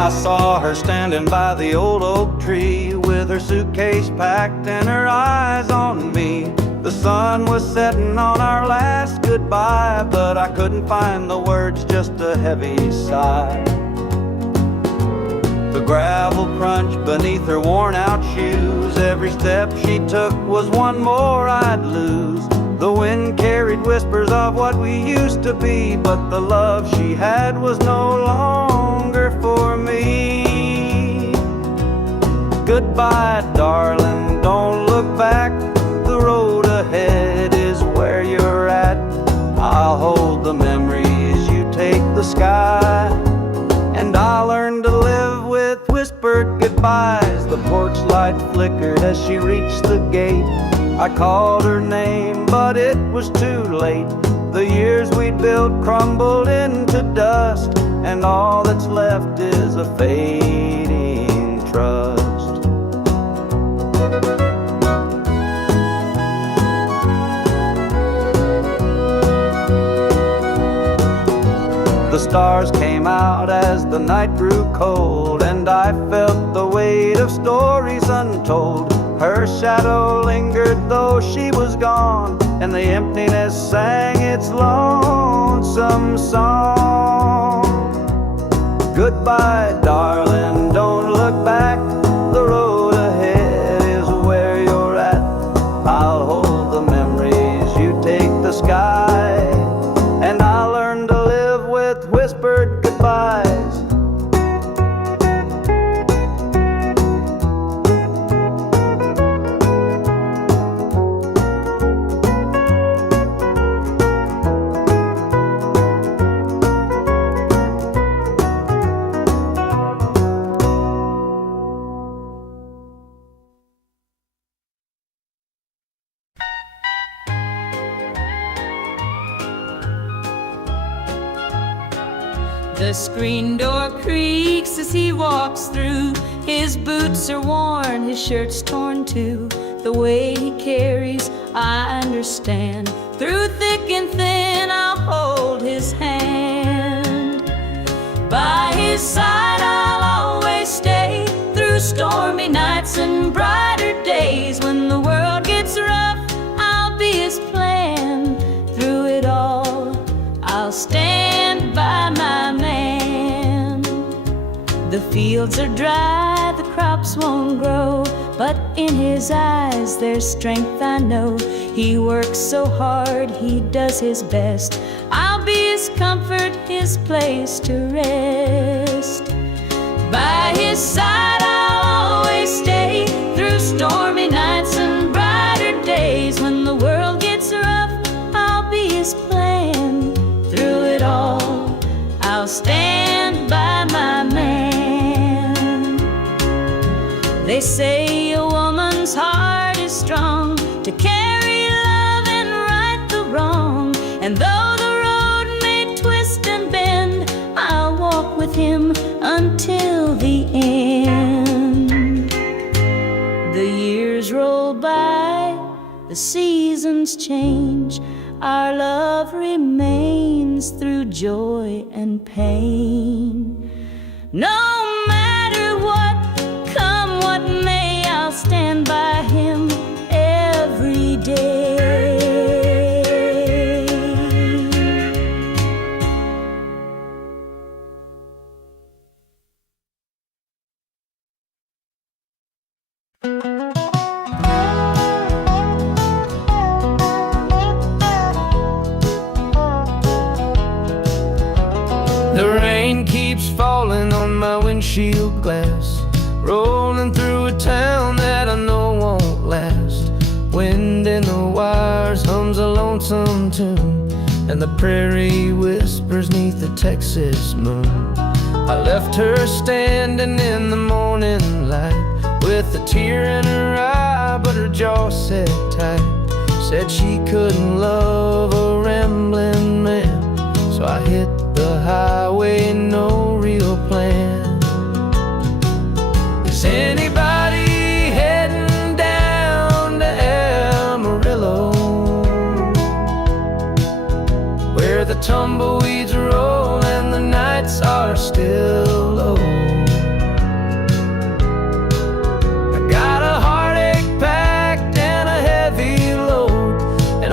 I saw her standing by the old oak tree with her suitcase packed and her eyes on me. The sun was setting on our last goodbye, but I couldn't find the words, just a heavy sigh. The gravel crunched beneath her worn-out shoes. Every step she took was one more I'd lose. The wind carried whispers of what we used to be, but the love she had was no longer for me. Goodbye, darling, don't look back. The road ahead is where you're at. I'll hold the memories, you take the sky. And I learned to live with whispered goodbyes. The porch light flickered as she reached the gate. I called her name, but it was too late. The years we'd built crumbled into dust, and all that's left is a fading trust. The stars came out as the night grew cold, and I felt the weight of stories untold. Her shadow lingered though she was gone, and the emptiness sang its lonesome song. Goodbye, darling, don't look back. The road ahead is where you're at. I'll hold the memories, you take the sky. And I learned to live with whispered goodbyes. The screen door creaks as he walks through. His boots are worn, his shirt's torn too. The way he carries, I understand. Through thick and thin, I'll hold his hand. By his side, I'll always stay. Through stormy nights and brighter days. When the world gets rough, I'll be his plan. Through it all, I'll stand by my man. The fields are dry, the crops won't grow, but in his eyes there's strength, I know. He works so hard, he does his best. I'll be his comfort, his place to rest. By his side I'll always stay. Through stormy nights and brighter days. When the world gets rough, I'll be his plan. Through it all, I'll stand by my man. They say a woman's heart is strong to carry love and right the wrong. And though the road may twist and bend, I'll walk with him until the end. The years roll by, the seasons change. Our love remains through joy and pain. No matter what, come what may, I'll stand by him every day. The rain keeps falling on my windshield glass, rolling through a town that I know won't last. Wind in the wires hums a lonesome tune, and the prairie whispers neath the Texas moon. I left her standing in the morning light, with a tear in her eye, but her jaw set tight. Said she couldn't love a rambling man, so I hit the highway, no real plan. Is anybody heading down to Amarillo, where the tumbleweeds roll and the nights are still low?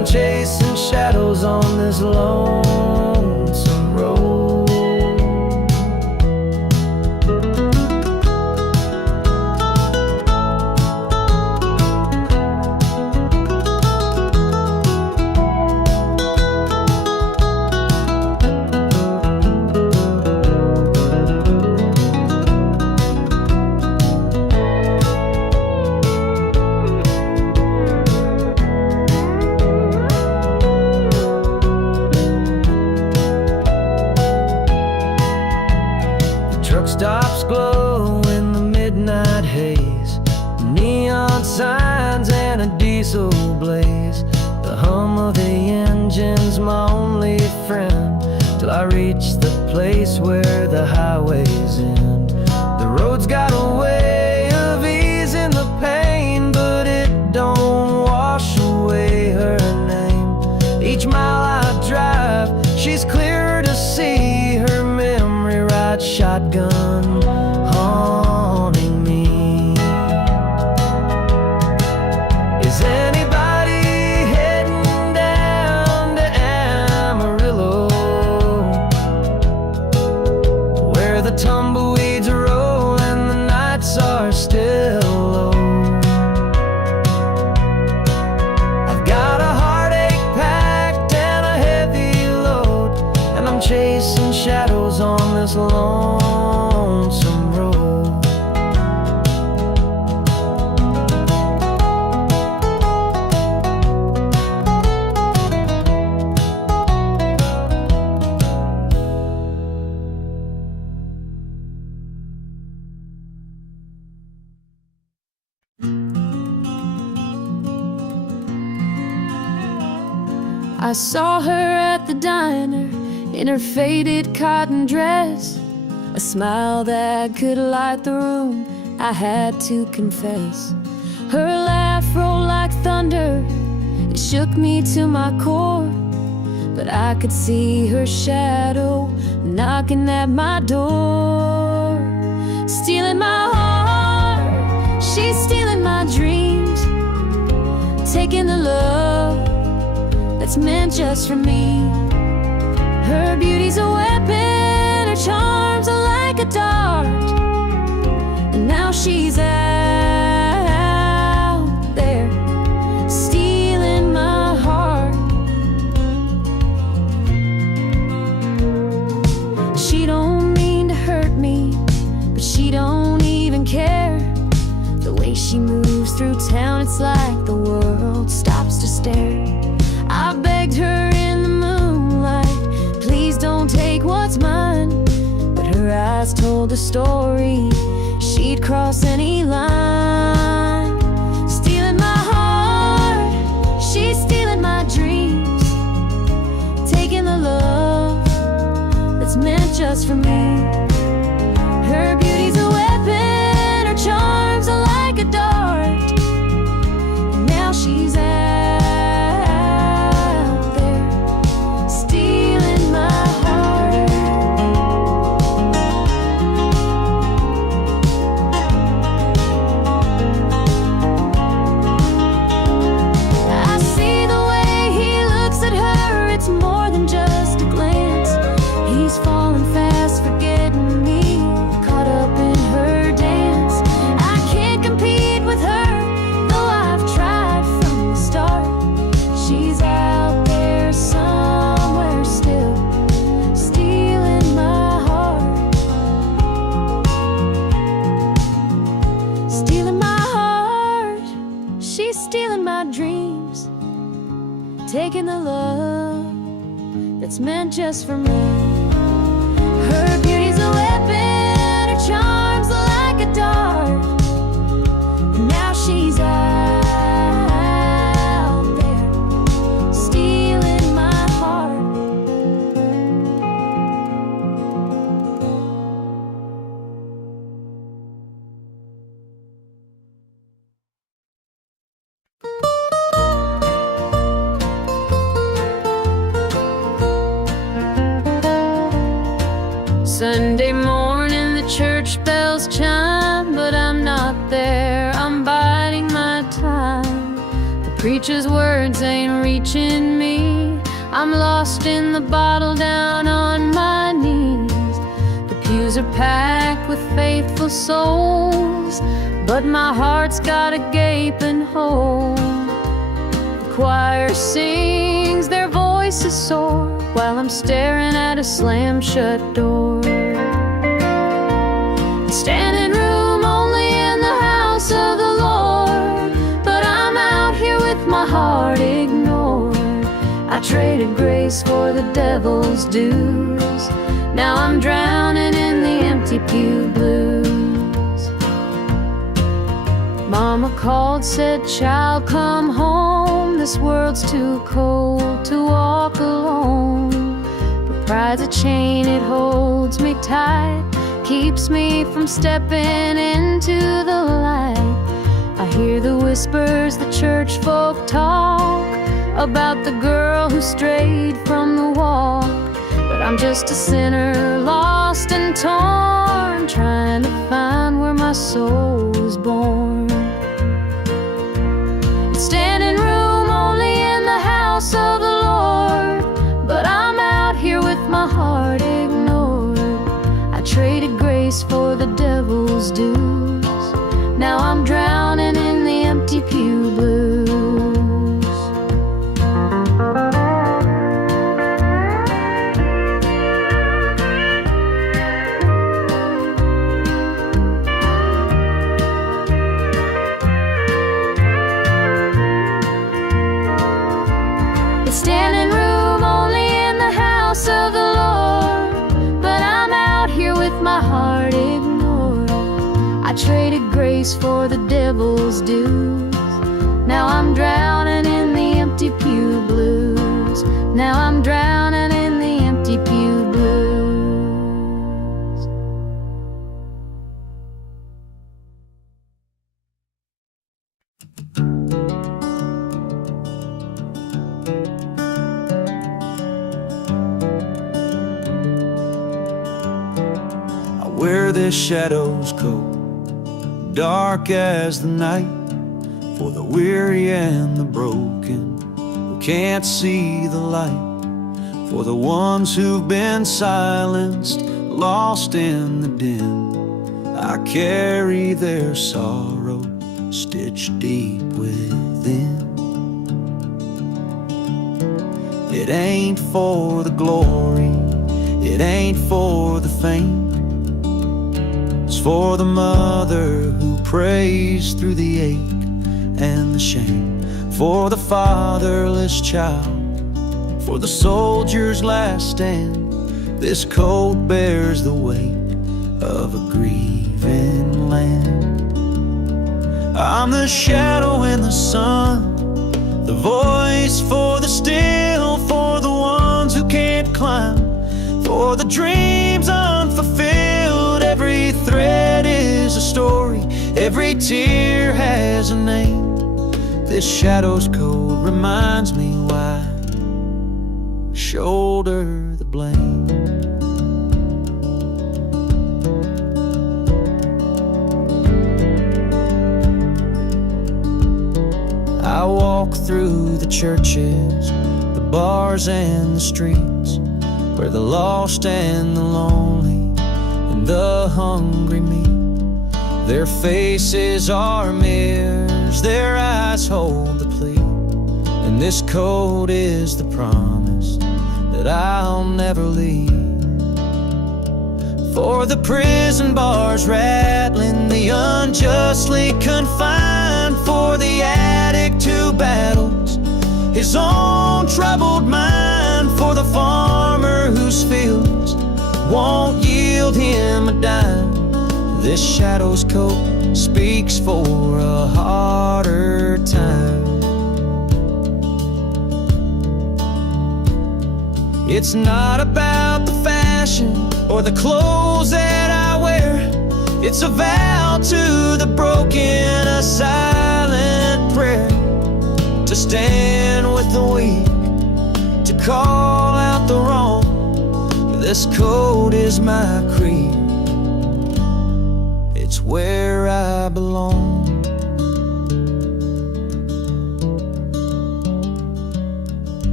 I'm chasing shadows on this lonesome road. Truck stops glow in the midnight haze, neon signs and a diesel blaze. The hum of the engine's my only friend, till I reach the place where the highways end. The road's got a way of easing the pain, but it don't wash away her name. Each mile I drive, she's clearer to see, her memory rides shotgun, haunting me. Is anybody heading down to Amarillo, where the tumbleweeds roll and the nights are still low? I've got a heartache packed and a heavy load, and I'm chasing shadows on this lonesome road. I saw her at the diner in her faded cotton dress, a smile that could light the room, I had to confess. Her laugh rolled like thunder, it shook me to my core, but I could see her shadow knocking at my door. Stealing my heart, she's stealing my dreams, taking the love that's meant just for me. Her beauty's a weapon, her charms are like a dart, and now she's out there stealing my heart. She don't mean to hurt me, but she don't even care. The way she moves through town, it's like the world stops to stare. I begged her in the moonlight, please don't take what's mine, but her eyes told a story, she'd cross any line. Stealing my heart, she's stealing my dreams, taking the love that's meant just for me. Her beauty's a weapon, her charms are like a dart, and now she's out there stealing my heart. I see the way he looks at her, it's more than just a glance. He's falling fast, forgetting me, caught up in her dance. I can't compete with her, though I've tried from the start. She's out there somewhere still, stealing my heart. Stealing my heart, she's stealing my dreams, taking the love that's meant just for me. Her beauty's a weapon, her charms are like a dart, and now she's out there stealing my heart. Sunday morning, the church bells chime, but I'm not there, I'm biding my time. The preacher preacher's words ain't reaching me. I'm lost in the bottle down on my knees. The pews are packed with faithful souls, but my heart's got a gaping hole. The choir sings, their voices soar, while I'm staring at a slam-shut door. Standing room only in the house of the Lord, but I'm out here with my heart ignored. I traded grace for the devil's dues. Now I'm drowning in the empty pew blues. Mama called, said, "Child, come home. This world's too cold to walk alone." But pride's a chain, it holds me tight, keeps me from stepping into the light. I hear the whispers the church folk talk about the girl who strayed from the walk. But I'm just a sinner, lost and torn, trying to find where my soul was born. Standing room only in the house of the Lord, but I'm out here with my heart ignored. I traded grace for the devil's dues. Now I'm drowning in the empty pew blues. Standing room only in the house of the Lord, but I'm out here with my heart ignored. I traded grace for the devil's dues. Now I'm drowning in the empty pew blues. Now I'm drowning in the empty pew blues. Wear this shadow's coat, dark as the night, for the weary and the broken who can't see the light, for the ones who've been silenced, lost in the din. I carry their sorrow stitched deep within. It ain't for the glory, it ain't for the fame. It's for the mother who prays through the ache and the shame, for the fatherless child, for the soldier's last stand. This coat bears the weight of a grieving land. I'm the shadow in the sun, the voice for the still, for the ones who can't climb, for the dreams unfulfilled. Every thread is a story, every tear has a name. This shadow's code reminds me why I shoulder the blame. I walk through the churches, the bars and the streets, where the lost and the lonely and the hungry meet. Their faces are mirrors, their eyes hold the plea, and this code is the promise that I'll never leave. For the prison bars rattling, the unjustly confined, for the addict who battles his own troubled mind, for the farmer whose fields won't yield him a dime. This shadow's coat speaks for a harder time. It's not about the fashion or the clothes that I wear. It's a vow to the broken, a silent prayer, to stand with the weak, to call out the wrong. This code is my creed, it's where I belong.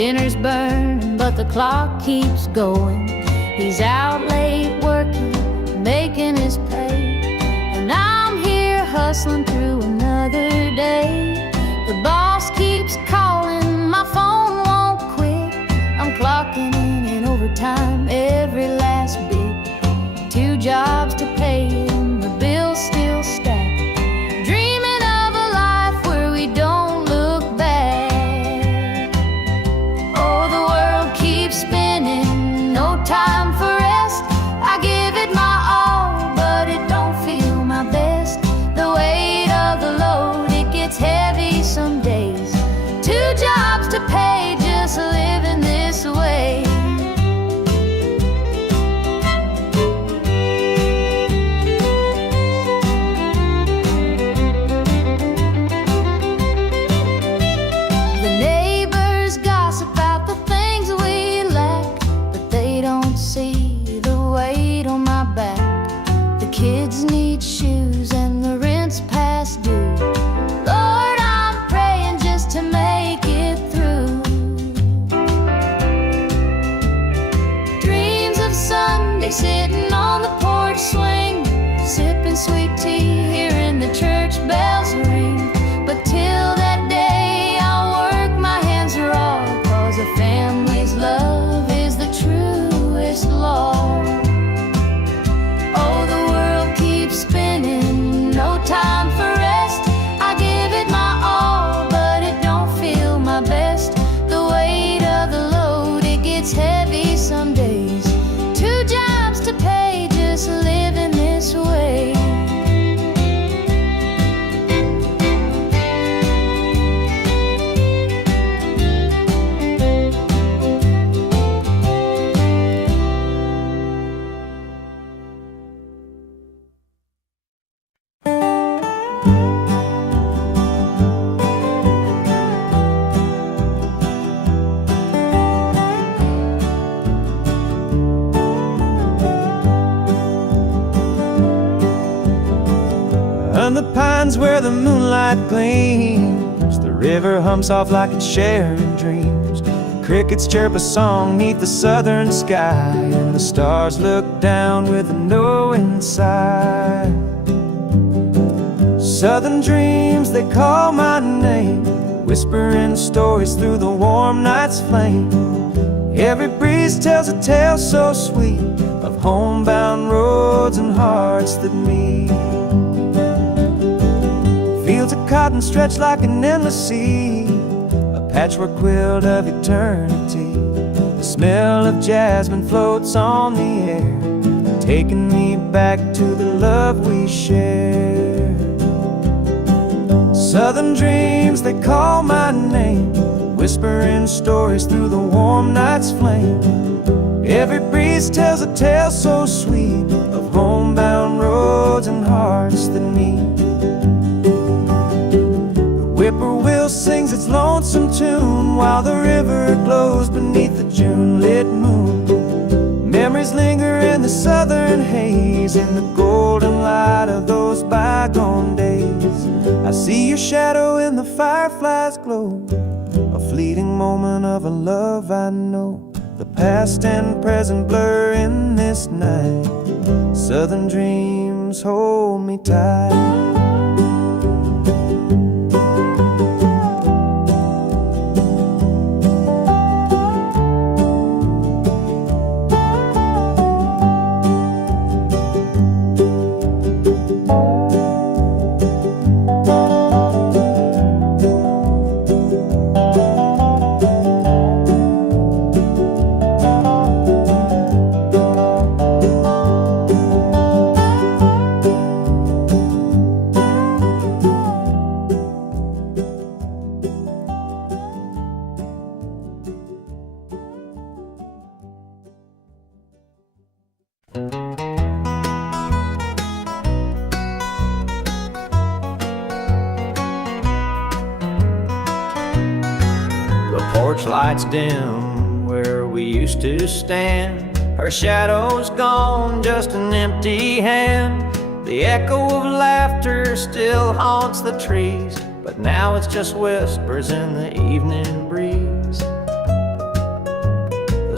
Dinner's burning, but the clock keeps going. He's out late working, making his pay, and I'm here hustling through another day. The boss keeps calling, my phone won't quit. I'm clocking in overtime every last bit. 2 jobs to pay and the bills still stack. Dreaming of a life where we don't look back. Oh, the world keeps spinning, no time for rest. I give it my all, but it don't feel my best. The weight of the load, it gets heavy some days. 2 jobs to pay, just living this way. The neighbors gossip about the things we lack, but they don't see the weight on my back. The kids need shoes and the rent's past due. Lord, I'm praying just to make it through. Dreams of Sunday sitting on the porch swing, sipping sweet tea, hearing the church bells ring. But till that day I'll work my hands raw, 'cause a family's love is the truest law. Oh, the world keeps spinning, no time for rest. I give it my all, but it don't feel my best. The weight of the load, it gets heavy some days. 2 jobs to pay, just living this way. And the pines where the moonlight gleams, the river hums off like it's sharing dreams. Crickets chirp a song neath the southern sky, and the stars look down with a knowing sigh. Southern dreams, they call my name, whispering stories through the warm night's flame. Every breeze tells a tale so sweet of homebound roads and hearts that meet. Fields of cotton stretch like an endless sea, a patchwork quilt of eternity. The smell of jasmine floats on the air, taking me back to the love we shared. Southern dreams, they call my name, whispering stories through the warm night's flame. Every breeze tells a tale so sweet of homebound roads and hearts that meet. Whippoorwill sings its lonesome tune while the river glows beneath the June-lit moon. Memories linger in the southern haze, in the golden light of those bygone days. I see your shadow in the firefly's glow, a fleeting moment of a love I know. The past and present blur in this night. Southern dreams hold me tight. Porch lights dim where we used to stand. Her shadow's gone, just an empty hand. The echo of laughter still haunts the trees, but now it's just whispers in the evening breeze.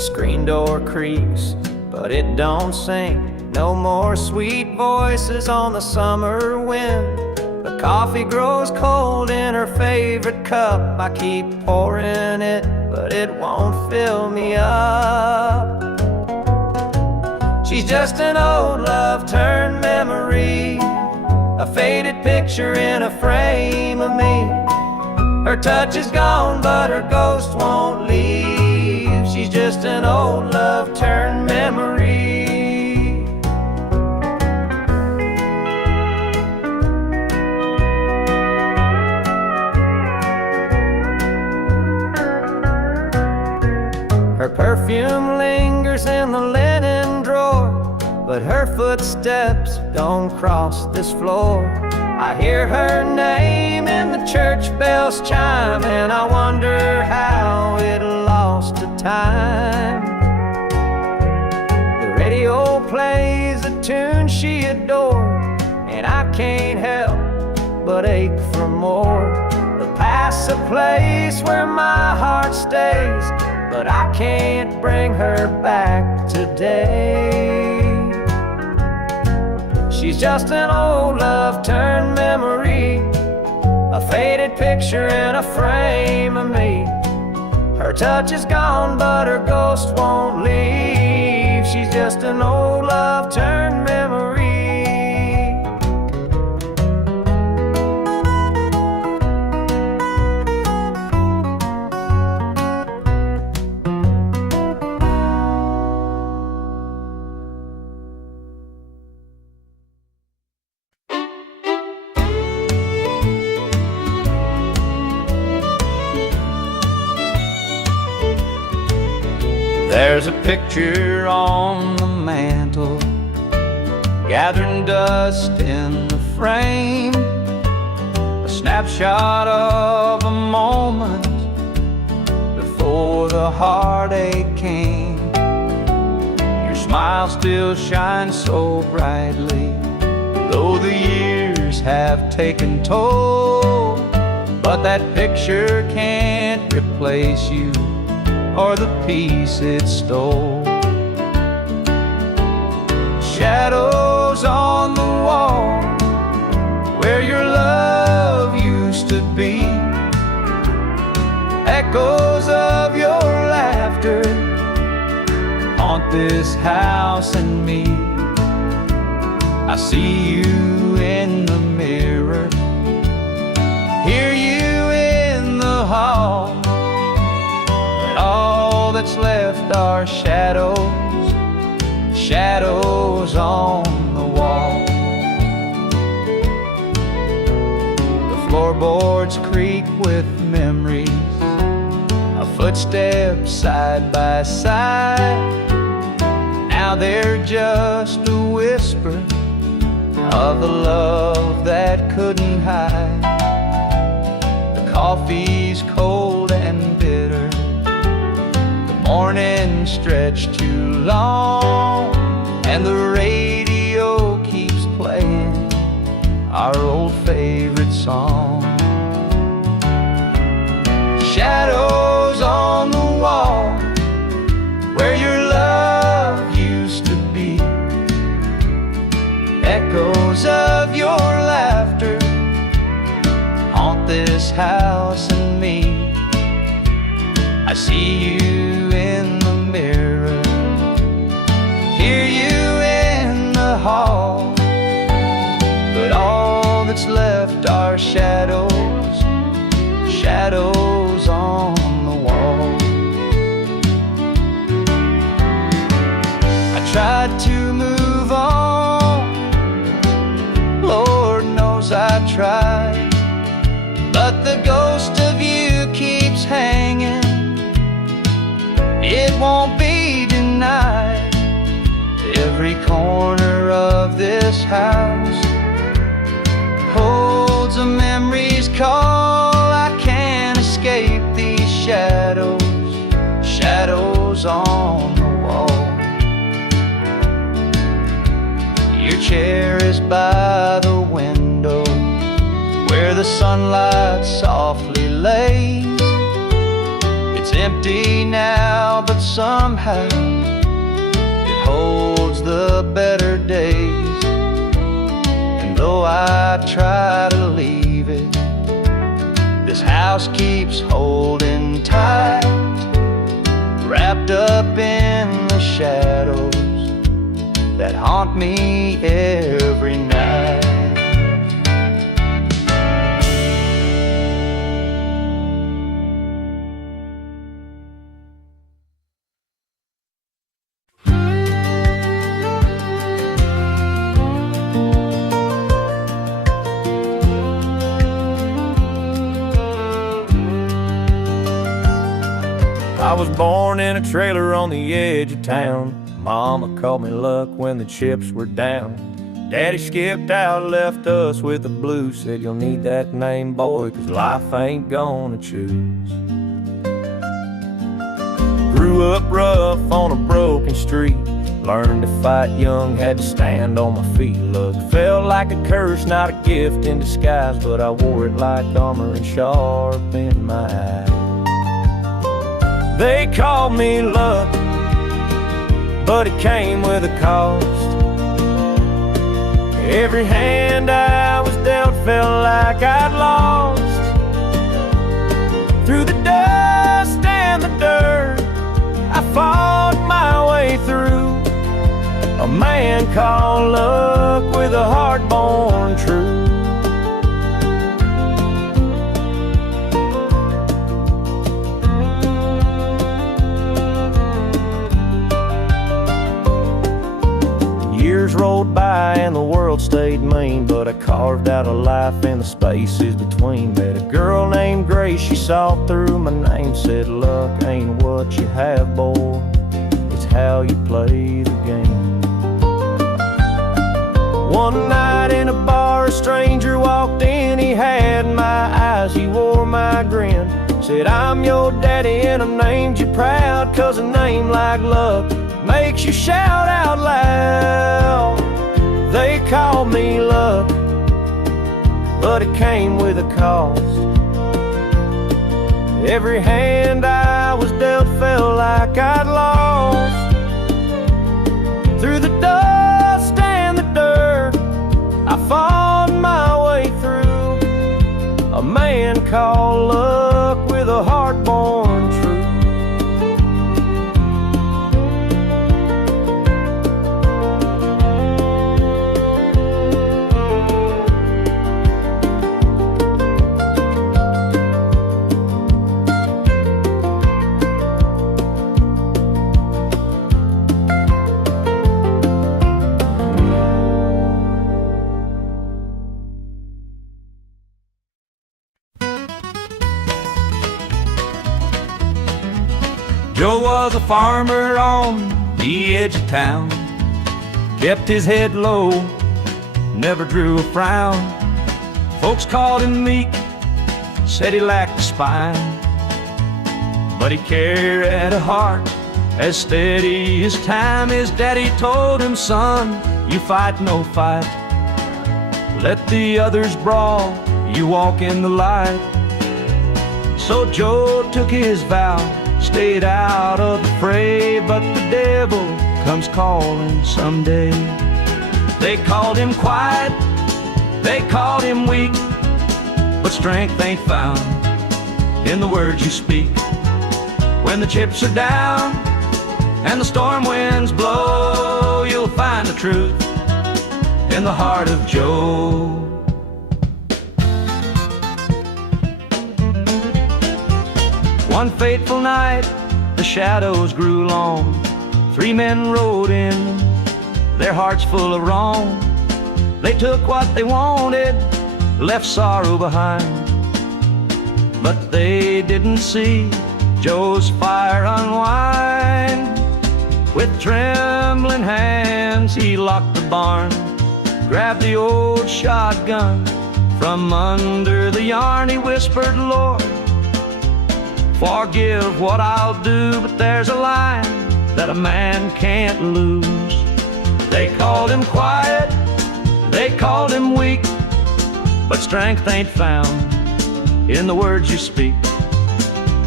screen door creaks, but it don't sing. No more sweet voices on the summer wind. The coffee grows cold in her favorite cup. I keep pouring it, but it won't fill me up. She's just an old love turned memory, a faded picture in a frame of me. Her touch is gone, but her ghost won't leave. She's just an old love turned memory. Her perfume lingers in the linen drawer, but her footsteps don't cross this floor. I hear her name in the church bells chime, and I wonder how it lost to time. The radio plays a tune she adored, and I can't help but ache for more. The past's a place where my heart stays, but I can't bring her back today. She's just an old love turned memory, a faded picture in a frame of me. Her touch is gone, but her ghost won't leave. She's just an old love turned memory. There's a picture on the mantle, gathering dust in the frame, a snapshot of a moment before the heartache came. Your smile still shines so brightly, though the years have taken toll. But that picture can't replace you or the peace it stole. Shadows on the wall where your love used to be, echoes of your laughter haunt this house and me. I see you in the mirror, hear you in the hall. All that's left are shadows, shadows on the wall. The floorboards creak with memories, a footstep side by side. Now they're just a whisper of the love that couldn't hide. The coffee's cold and bitter, morning stretched too long, and the radio keeps playing our old favorite song. Shadows on the wall where your love used to be, echoes of your laughter haunt this house and me. I see you in the mirror, hear you in the hall, but all that's left are shadows, shadows on the wall. I tried to move on, Lord knows I tried, but the ghost of you keeps hanging. It won't be denied. Every corner of this house holds a memory's call. I can't escape these shadows, shadows on the wall. Your chair is by the window where the sunlight softly lays. It's empty now, but somehow it holds the better days. And though I try to leave it, this house keeps holding tight, wrapped up in the shadows that haunt me every night. I was born in a trailer on the edge of town. Mama called me luck when the chips were down. Daddy skipped out, left us with the blues. Said you'll need that name, boy, 'cause life ain't gonna choose. Grew up rough on a broken street. Learned to fight young, had to stand on my feet. Look, felt like a curse, not a gift in disguise, but I wore it like armor and sharp in my eye. They called me luck, but it came with a cost. Every hand I was dealt felt like I'd lost. Through the dust and the dirt, I fought my way through. A man called luck with a heart born true. Years rolled by and the world stayed mean, but I carved out a life in the spaces between. Met a girl named Grace, she saw through my name. Said luck ain't what you have, boy, it's how you play the game. One night in a bar, a stranger walked in. He had my eyes, he wore my grin. Said, I'm your daddy and I named you proud, 'cause a name like luck makes you shout out loud. They called me luck, but it came with a cost. Every hand I was dealt felt like I'd lost. Through the dust and the dirt, I fought my way through. A man called luck with a heart born true. Joe was a farmer on the edge of town. Kept his head low, never drew a frown. Folks called him meek, said he lacked a spine, but he carried a heart as steady as time. His daddy told him, son, you fight no fight. Let the others brawl, you walk in the light. So Joe took his vow, stayed out of the fray, but the devil comes calling someday. They called him quiet, they called him weak, but strength ain't found in the words you speak. When the chips are down and the storm winds blow, you'll find the truth in the heart of Joe. One fateful night, the shadows grew long. 3 men rode in, their hearts full of wrong. They took what they wanted, left sorrow behind, but they didn't see Joe's fire unwind. With trembling hands, he locked the barn, grabbed the old shotgun from under the yarn. He whispered, Lord, forgive what I'll do, but there's a line that a man can't lose. They called him quiet, they called him weak, but strength ain't found in the words you speak.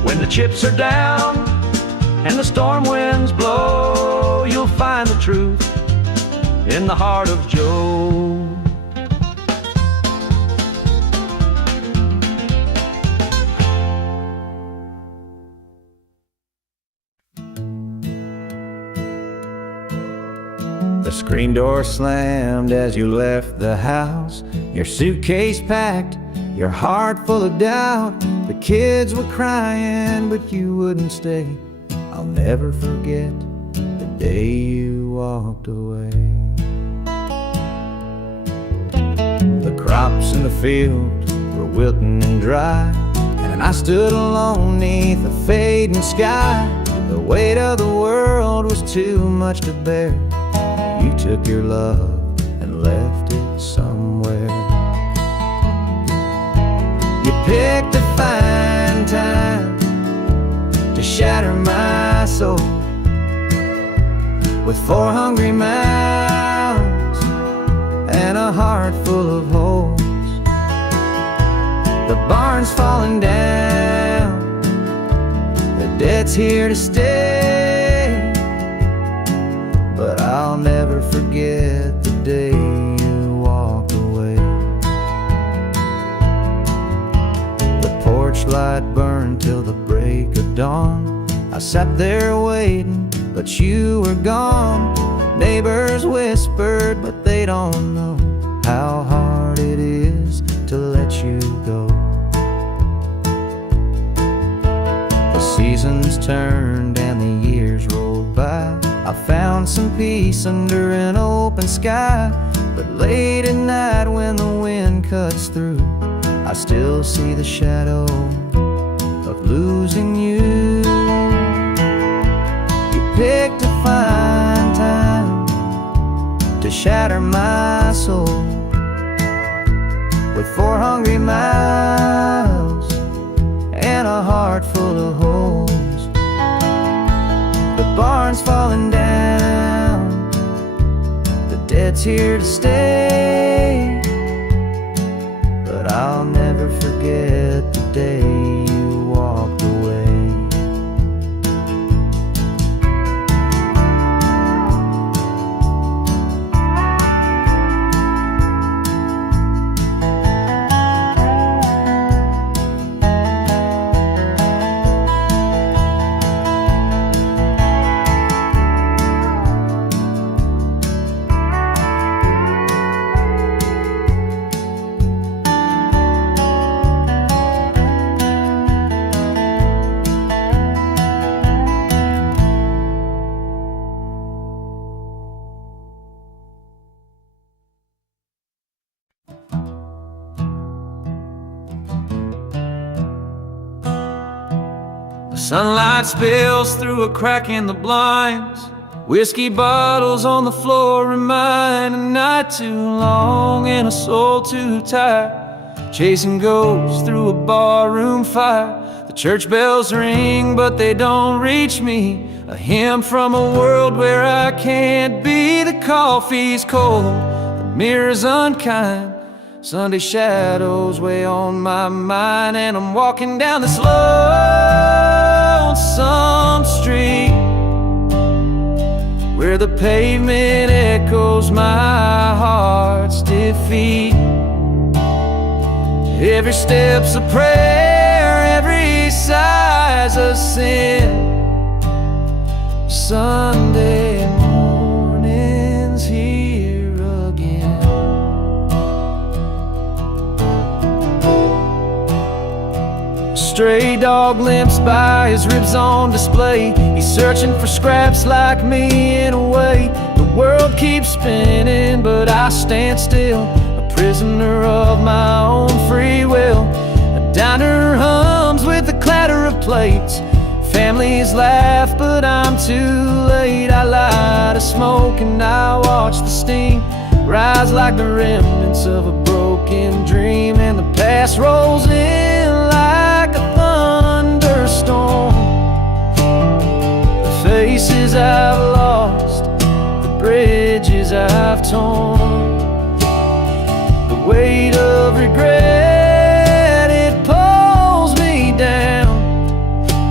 When the chips are down and the storm winds blow, you'll find the truth in the heart of Joe. The screen door slammed as you left the house, your suitcase packed, your heart full of doubt. The kids were crying, but you wouldn't stay. I'll never forget the day you walked away. The crops in the field were wilting and dry, and I stood alone neath the fading sky. The weight of the world was too much to bear. You took your love and left it somewhere. You picked a fine time to shatter my soul with 4 hungry mouths and a heart full of holes. The barn's falling down, the debt's here to stay, but I'll never forget the day you walked away. The porch light burned till the break of dawn. I sat there waiting, but you were gone. Neighbors whispered, but they don't know how hard it is to let you go. The seasons turned and the years rolled by. I found some peace under an open sky, but late at night when the wind cuts through, I still see the shadow of losing you. You picked a fine time to shatter my soul with 4 hungry mouths and a heart full of holes. The barn's falling down, the debt's here to stay, but I'll never forget the day you walked away. Sunlight spills through a crack in the blinds. Whiskey bottles on the floor remind a night too long and a soul too tired, chasing ghosts through a barroom fire. The church bells ring, but they don't reach me. A hymn from a world where I can't be. The coffee's cold, the mirror's unkind. Sunday shadows weigh on my mind, and I'm walking down this lonesome street where the pavement echoes my heart's defeat. Every step's a prayer, every sigh's a sin. Sunday morning's here again. A stray dog limps by, his ribs on display. He's searching for scraps like me in a way. The world keeps spinning, but I stand still, a prisoner of my own free will. A diner hums with the clatter of plates. Families laugh, but I'm too late. I light a smoke and I watch the steam rise like the remnants of a broken dream. And the past rolls in like a thunderstorm. The faces I've lost, the bridges I've torn, the weight of regret, it pulls me down.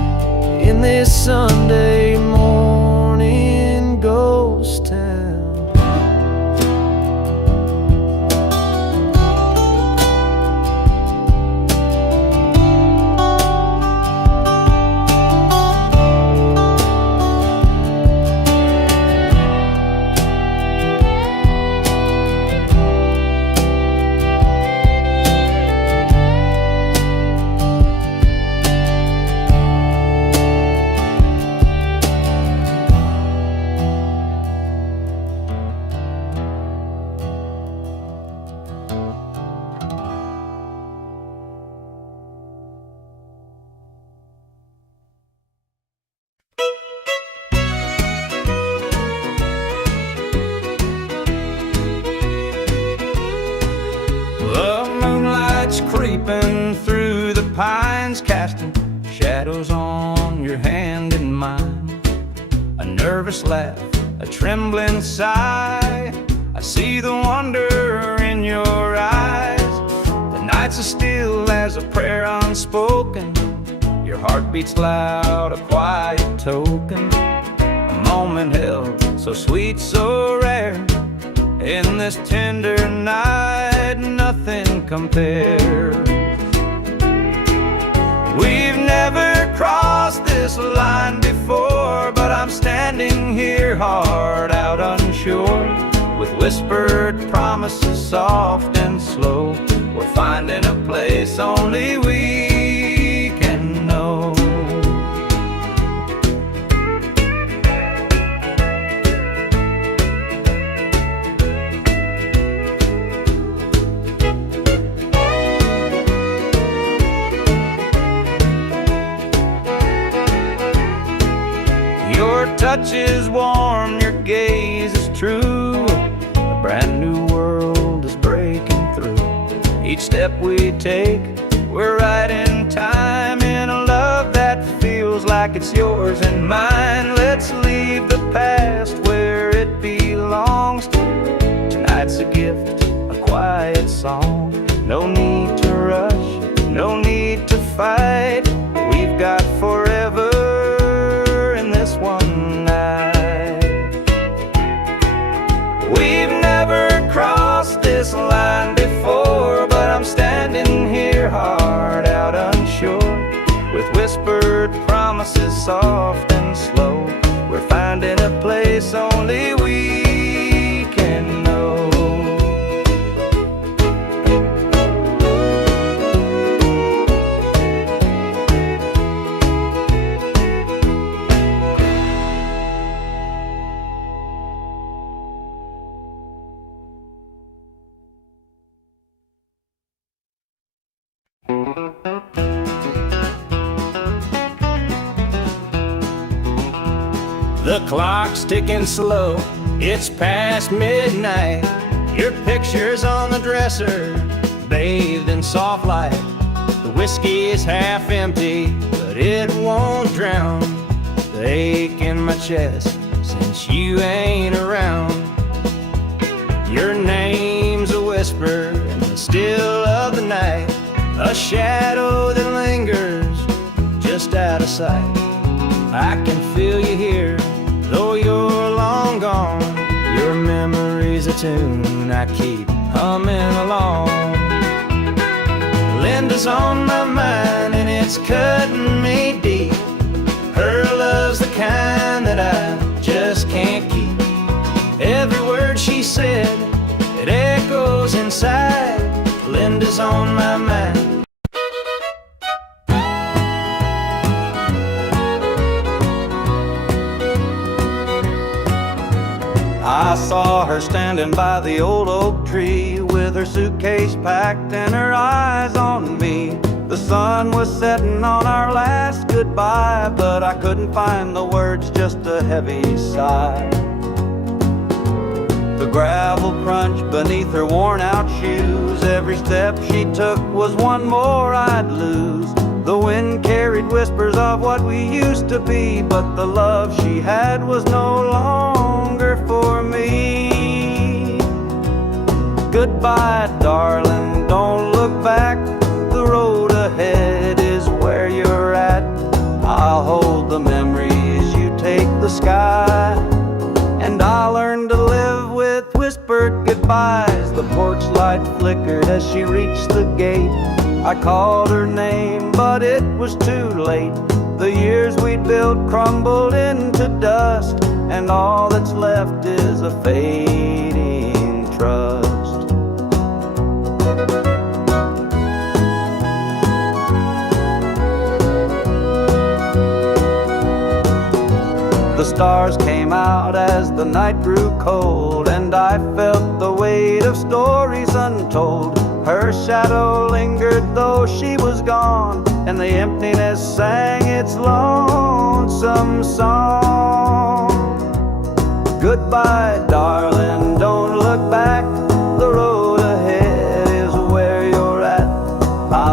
creeping through the pines, casting shadows on your hand and mine. A nervous laugh, a trembling sigh, I see the wonder in your eyes. The nights are still as a prayer unspoken. Your heart beats loud, a quiet token. A moment held, so sweet, so rare. In this tender night, nothing compares. We've never crossed this line before, but I'm standing here, heart out unsure, with whispered promises soft and slow. We're finding a place only we can know. Your touch is warm, your gaze is true. A brand new world is breaking through. Each step we take, we're right in time, in a love that feels like it's yours and mine. Let's leave the past where it belongs. Tonight's a gift, a quiet song. No need to rush, no need to fight. We've got forever in this one night. We've never crossed this line before, but I'm standing here, heart out unsure, with whispered promises soft and slow. We're finding a place only we can know. The clock's ticking slow, it's past midnight. Your picture's on the dresser, bathed in soft light. The whiskey is half empty, but it won't drown the ache in my chest since you ain't around. Your name's a whisper in the still of the night, a shadow that lingers just out of sight. I can feel you here, though you're long gone. Your memory's a tune I keep humming along. Linda's on my mind and it's cutting me deep. Her love's the kind that I just can't keep. Every word she said, it echoes inside. Linda's on my mind. I saw her standing by the old oak tree, with her suitcase packed and her eyes on me. The sun was setting on our last goodbye, but I couldn't find the words, just a heavy sigh. The gravel crunched beneath her worn out shoes. Every step she took was one more I'd lose. The wind carried whispers of what we used to be, but the love she had was no longer for me. Goodbye, darling, don't look back. The road ahead is where you're at. I'll hold the memories, you take the sky. And I'll learn to live with whispered goodbyes. The porch light flickered as she reached the gate. I called her name, but it was too late. The years we'd built crumbled into dust, and all that's left is a fading trust. The stars came out as the night grew cold, and I felt the weight of stories untold. Her shadow lingered though she was gone, and the emptiness sang its lonesome song. Goodbye, darling, don't look back. The road ahead is where you're at.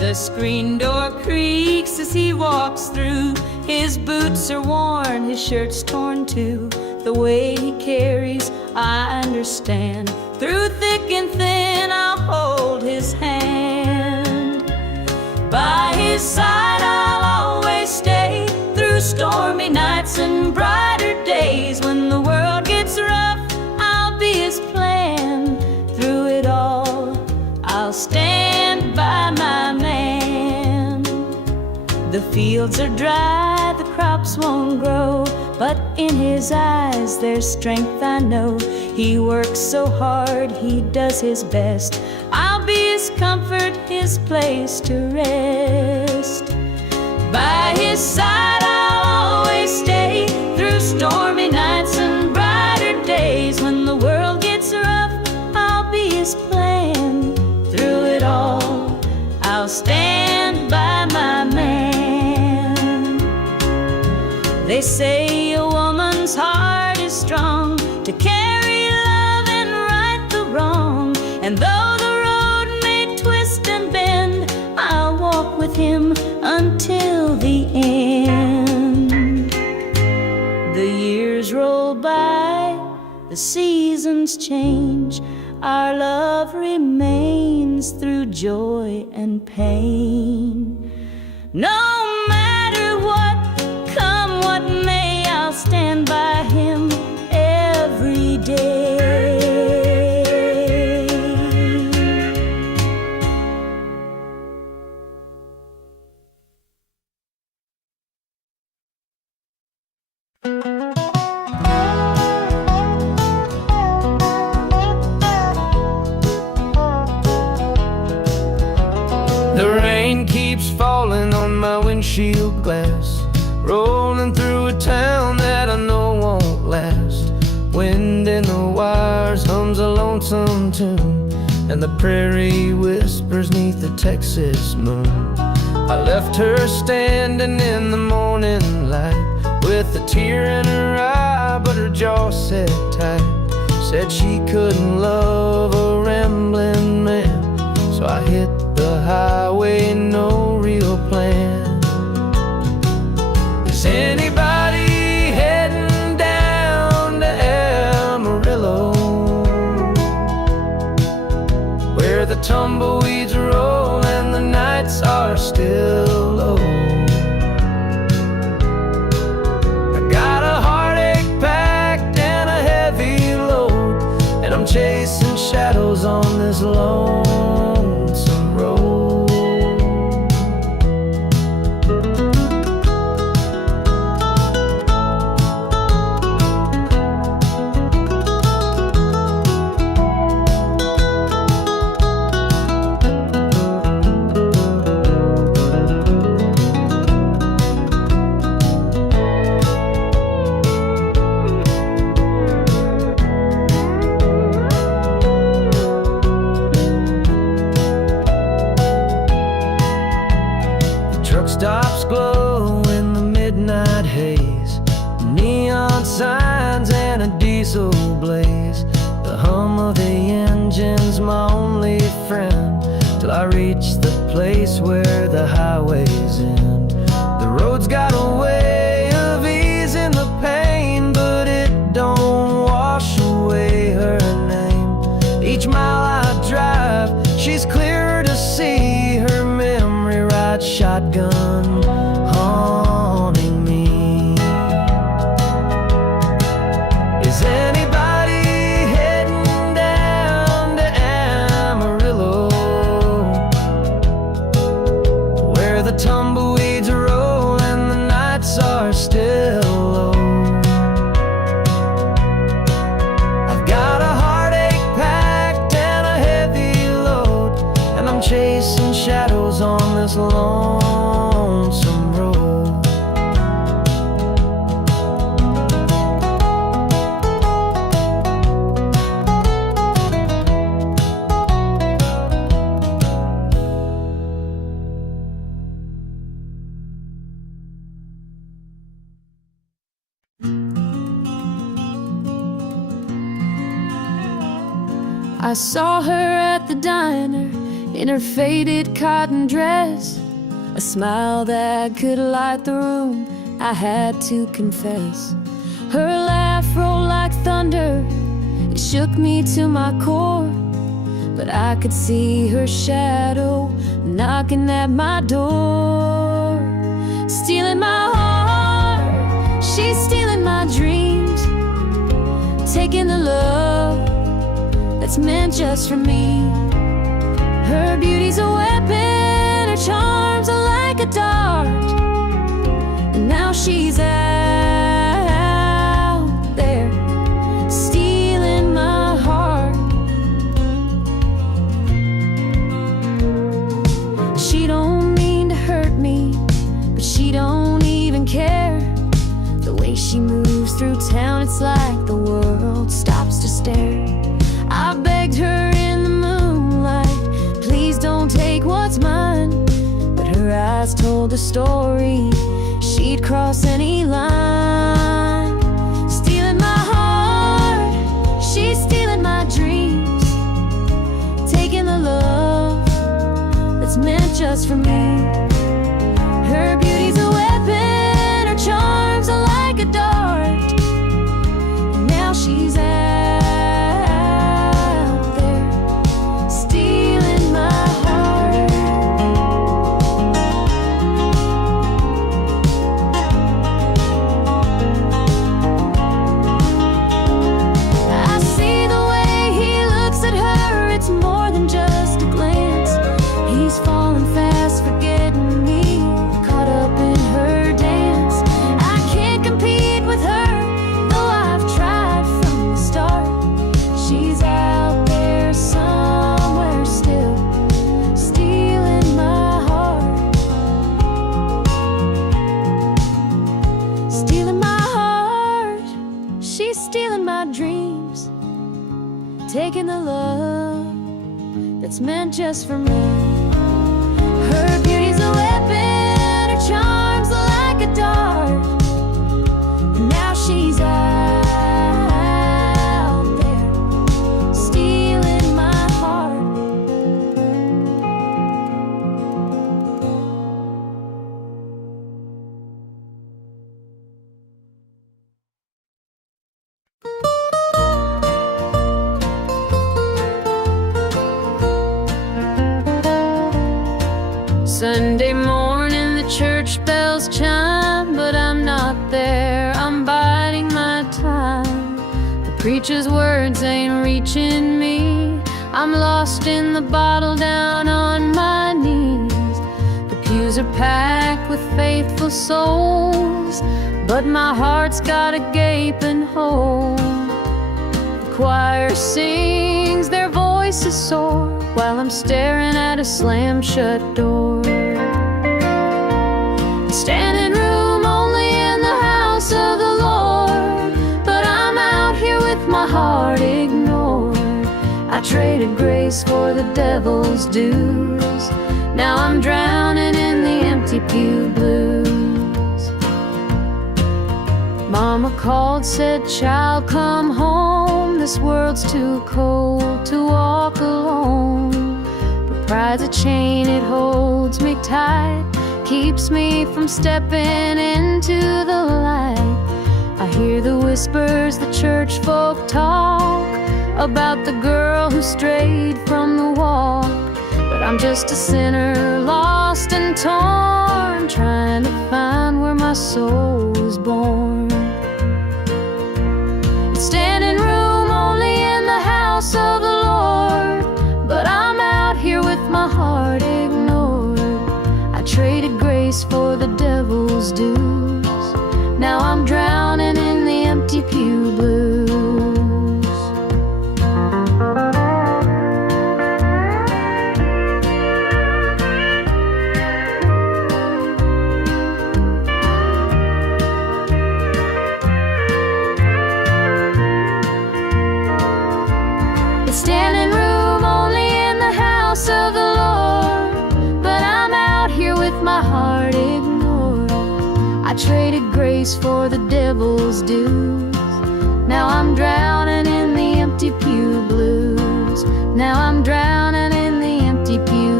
The screen door creaks as he walks through. His boots are worn, his shirt's torn too. The way he carries, I understand. Through thick and thin, I'll hold his hand. By his side, I'll always stay. Through stormy nights and brighter days. When the world gets rough, I'll be his plan. Through it all, I'll stand by my man. The fields are dry, the crops won't grow, but in his eyes there's strength, I know. He works so hard, he does his best. I'll be his comfort, his place to rest. By his side I'll always stay. Through stormy nights and brighter days. When the world gets rough, I'll be his plan. Through it all, I'll stand by my man. They say a woman's heart is strong to carry love and right the wrong. And though the road may twist and bend, I'll walk with him until the end. The years roll by, the seasons change. Our love remains through joy and pain. No matter what, come what may, I'll stand by him every day. The rain keeps falling on my windshield glass, rolling through a town that I know won't last. Wind in the wires hums a lonesome tune, and the prairie whispers neath the Texas moon. I left her standing in the morning light, with a tear in her eye, but her jaw set tight. Said she couldn't love a rambling man, so I hit the highway, no real plan. Is anybody heading down to Amarillo, where the tumbleweeds roll and the nights are still low? I got a heartache packed and a heavy load, and I'm chasing shadows on this lonesome road. Stops glow in the midnight haze, neon signs and a diesel blaze. The hum of the engine's my only friend, till I reach the place where the highways end. The road's got a way of easing the pain, but it don't wash away her name. Each mile I drive, she's clearer to see, her memory rides shotgun, haunting me. Is anybody heading down to Amarillo, where the tumbleweeds roll and the nights are still low? I've got a heartache packed and a heavy load, and I'm chasing shadows on this lonesome road. I saw her at the diner in her faded cotton dress, a smile that could light the room, I had to confess. Her laugh rolled like thunder, it shook me to my core, but I could see her shadow knocking at my door. Stealing my heart, she's stealing my dreams, taking the love that's meant just for me. Her beauty's a weapon, her charms are like a dart, and now she's out there stealing my heart. She don't mean to hurt me, but she don't even care. The way she moves through town, it's like the world stops to stare. I begged her in the moonlight, please don't take what's mine, but her eyes told a story, she'd cross any line. Stealing my heart, she's stealing my dreams, taking the love that's meant just for me. Her beauty's a weapon, her charms are like a dart, and now she's out there stealing my heart. I see the way he looks at her, it's more than just a glance. He's falling fast, forgetting me, caught up in her dance. I can't compete with her, though I've tried from the start. She's out there somewhere still, stealing my heart. Stealing my heart, she's stealing my dreams, taking the love that's meant just for me. Her beauty's a weapon, her charms are like a dart, and now she's out there stealing my heart. Sunday morning, the church bells chime, but I'm not there, I'm biding my time. The preacher's words ain't reaching me, I'm lost in the bottle down on my knees. The pews are packed with faithful souls, but my heart's got a gaping hole. The choir sings, their voices soar, while I'm staring at a slam-shut door. Standing room only in the house of the Lord, but I'm out here with my heart ignored. I traded grace for the devil's dues, now I'm drowning in the empty pew blues. Mama called, said, child, come home, this world's too cold to walk alone. But pride's a chain, it holds me tight, keeps me from stepping into the light. I hear the whispers the church folk talk about the girl who strayed from the walk, but I'm just a sinner, lost and torn, trying to find where my soul was born. Standing room only in the house of the Lord, but I'm out here with my heart ignored. I traded grace for the devil's dues, now I'm drowning in the empty pew blues. Standing room only in the house of the Lord, but I'm out here with my heart ignored. I traded grace for the devil's dues, now I'm drowning in the empty pew blues. Now I'm drowning in the empty pew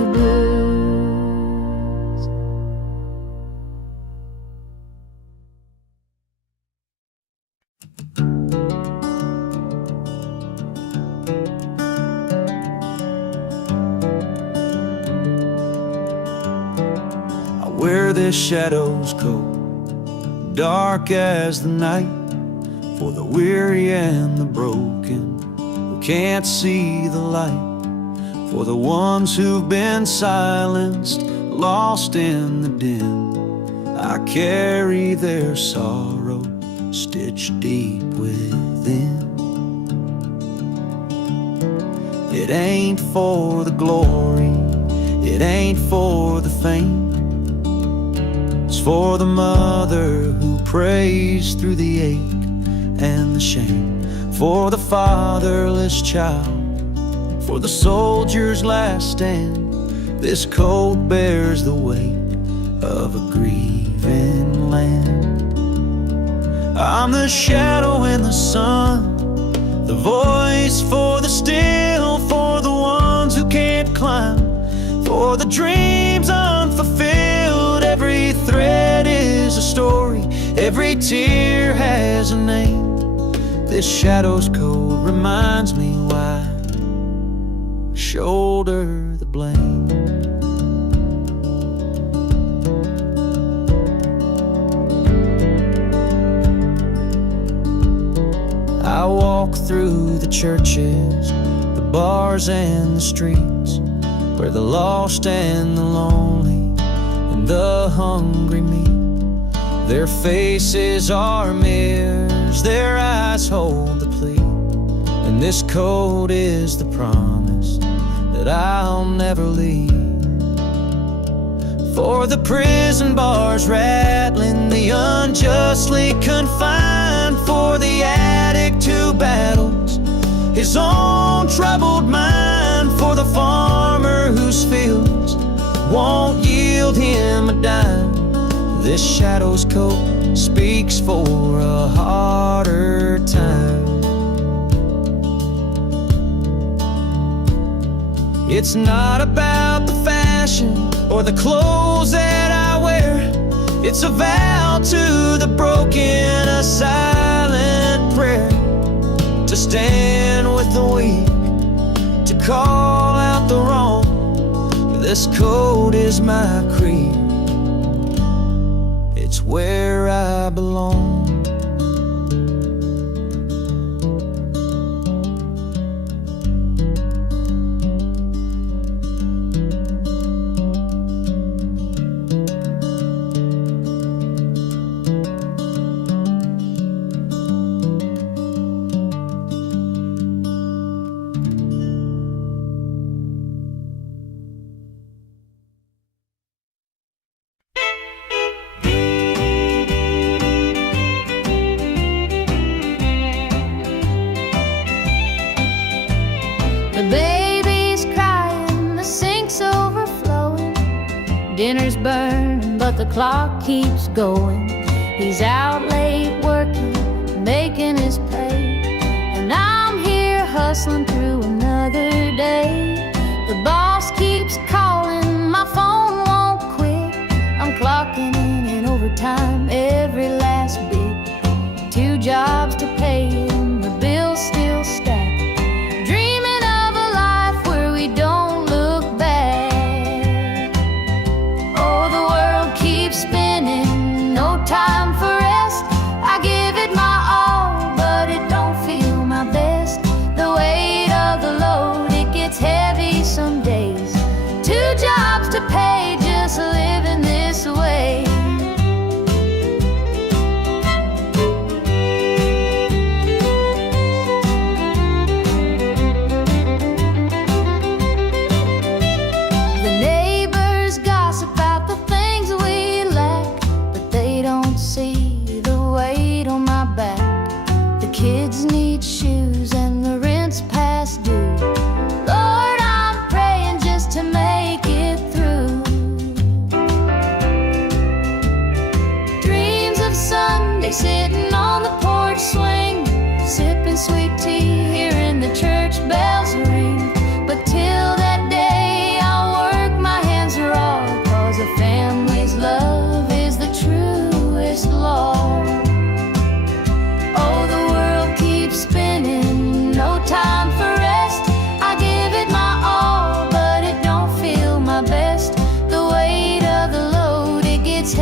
this shadow's coat, dark as the night, for the weary and the broken who can't see the light, for the ones who've been silenced, lost in the din. I carry their sorrow stitched deep within. It ain't for the glory, it ain't for the fame. It's for the mother who prays through the ache and the shame, for the fatherless child, for the soldier's last stand. This coat bears the weight of a grieving land. I'm the shadow in the sun, the voice for the still, for the ones who can't climb, for the dreams unfulfilled. Every thread is a story, every tear has a name. This shadow's coat reminds me why I shoulder the blame. I walk through the churches, the bars and the streets, where the lost and the lonely and the hungry meet. Their faces are mirrors, their eyes hold the plea, and this coat is the promise that I'll never leave. For the prison bars rattling, the unjustly confined, for the addict who battles his own troubled mind, for the farmer whose fields won't yield him a dime. This shadow's coat speaks for a harder time. It's not about the fashion or the clothes that I wear. It's a vow to the broken, a silent prayer, to stand with the weak, to call out the wrong. This coat is my creed, it's where I belong. The baby's crying, the sink's overflowing. Dinner's burning, but the clock keeps going. He's out late working, making his pay, and I'm here hustling through another day. The boss keeps calling, my phone won't quit. I'm clocking in overtime, every last bit. 2 jobs to pay and the bills still stack. Dreaming of a life where we don't look back. Oh, the world keeps spinning, no time for rest. I give it my all, but it don't feel my best. The weight of the load, it gets heavy some days. 2 jobs to pay, just living this way. The neighbors gossip about the things we lack, but they don't see the weight on my back. The kids need shoes and the rent's past due. Lord, I'm praying just to make it through. Dreams of Sunday, sitting on the porch swing, sipping sweet tea, hearing the church bells ring. But till that day, I'll work my hands raw, 'cause a family's love is the truest law. Oh, the world keeps spinning, no time for rest. I give it my all, but it don't feel my best. The weight of the load, it gets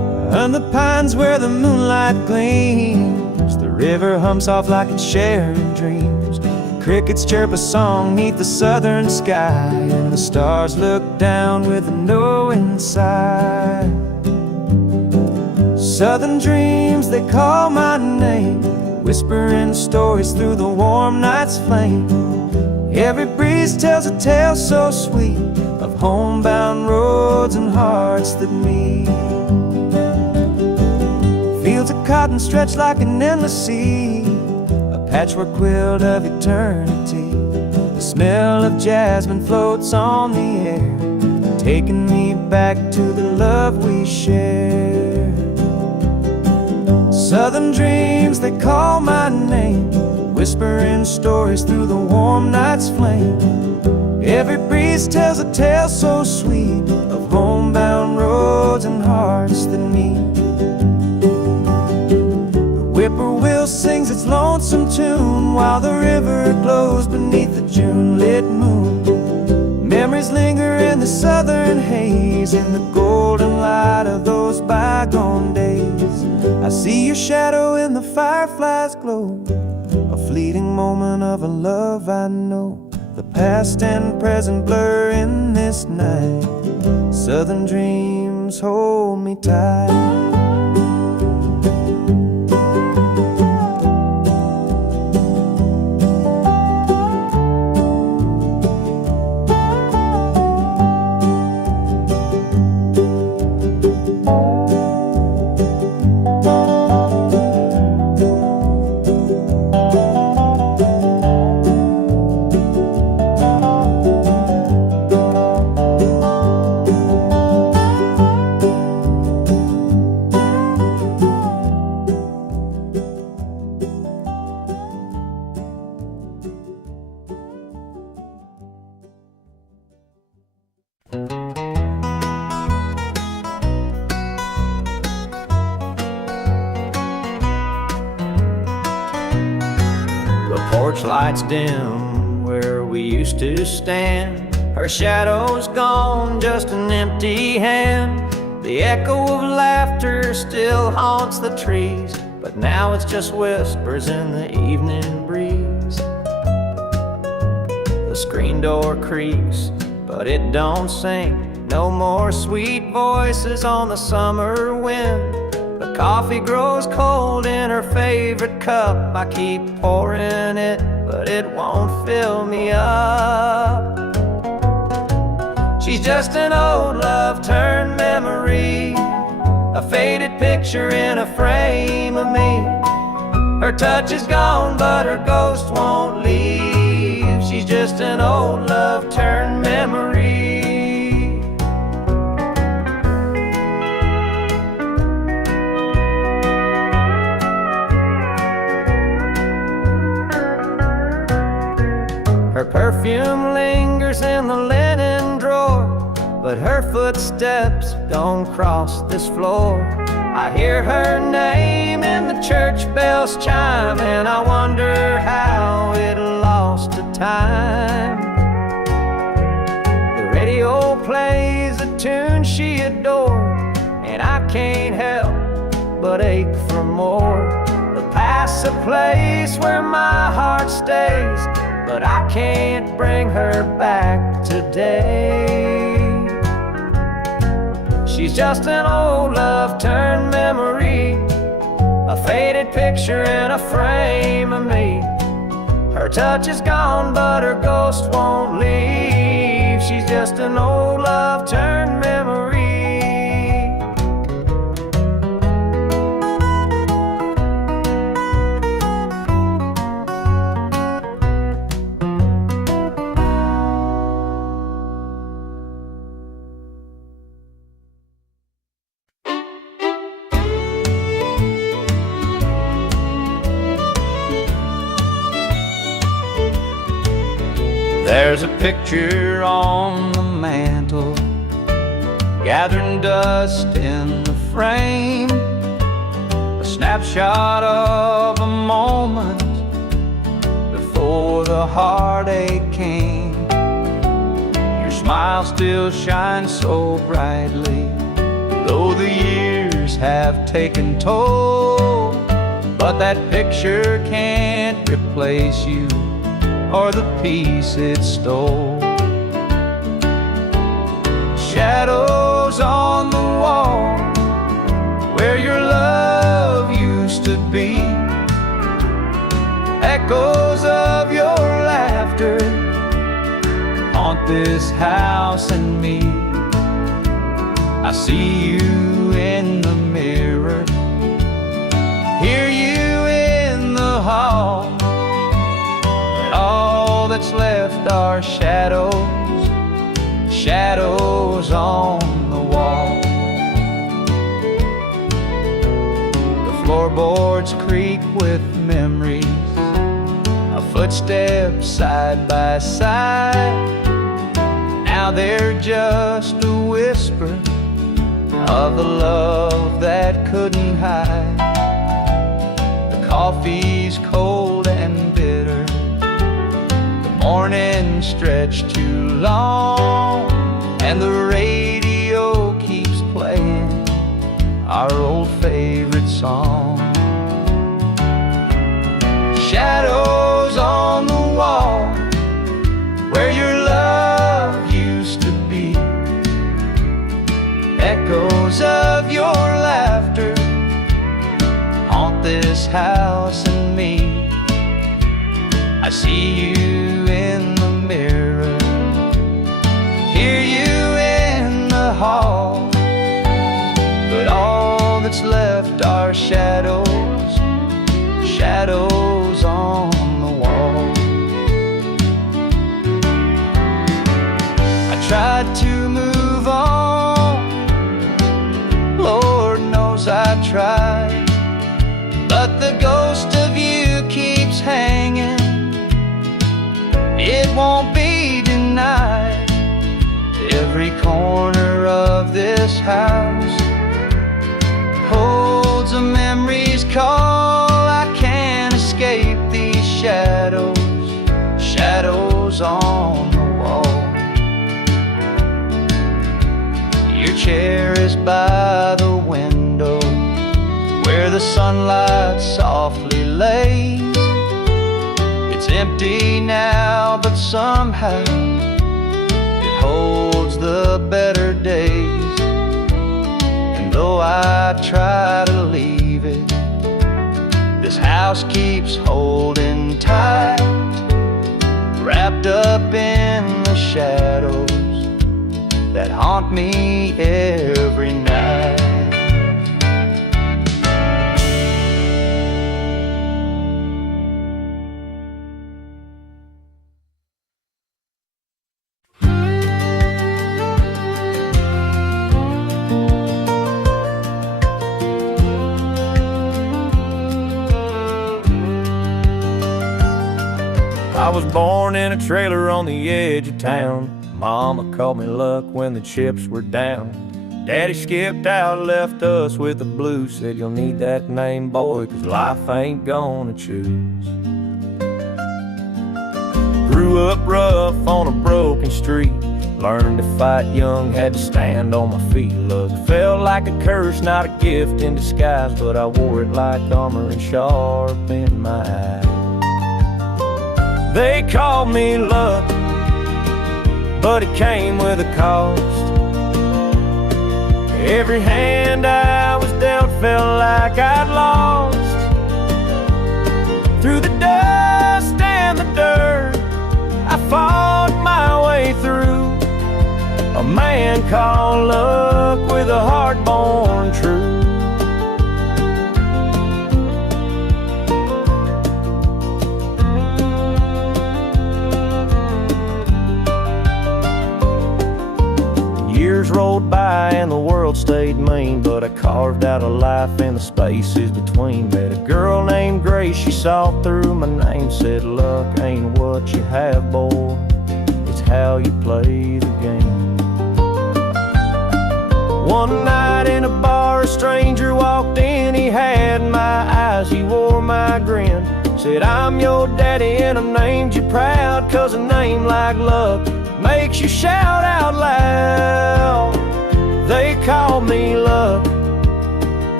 and the pines where the moonlight gleams. The river hums off like it's sharing dreams. Crickets chirp a song neath the southern sky, and the stars look down with a knowing sigh. Southern dreams, they call my name, whispering stories through the warm night's flame. Every breeze tells a tale so sweet of homebound roads and hearts that meet. Fields of cotton stretch like an endless sea, a patchwork quilt of eternity. The smell of jasmine floats on the air, taking me back to the love we shared. Southern dreams, they call my name, whispering stories through the warm night's flame. Every breeze tells a tale so sweet of homebound roads and hearts that meet. The whippoorwill sings its lonesome tune while the river glows beneath the June-lit moon. Memories linger in the southern haze, in the golden light of those bygone days. I see your shadow in the firefly's glow, a fleeting moment of a love I know. The past and present blur in this night. Southern dreams hold me tight. Porch lights dim where we used to stand. Her shadow's gone, just an empty hand. The echo of laughter still haunts the trees, but now it's just whispers in the evening breeze. The screen door creaks, but it don't sing. No more sweet voices on the summer wind. The coffee grows cold in her favorite cup. I keep pouring it, but it won't fill me up. She's just an old love turned memory, a faded picture in a frame of me. Her touch is gone, but her ghost won't leave. She's just an old love turned memory. Her perfume lingers in the linen drawer, but her footsteps don't cross this floor. I hear her name and the church bells chime, and I wonder how it lost to time. The radio plays a tune she adored, and I can't help but ache for more. The past's a place where my heart stays, but I can't bring her back today. She's just an old love turned memory, a faded picture in a frame of me. Her touch is gone, but her ghost won't leave. She's just an old love turned memory. There's a picture on the mantle, gathering dust in the frame, a snapshot of a moment before the heartache came. Your smile still shines so brightly, though the years have taken toll, but that picture can't replace you or the peace it stole. Shadows on the wall where your love used to be, echoes of your laughter haunt this house and me. I see you in the mirror, hear you in the hall, but all that's left are shadows, shadows on the wall. The floorboards creak with memories of footsteps side by side. Now they're just a whisper of the love that couldn't hide. The coffee's cold and bitter, the morning stretched too long, and the radio keeps playing our old favorite song. Shadows on the wall where your love used to be, echoes of your laughter haunt this house and me. I see you in the mirror, hear you in the hall, but all that's left are shadows, shadows on the wall. I tried to move on, Lord knows I tried, but the ghost of you keeps hanging. It won't be denied. Every corner of this house holds a memory's call. I can't escape these shadows, shadows on the wall. Your chair is by the window where the sunlight softly lays. It's empty now, but somehow it holds the better days. And though I try to leave it, this house keeps holding tight, wrapped up in the shadows that haunt me every night. I was born in a trailer on the edge of town. Mama called me luck when the chips were down. Daddy skipped out, left us with the blues. Said you'll need that name, boy, 'cause life ain't gonna choose. Grew up rough on a broken street. Learned to fight young, had to stand on my feet. Love felt like a curse, not a gift in disguise, but I wore it like armor and sharp in my eye. They called me luck, but it came with a cost. Every hand I was dealt felt like I'd lost. Through the dust and the dirt, I fought my way through. A man called luck with a heart born true. Years rolled by and the world stayed mean, but I carved out a life in the spaces between. Met a girl named Grace, she saw through my name, said luck ain't what you have, boy, it's how you play the game. One night in a bar, a stranger walked in, he had my eyes, he wore my grin. Said, I'm your daddy and I named you proud, 'cause a name like luck makes you shout out loud. They call me luck,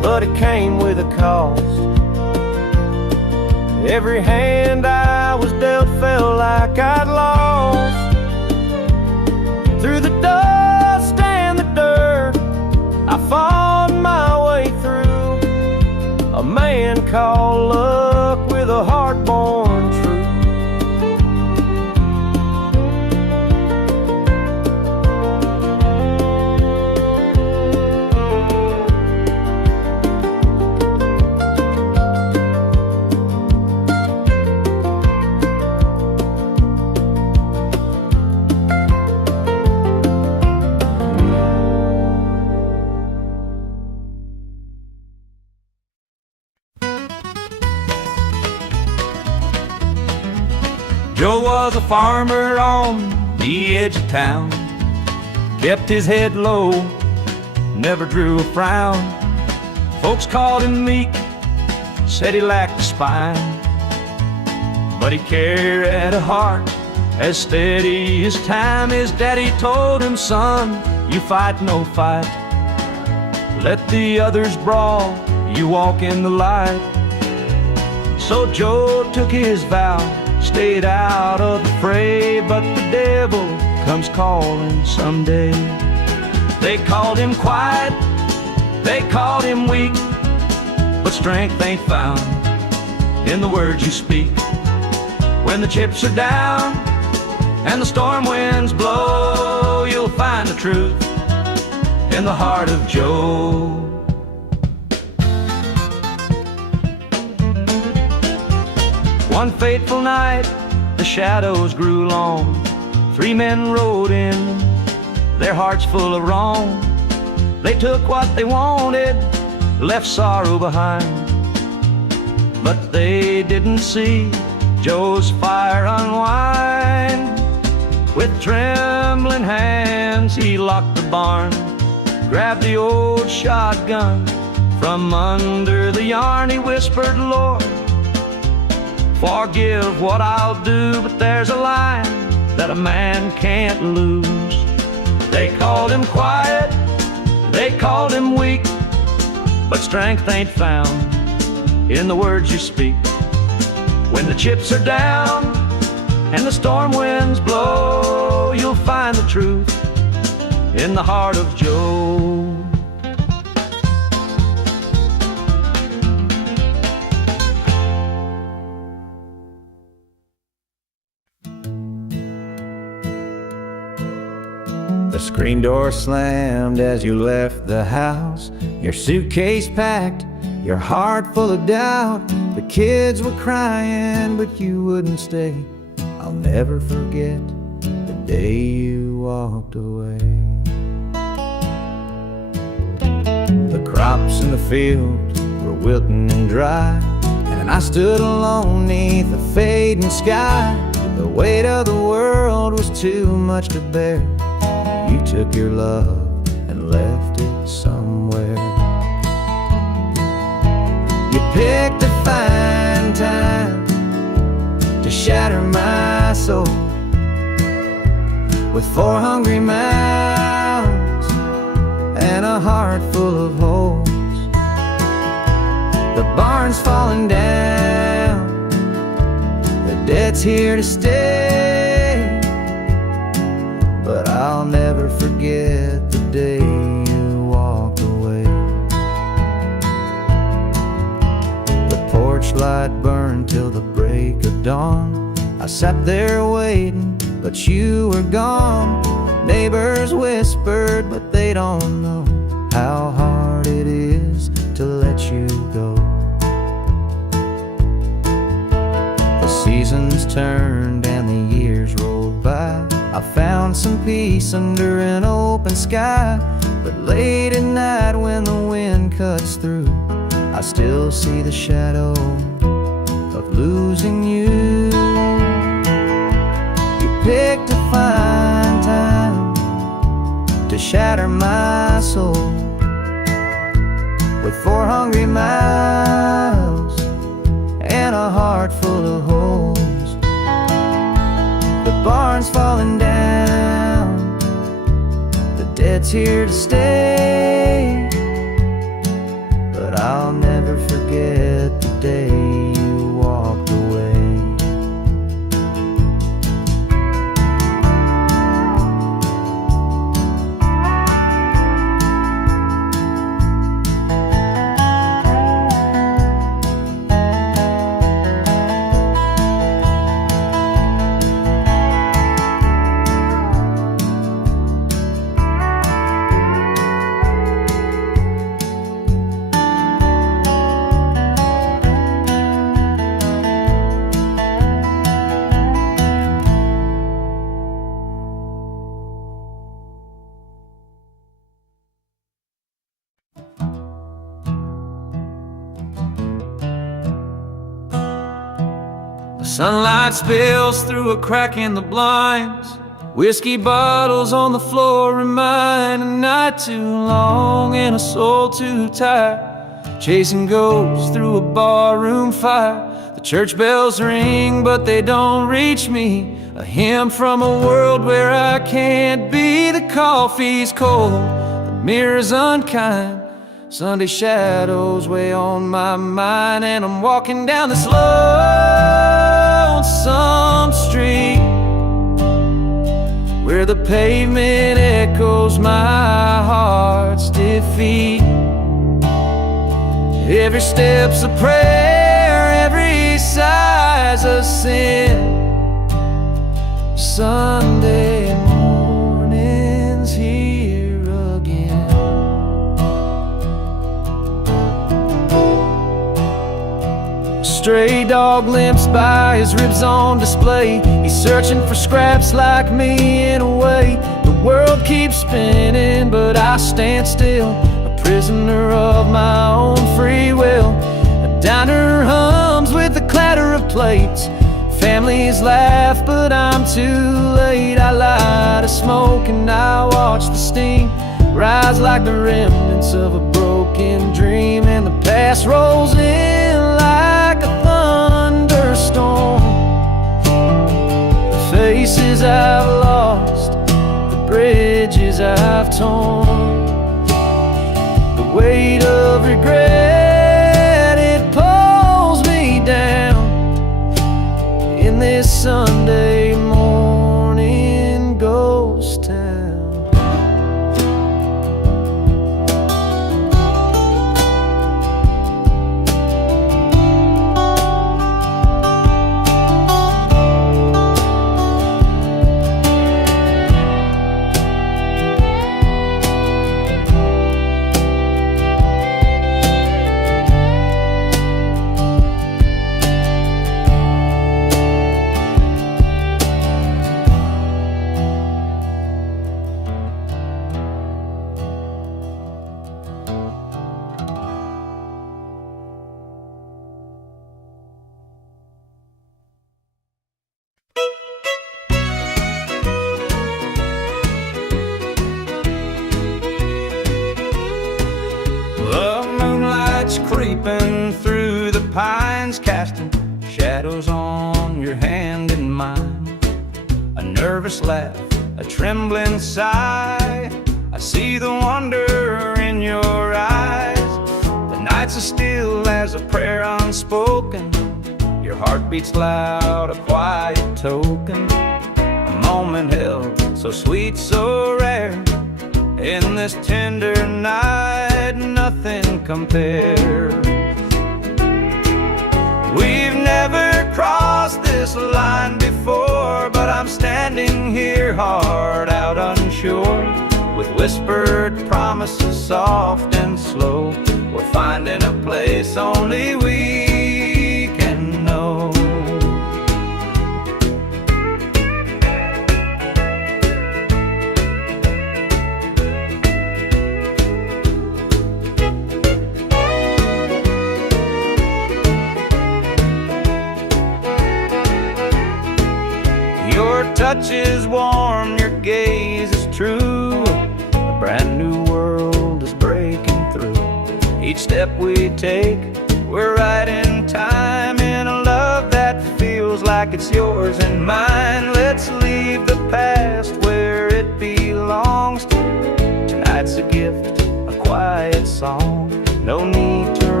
but it came with a cost. Every hand I was dealt felt like I'd lost. Through the dust and the dirt, I fought my way through. A man called luck with a heart born true. Joe was a farmer on the edge of town, kept his head low, never drew a frown. Folks called him meek, said he lacked a spine, but he carried a heart as steady as time. His daddy told him, son, you fight no fight, let the others brawl, you walk in the light. So Joe took his vow, stayed out of the fray, but the devil comes calling someday. They called him quiet, they called him weak, but strength ain't found in the words you speak. When the chips are down and the storm winds blow, you'll find the truth in the heart of Joe. One fateful night, the shadows grew long. 3 men rode in, their hearts full of wrong. They took what they wanted, left sorrow behind, but they didn't see Joe's fire unwind. With trembling hands, he locked the barn, grabbed the old shotgun from under the yarn. He whispered, Lord, forgive what I'll do, but there's a line that a man can't lose. They called him quiet, they called him weak, but strength ain't found in the words you speak. When the chips are down and the storm winds blow, you'll find the truth in the heart of Joe. The screen door slammed as you left the house, your suitcase packed, your heart full of doubt. The kids were crying, but you wouldn't stay. I'll never forget the day you walked away. The crops in the field were wilting and dry, and I stood alone neath the fading sky. The weight of the world was too much to bear. You took your love and left it somewhere. You picked a fine time to shatter my soul with 4 hungry mouths and a heart full of holes. The barn's falling down, the debt's here to stay, but I'll never forget the day you walked away. The porch light burned till the break of dawn. I sat there waiting, but you were gone. Neighbors whispered, but they don't know how hard it is to let you go. The seasons turned and the years rolled by. I found some peace under an open sky, but late at night when the wind cuts through, I still see the shadow of losing you. You picked a fine time to shatter my soul with 4 hungry mouths and a heart full of holes. The barn's falling down, the debt's here to stay, but but I'll never forget the day you walked away. The sunlight spills through a crack in the blinds. Whiskey bottles on the floor remind a night too long and a soul too tired, chasing ghosts through a barroom fire. The church bells ring, but they don't reach me. A hymn from a world where I can't be. The coffee's cold, the mirror's unkind. Sunday shadows weigh on my mind, and I'm walking down this lonesome street where the pavement echoes my heart's defeat. Every step's a prayer, every sigh's a sin. Sunday morning's here again. A stray dog limps by, his ribs on display. He's searching for scraps like me in a way. The world keeps spinning, but I stand still, a prisoner of my own free will. A diner hums with the clatter of plates. Families laugh, but I'm too late. I light a smoke and I watch the steam rise like the remnants of a broken dream. And the past rolls in like a thunderstorm. The faces I've lost, the bridges I've torn, the weight of regret, it pulls me down in this Sunday morning ghost town. Creeping through the pines, casting shadows on your hand and mine. A nervous laugh, a trembling sigh, I see the wonder in your eyes. The nights are still as a prayer unspoken. Your heart beats loud, a quiet token. A moment held, so sweet, so rare. In this tender night, nothing compares. We've never crossed this line before, but I'm standing here, heart out unsure, with whispered promises soft and slow. We're finding a place only we can know. Your touch is warm, your gaze is true. A brand new world is breaking through. Each step we take, we're right in time, in a love that feels like it's yours and mine. Let's leave the past where it belongs. Tonight's a gift, a quiet song. No need to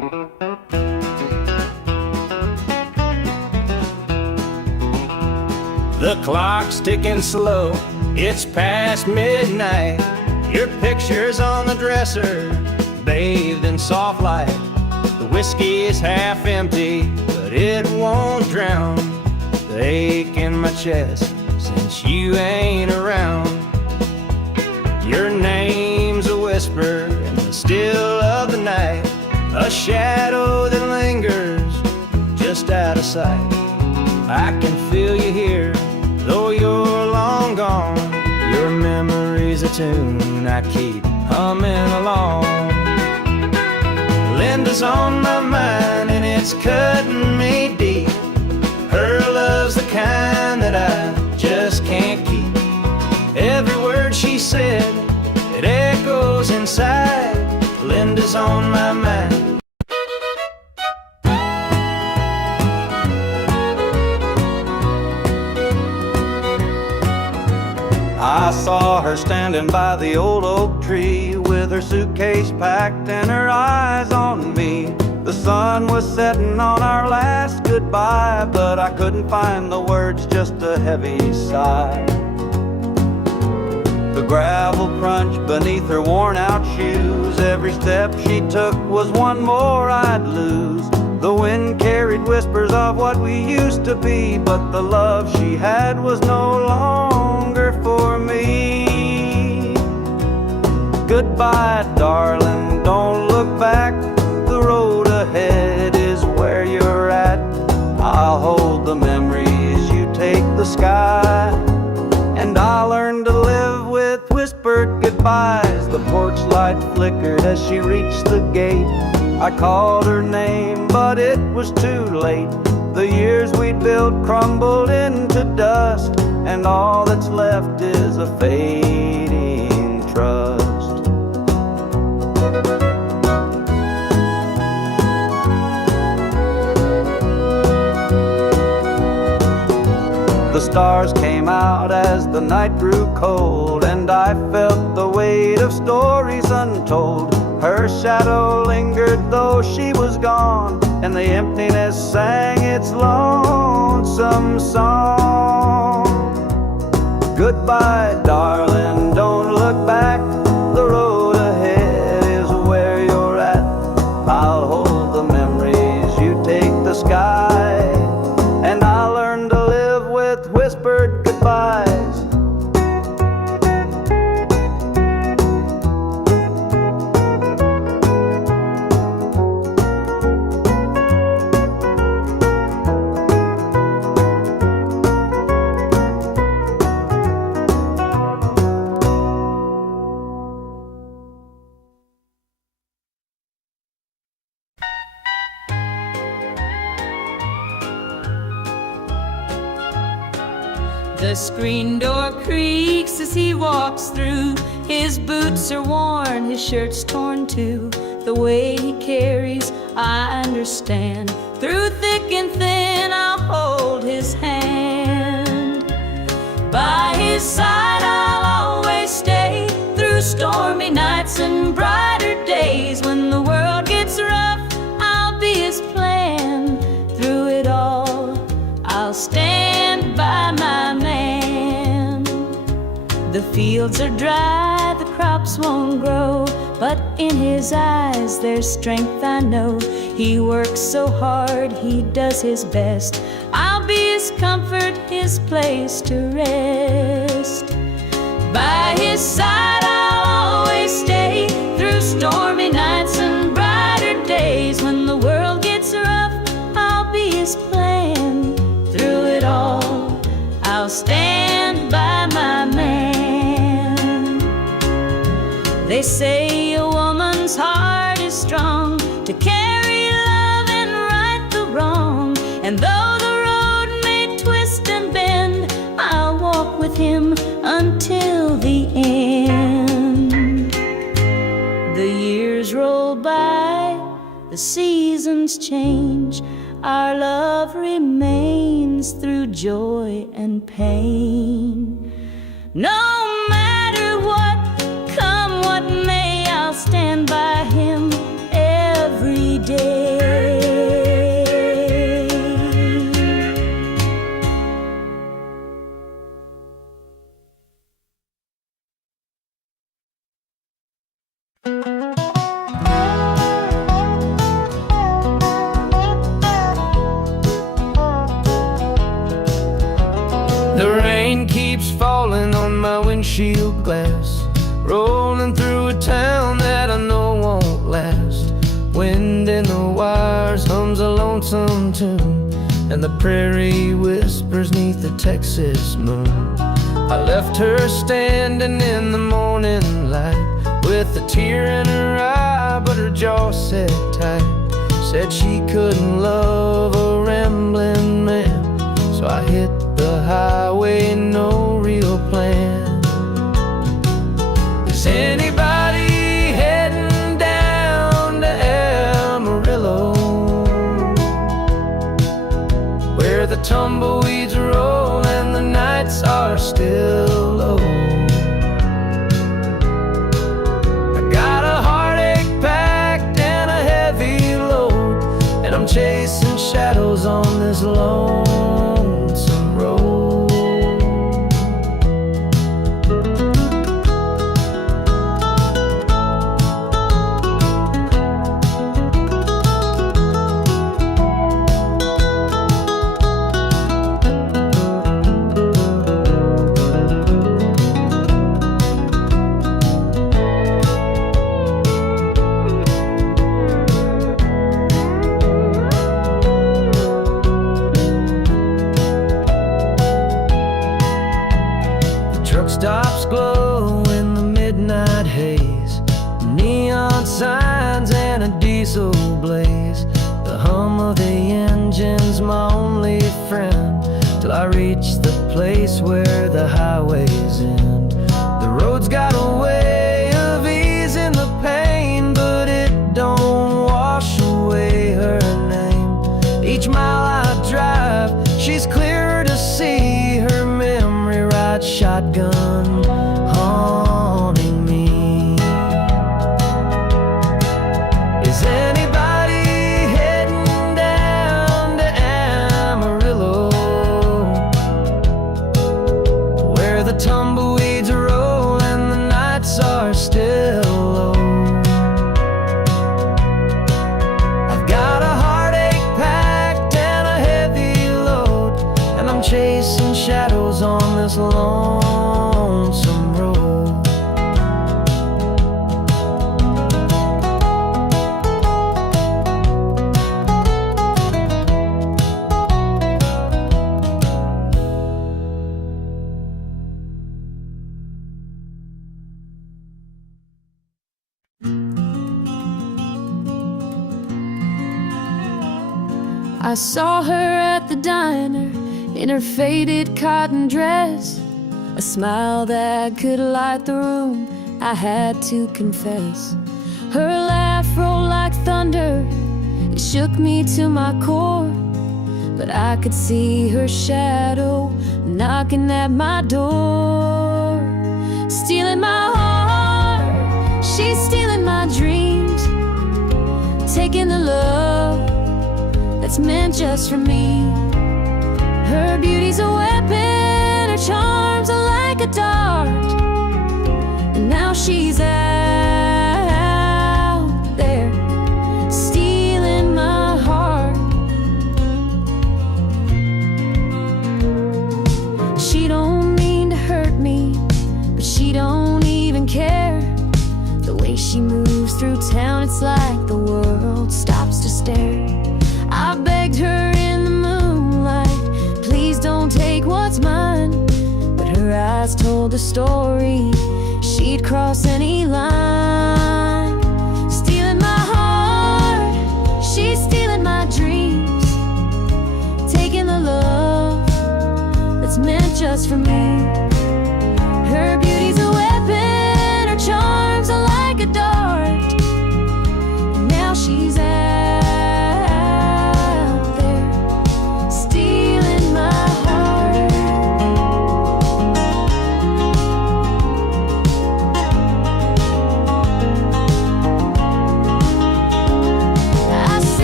The clock's ticking slow, it's past midnight. Your picture's on the dresser, bathed in soft light. The whiskey is half empty, but it won't drown the ache in my chest since you ain't around. Your name's a whisper in the still of the night, a shadow that lingers just out of sight. I can feel you here, though you're long gone. Your memory's a tune I keep humming along. Linda's on my mind and it's cutting me deep. Her love's the kind that I just can't keep. Every word she said, it echoes inside. Linda's on my mind. I saw her standing by the old oak tree with her suitcase packed and her eyes on me. The sun was setting on our last goodbye, but I couldn't find the words, just a heavy sigh. The gravel crunched beneath her worn out shoes. Every step she took was one more I'd lose. The wind carried whispers of what we used to be, but the love she had was no longer for me. Goodbye, darling, don't look back. The road ahead is where you're at. I'll hold the memories, you take the sky. And I'll learn to live with whispered goodbyes. The porch light flickered as she reached the gate. I called her name, but it was too late. The years we'd built crumbled into dust, and all that's left is a fading trust. The stars came out as the night grew cold, and I felt the weight of stories untold. Her shadow lingered though she was gone, and the emptiness sang its lonesome song. Goodbye, darling, don't look back. The road ahead is where you're at. I'll hold the memories, you take the sky. And I'll learn to live with whispered goodbyes. The screen door creaks as he walks through. His boots are worn, his shirt's torn too. The way he carries, I understand. Through thick and thin, I'll hold his hand. By his side, I'll always stay. Through stormy nights and brighter days. When the world gets rough, I'll be his plan. Through it all, I'll stand by my man. The fields are dry, the crops won't grow, but in his eyes there's strength, I know. He works so hard, he does his best. I'll be his comfort, his place to rest. By his side I'll always stay. Through stormy nights and brighter days. When the world gets rough, I'll be his plan. Through it all, I'll stand by my man. They say a woman's heart is strong to carry love and right the wrong. And though the road may twist and bend, I'll walk with him until the end. The years roll by, the seasons change. Our love remains through joy and pain. No matter what, come what may, I'll stand by him every day. day. The rain keeps falling on my windshield glass, rolling through a town that I know won't last. Wind in the wires hums a lonesome tune, and the prairie whispers neath the Texas moon. I left her standing in the morning light, with a tear in her eye, but her jaw set tight. Said she couldn't love a rambling man, so I hit the highway, no real plan. Is anybody heading down to Amarillo, where the tumbleweeds roll and the nights are still low? I got a heartache packed and a heavy load, and I'm chasing shadows on this lonesome road. Truck stops glow in the midnight haze, neon signs and a diesel blaze. The hum of the engine's my only friend, till I reach the place where the highways end. The road's got a way of easing the pain, but it don't wash away her name. Each mile I drive, she's clearer to see, her memory rides shotgun, haunting me. Is anybody heading down to Amarillo, where the tumbleweeds roll and the nights are still low? I've got a heartache packed and a heavy load, and I'm chasing shadows on this lonesome road. I saw her at the diner in her faded cotton dress, a smile that could light the room, I had to confess. Her laugh rolled like thunder, it shook me to my core, but I could see her shadow knocking at my door. Stealing my heart, she's stealing my dreams, taking the love that's meant just for me. Her beauty's a weapon, her charms are like a dart, and now she's out there stealing my heart. She don't mean to hurt me, but she don't even care. The way she moves through town, it's like the world stops to stare. I begged her in the moonlight, please don't take what's mine, but her eyes told a story, she'd cross any line. Stealing my heart, she's stealing my dreams, taking the love that's meant just for me. Her beauty's a weapon, her charms are like a dart, and now she's out there stealing my heart. I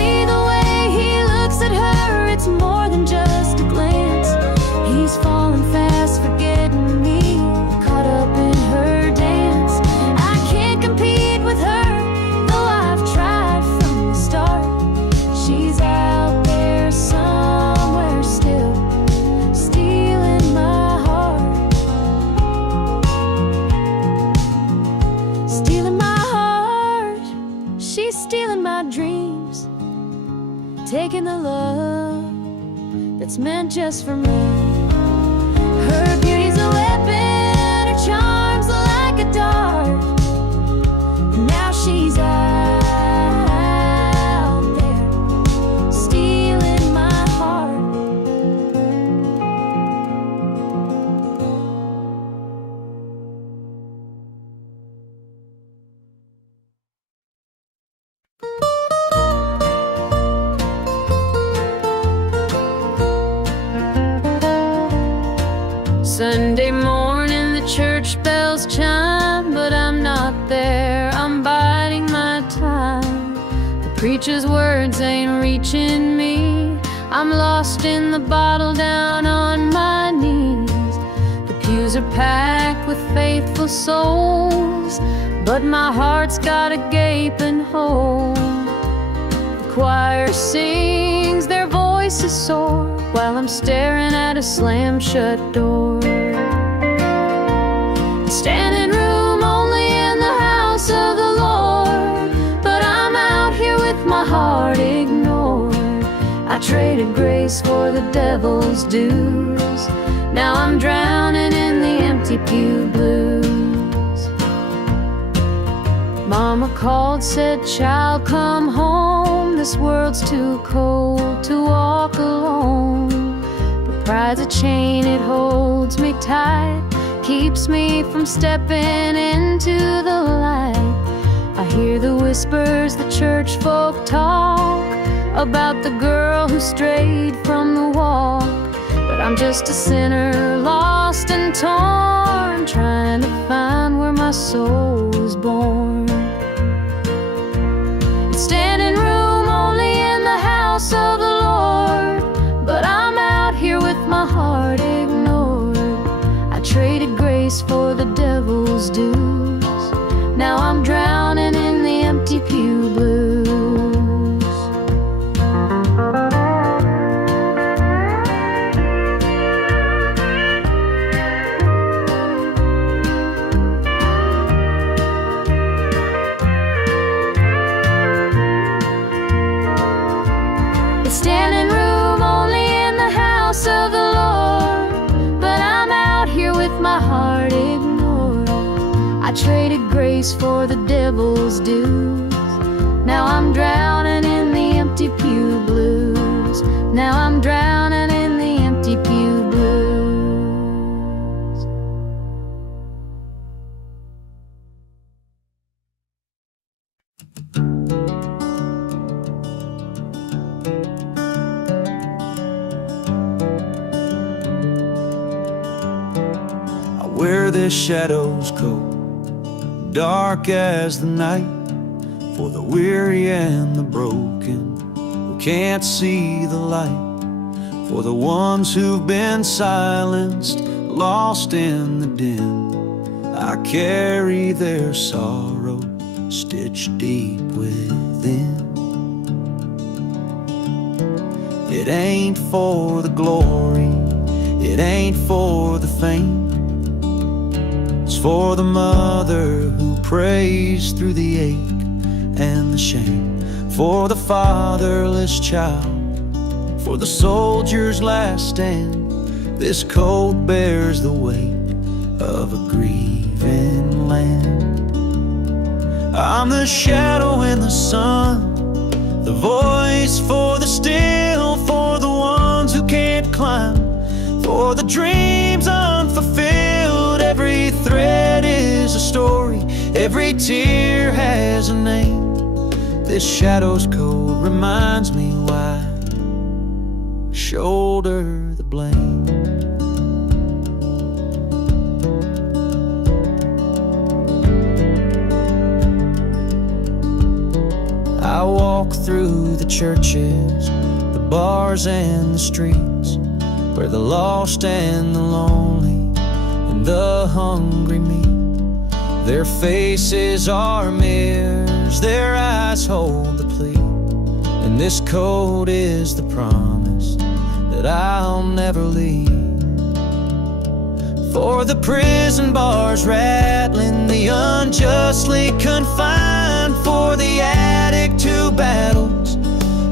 leaves, taking the love that's meant just for me. Her beauty's a weapon, her charms like a dart. And now she's out there, stealing my heart. Sunday morning, the church bells chime, but I'm not there, I'm biding my time. The preacher's words ain't reaching me, I'm lost in the bottle down on my knees. The pews are packed with faithful souls, but my heart's got a gaping hole. The choir sings, their voices soar, while I'm staring at a slam-shut door. Standing room only in the house of the Lord, but I'm out here with my heart ignored. I traded grace for the devil's dues, now I'm drowning in the empty pew blues. Mama called, said, "Child, come home, this world's too cold to walk alone." But pride's a chain, it holds me tight, keeps me from stepping into the light. I hear the whispers the church folk talk about the girl who strayed from the walk, but I'm just a sinner, lost and torn, trying to find where my soul was born. It's standing room only in the house of the Lord, but I'm out here with my heart ignored. I traded grace for the devil's dues, now I'm drowning in the empty pew blues. It's standing room only in the house of the Lord, but I'm out here with my heart ignored. I traded grace for the devil's dues, now I'm drowning in the empty pew blues. Now I'm drowning in the empty pew blues. I wear this shadow's coat, dark as the night, for the weary and the broken who can't see the light, for the ones who've been silenced, lost in the din. I carry their sorrow stitched deep within. It ain't for the glory, it ain't for the fame, it's for the mother who prays through the ache and the shame, for the fatherless child, for the soldier's last stand. This coat bears the weight of a grieving land. I'm the shadow in the sun, the voice for the still, for the ones who can't climb, for the dreams unfulfilled. Every thread is a story, every tear has a name. This shadow's code reminds me why I shoulder the blame. I walk through the churches, the bars and the streets, where the lost and the lonely and the hungry meet. Their faces are mirrors, their eyes hold the plea, and this code is the promise that I'll never leave. For the prison bars rattling, the unjustly confined, for the addict who battles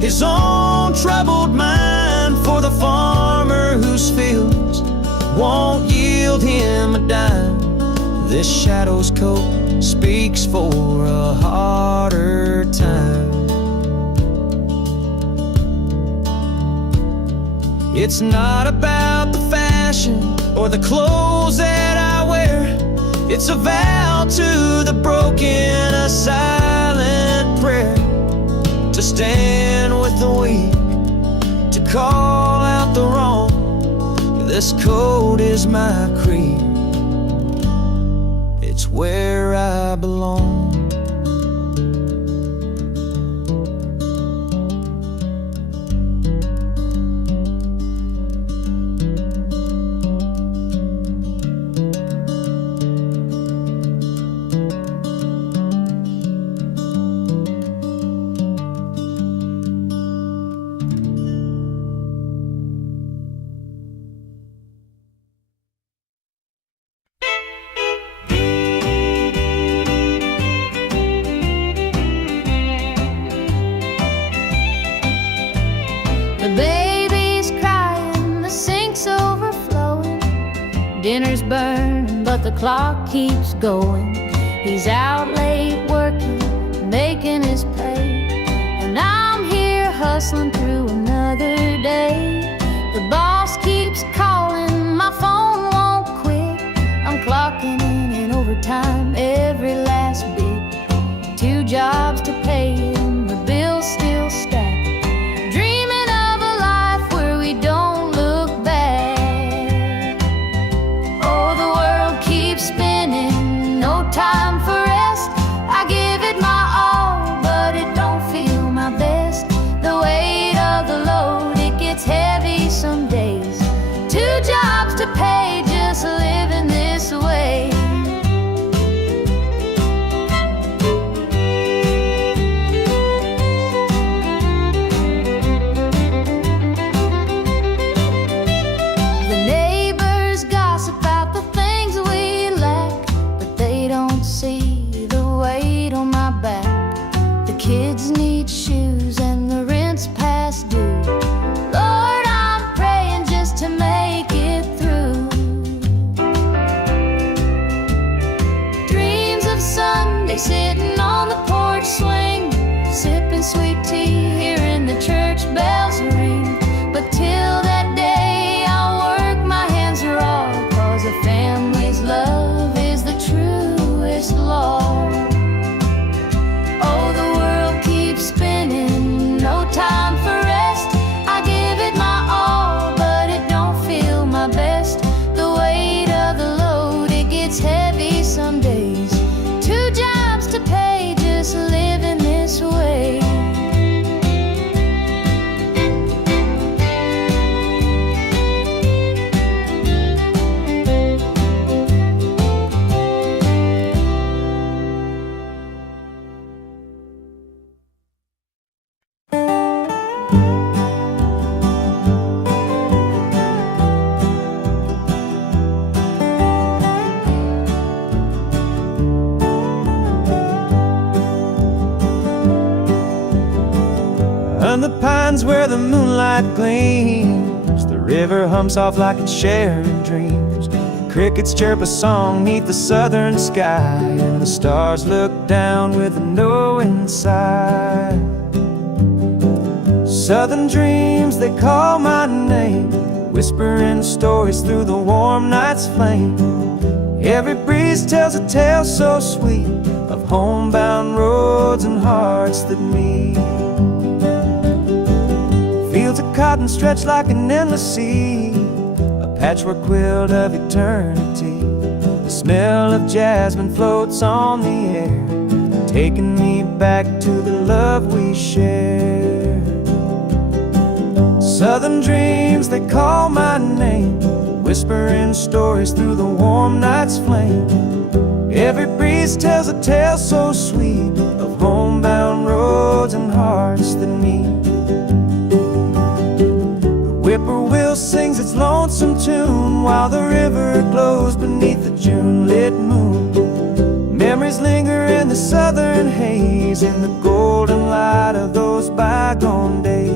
his own troubled mind, for the farmer whose fields won't yield him a dime. This shadow's coat speaks for a harder time. It's not about the fashion or the clothes that I wear. It's a vow to the broken, a silent prayer, to stand with the weak, to call out the wrong. This code is my creed, it's where I belong. Dinner's burning, but the clock keeps going. He's out late working, making his pay, and I'm here hustling through another day. The boss keeps calling, my phone won't quit. I'm clocking in overtime every last bit. 2 jobs to pay and the bills still stack. Dreaming of a life where we don't look back. Oh, the world keeps spinning, no time for rest. I give it my all, but it don't feel my best. The weight of the load, it gets heavy some days. 2 jobs to pay, just living this way. The neighbors gossip about the things we lack, but they don't see the weight on my back. The kids need shoes and the rent's past due. Lord, I'm praying just to make it through. Dreams of Sunday, sitting on the porch swing, sipping sweet tea, hearing the church bells ring. But till that day, I'll work my hands raw, 'cause a family's love is the truest law. Oh, the world keeps spinning, no time for rest. I give it my all, but it don't feel my best. The weight of the load, it gets heavy some days. 2 jobs to pay, just living this way. And the pines where the moonlight gleams, the river hums off like it's sharing dreams. Crickets chirp a song neath the southern sky, and the stars look down with a knowing sigh. Southern dreams, they call my name, whispering stories through the warm night's flame. Every breeze tells a tale so sweet of homebound roads and hearts that meet. Fields of cotton stretch like an endless sea, a patchwork quilt of eternity. The smell of jasmine floats on the air, taking me back to the love we shared. Southern dreams, they call my name, whispering stories through the warm night's flame. Every breeze tells a tale so sweet of homebound roads and hearts that meet. Whippoorwill sings its lonesome tune while the river glows beneath the June-lit moon. Memories linger in the southern haze, in the golden light of those bygone days.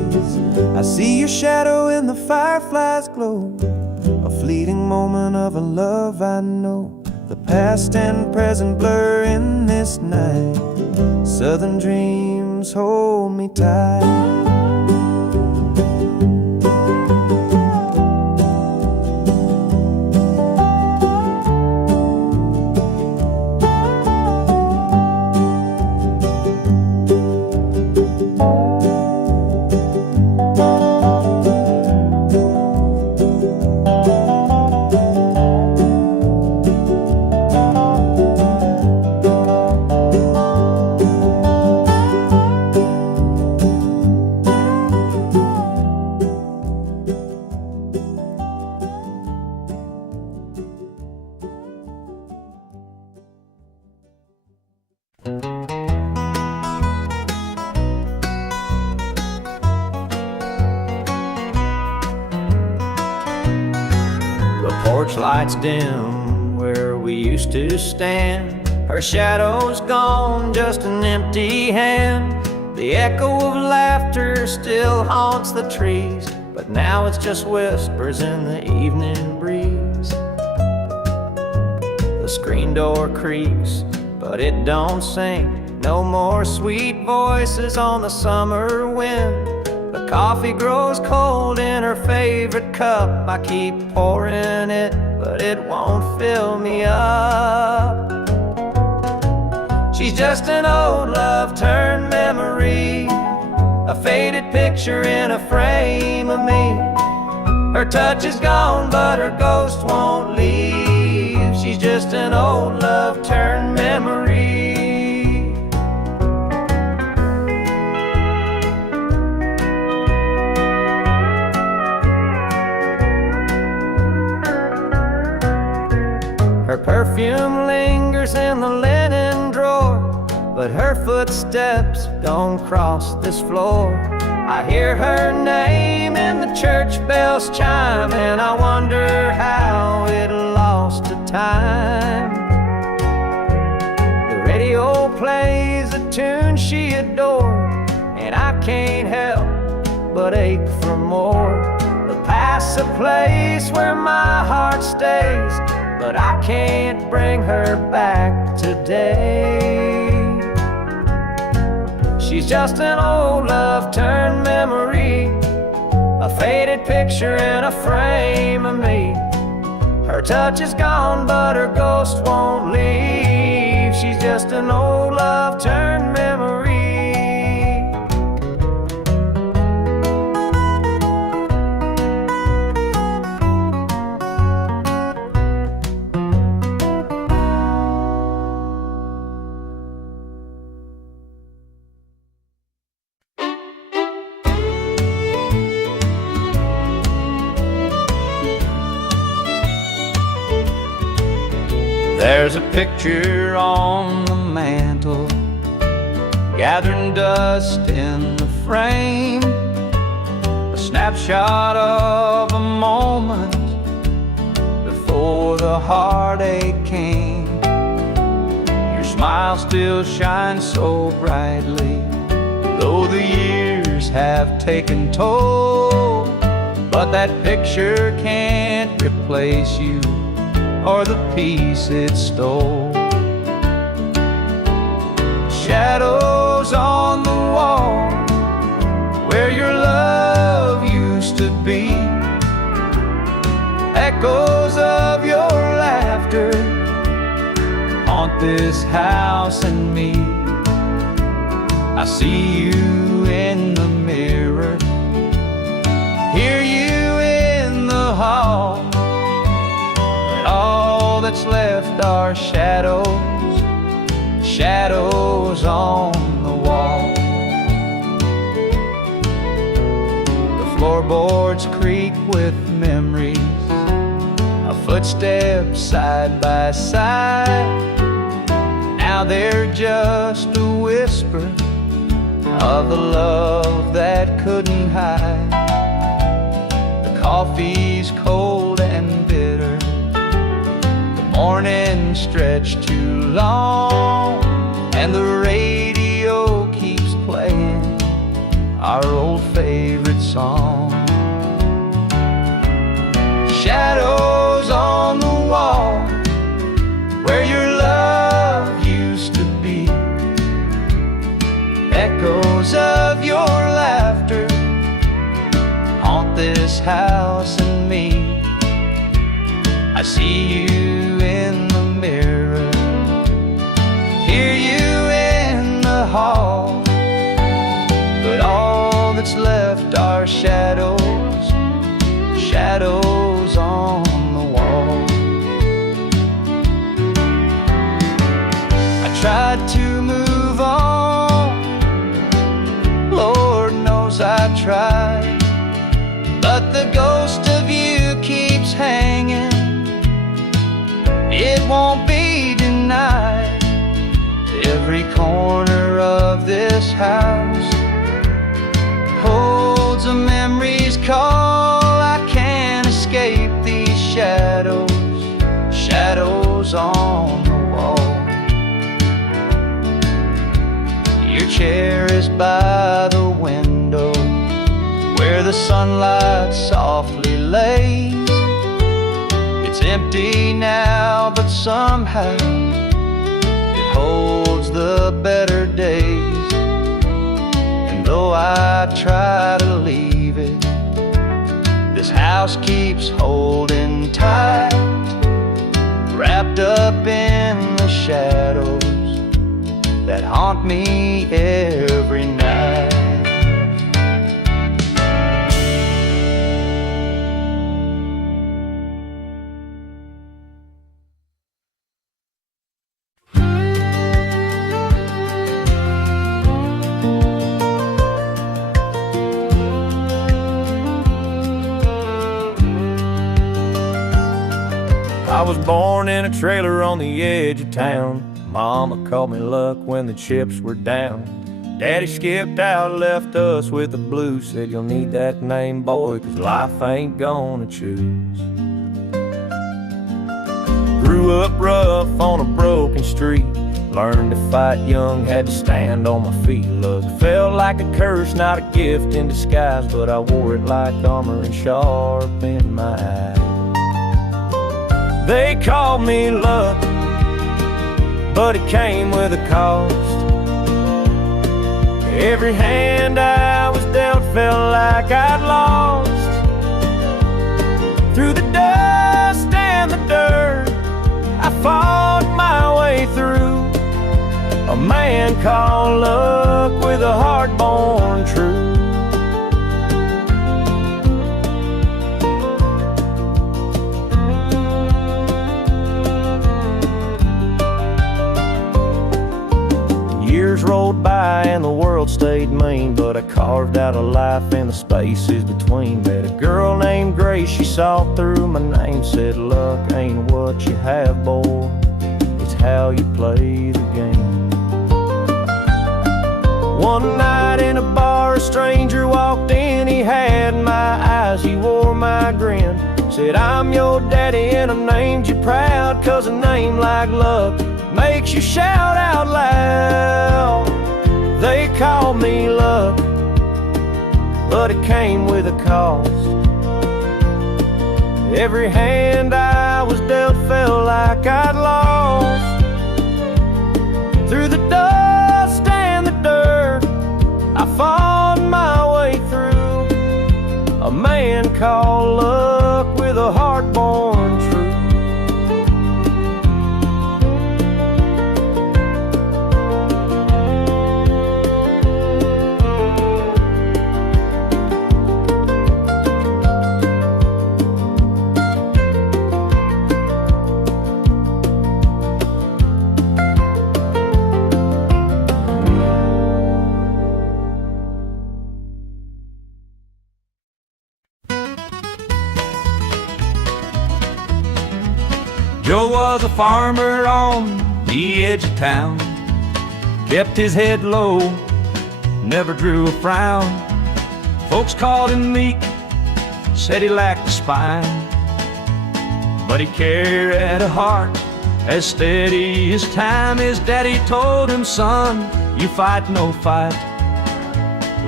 I see your shadow in the firefly's glow, a fleeting moment of a love I know. The past and present blur in this night. Southern dreams hold me tight. Porch lights dim where we used to stand. Her shadow's gone, just an empty hand. The echo of laughter still haunts the trees, but now it's just whispers in the evening breeze. The screen door creaks, but it don't sing. No more sweet voices on the summer wind. The coffee grows cold in her favorite cup. I keep pouring it, but it won't fill me up. She's just an old love turned memory, a faded picture in a frame of me. Her touch is gone, but her ghost won't leave. She's just an old love turned memory. Her perfume lingers in the linen drawer, but her footsteps don't cross this floor. I hear her name in the church bells chime, and I wonder how it lost to time. The radio plays a tune she adored, and I can't help but ache for more. The past's a place where my heart stays, but I can't bring her back today. She's just an old love turned memory, a faded picture in a frame of me. Her touch is gone, but her ghost won't leave. She's just an old love turned memory. There's a picture on the mantle, gathering dust in the frame, a snapshot of a moment before the heartache came. Your smile still shines so brightly, though the years have taken toll. But that picture can't replace you or the peace it stole. Shadows on the wall where your love used to be, echoes of your laughter haunt this house and me. I see you in the mirror, hear you in the hall. All that's left are shadows, shadows on the wall. The floorboards creak with memories of footsteps side by side. Now they're just a whisper of the love that couldn't hide. The coffee's cold and bitter, morning stretched too long, and the radio keeps playing our old favorite song. Shadows on the wall where your love used to be, echoes of your laughter haunt this house and me. I see you in the mirror, hear you in the hall, but all that's left are shadows, shadows on the wall. I tried to move on, Lord knows I tried, but the ghost of you keeps hanging. It won't be denied. Every corner of this house holds a memory's call. I can't escape these shadows, shadows on the wall. Your chair is by the window where the sunlight softly lays. It's empty now, but somehow it holds the better days. And though I try to leave it, this house keeps holding tight, wrapped up in the shadows that haunt me every night. I was born in a trailer on the edge of town. Mama called me luck when the chips were down. Daddy skipped out, left us with the blues. Said you'll need that name, boy, 'cause life ain't gonna choose. Grew up rough on a broken street. Learned to fight young, had to stand on my feet. Look, felt like a curse, not a gift in disguise, but I wore it like armor and sharp in my eyes. They called me luck, but it came with a cost. Every hand I was dealt felt like I'd lost. Through the dust and the dirt, I fought my way through. A man called luck with a heart born true. Years rolled by and the world stayed mean, but I carved out a life in the spaces between. Met a girl named Grace, she saw through my name, said luck ain't what you have, boy, it's how you play the game. One night in a bar, a stranger walked in, he had my eyes, he wore my grin. Said, I'm your daddy and I named you proud, 'cause a name like luck makes you shout out loud. They called me luck, but it came with a cost. Every hand I was dealt felt like I'd lost. Through the dust and the dirt, I fought my way through. A man called luck with a heart born true. Joe was a farmer on the edge of town. Kept his head low, never drew a frown. Folks called him meek, said he lacked a spine, but he carried a heart as steady as time. His daddy told him, son, you fight no fight,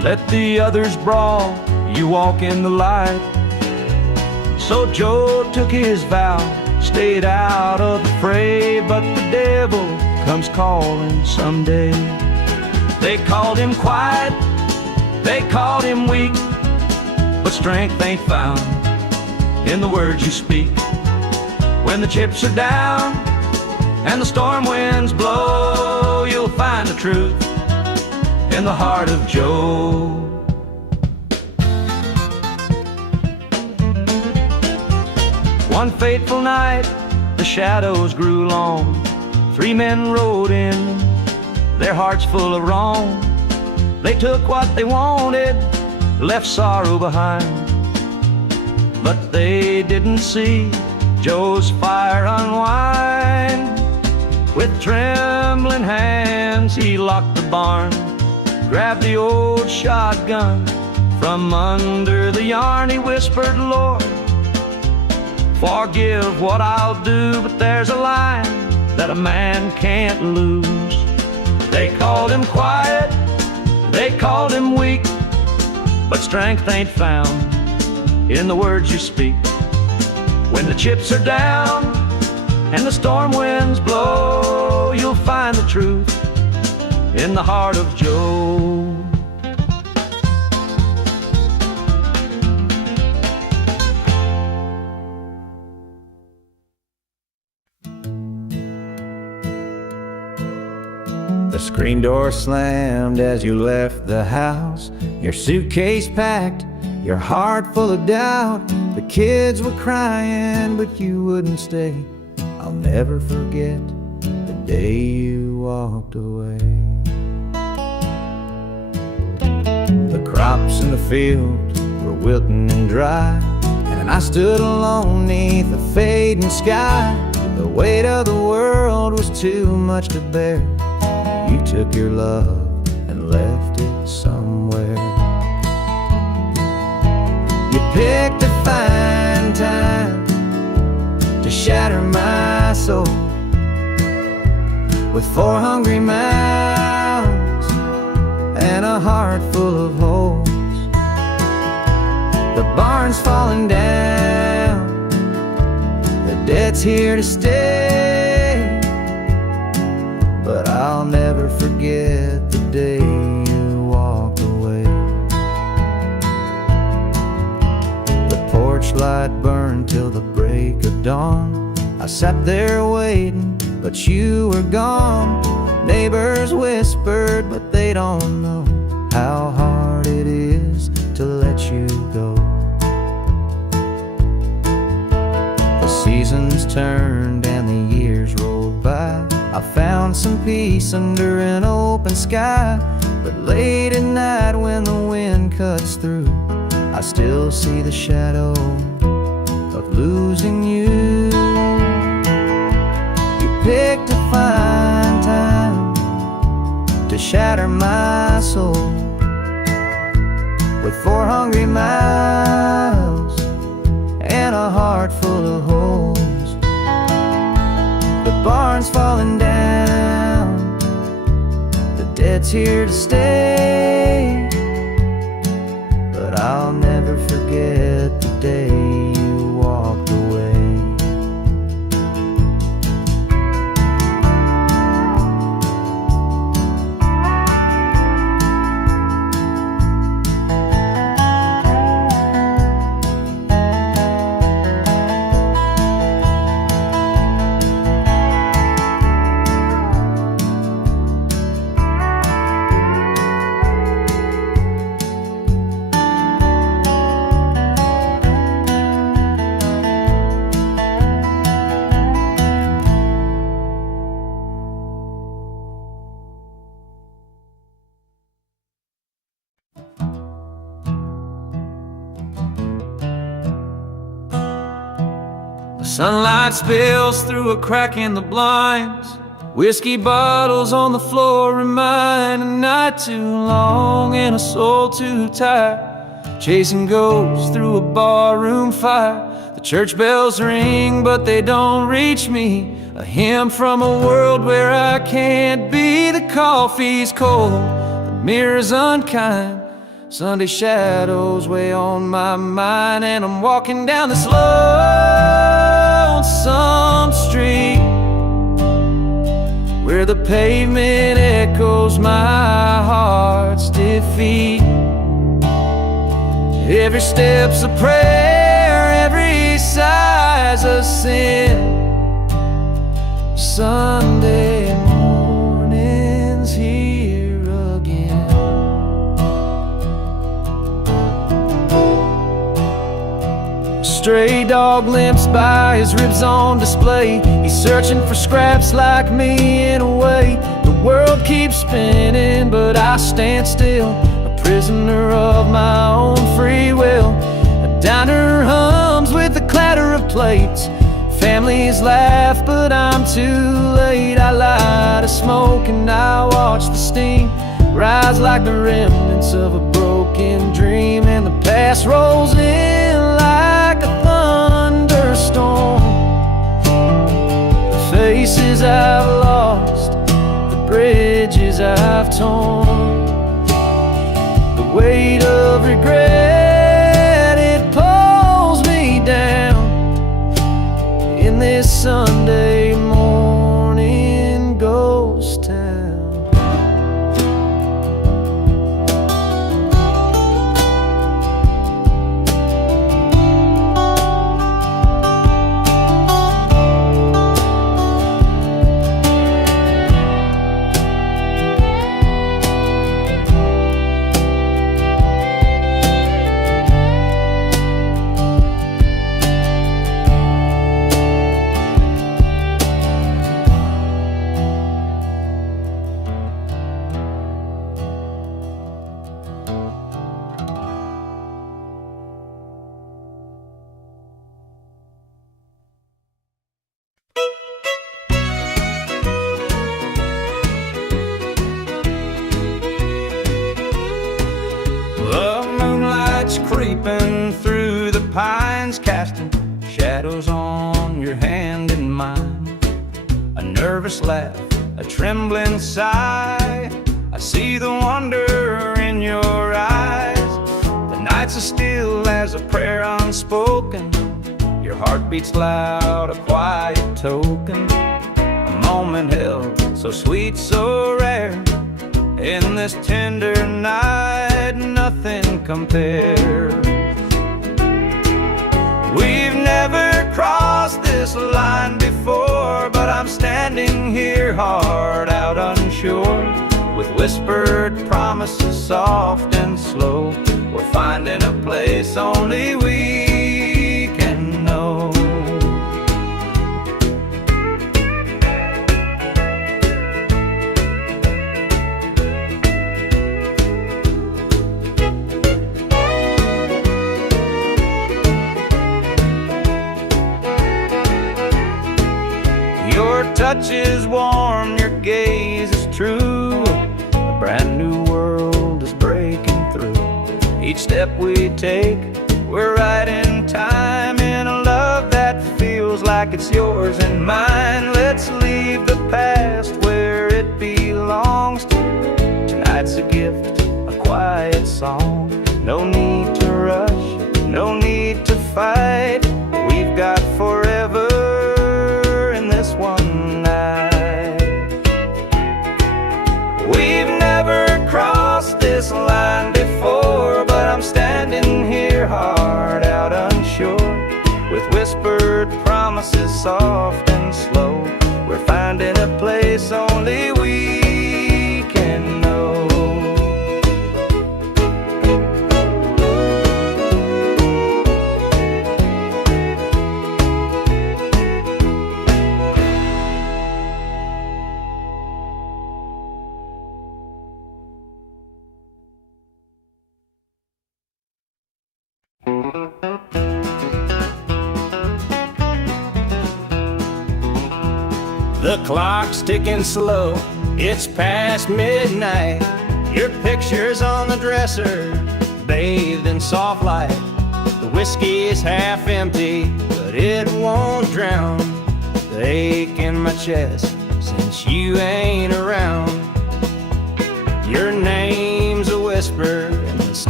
let the others brawl, you walk in the light. So Joe took his vow, stayed out of the fray, but the devil comes calling someday. They called him quiet, they called him weak, but strength ain't found in the words you speak. When the chips are down and the storm winds blow, you'll find the truth in the heart of Joe. One fateful night, the shadows grew long. 3 men rode in, their hearts full of wrong. They took what they wanted, left sorrow behind. But they didn't see Joe's fire unwind. With trembling hands, he locked the barn, grabbed the old shotgun from under the yarn. He whispered, Lord, forgive what I'll do, but there's a line that a man can't lose. They called him quiet, they called him weak, but strength ain't found in the words you speak. When the chips are down and the storm winds blow, you'll find the truth in the heart of Joe. The screen door slammed as you left the house, your suitcase packed, your heart full of doubt. The kids were crying, but you wouldn't stay. I'll never forget the day you walked away. The crops in the field were wilting and dry, and I stood alone neath the fading sky. The weight of the world was too much to bear. You took your love and left it somewhere. You picked a fine time to shatter my soul with 4 hungry mouths and a heart full of holes. The barn's falling down, the debt's here to stay, but I'll never forget the day you walked away. The porch light burned till the break of dawn. I sat there waiting, but you were gone. Neighbors whispered, but they don't know how hard it is to let you go. The seasons turned and the years rolled by. I found some peace under an open sky, but late at night when the wind cuts through, I still see the shadow of losing you. You picked a fine time to shatter my soul with 4 hungry mouths and a heart full of holes. The barn's falling down, the debt's here to stay, but I'll never forget the day you walked away. Sunlight spills through a crack in the blinds. Whiskey bottles on the floor remind a night too long and a soul too tired, chasing ghosts through a barroom fire. The church bells ring, but they don't reach me. A hymn from a world where I can't be. The coffee's cold, the mirror's unkind. Sunday shadows weigh on my mind, and I'm walking down this lonesome street where the pavement echoes my heart's defeat. Every step's a prayer, every sigh's a sin. Sunday morning's here again. A stray dog limps by, his ribs on display. He's searching for scraps like me in a way. The world keeps spinning, but I stand still, a prisoner of my own free will. A diner hums with the clatter of plates. Families laugh, but I'm too late. I light a smoke and I watch the steam rise like the remnants of a broken dream. And the past rolls in like a thunderstorm. The faces I've lost, the bridges I've torn, the weight of regret, it pulls me down in this Sunday morning ghost town. Creeping through the pines, casting shadows on your hand and mine. A nervous laugh, a trembling sigh, I see the wonder in your eyes. The nights are still as a prayer unspoken. Your heart beats loud, a quiet token. A moment held, so sweet, so rare. In this tender night, nothing compares. We've never crossed this line before, but I'm standing here, heart out unsure, with whispered promises soft and slow. We're finding a place only we can know. Your touch is warm, your gaze is true. A brand new world is breaking through. Each step we take, we're right in time, in a love that feels like it's yours and mine. Let's leave the past where it belongs to. Tonight's a gift, a quiet song. No need to rush, no need to fight. We've got forever in this one night. We've never crossed this line before, but I'm standing here, heart out unsure, with whispered promises soft and slow. We're finding a place only we can know. The clock's ticking slow, it's past midnight. Your picture's on the dresser, bathed in soft light. The whiskey is half empty, but it won't drown the ache in my chest since you ain't around. Your name's a whisper in the sky.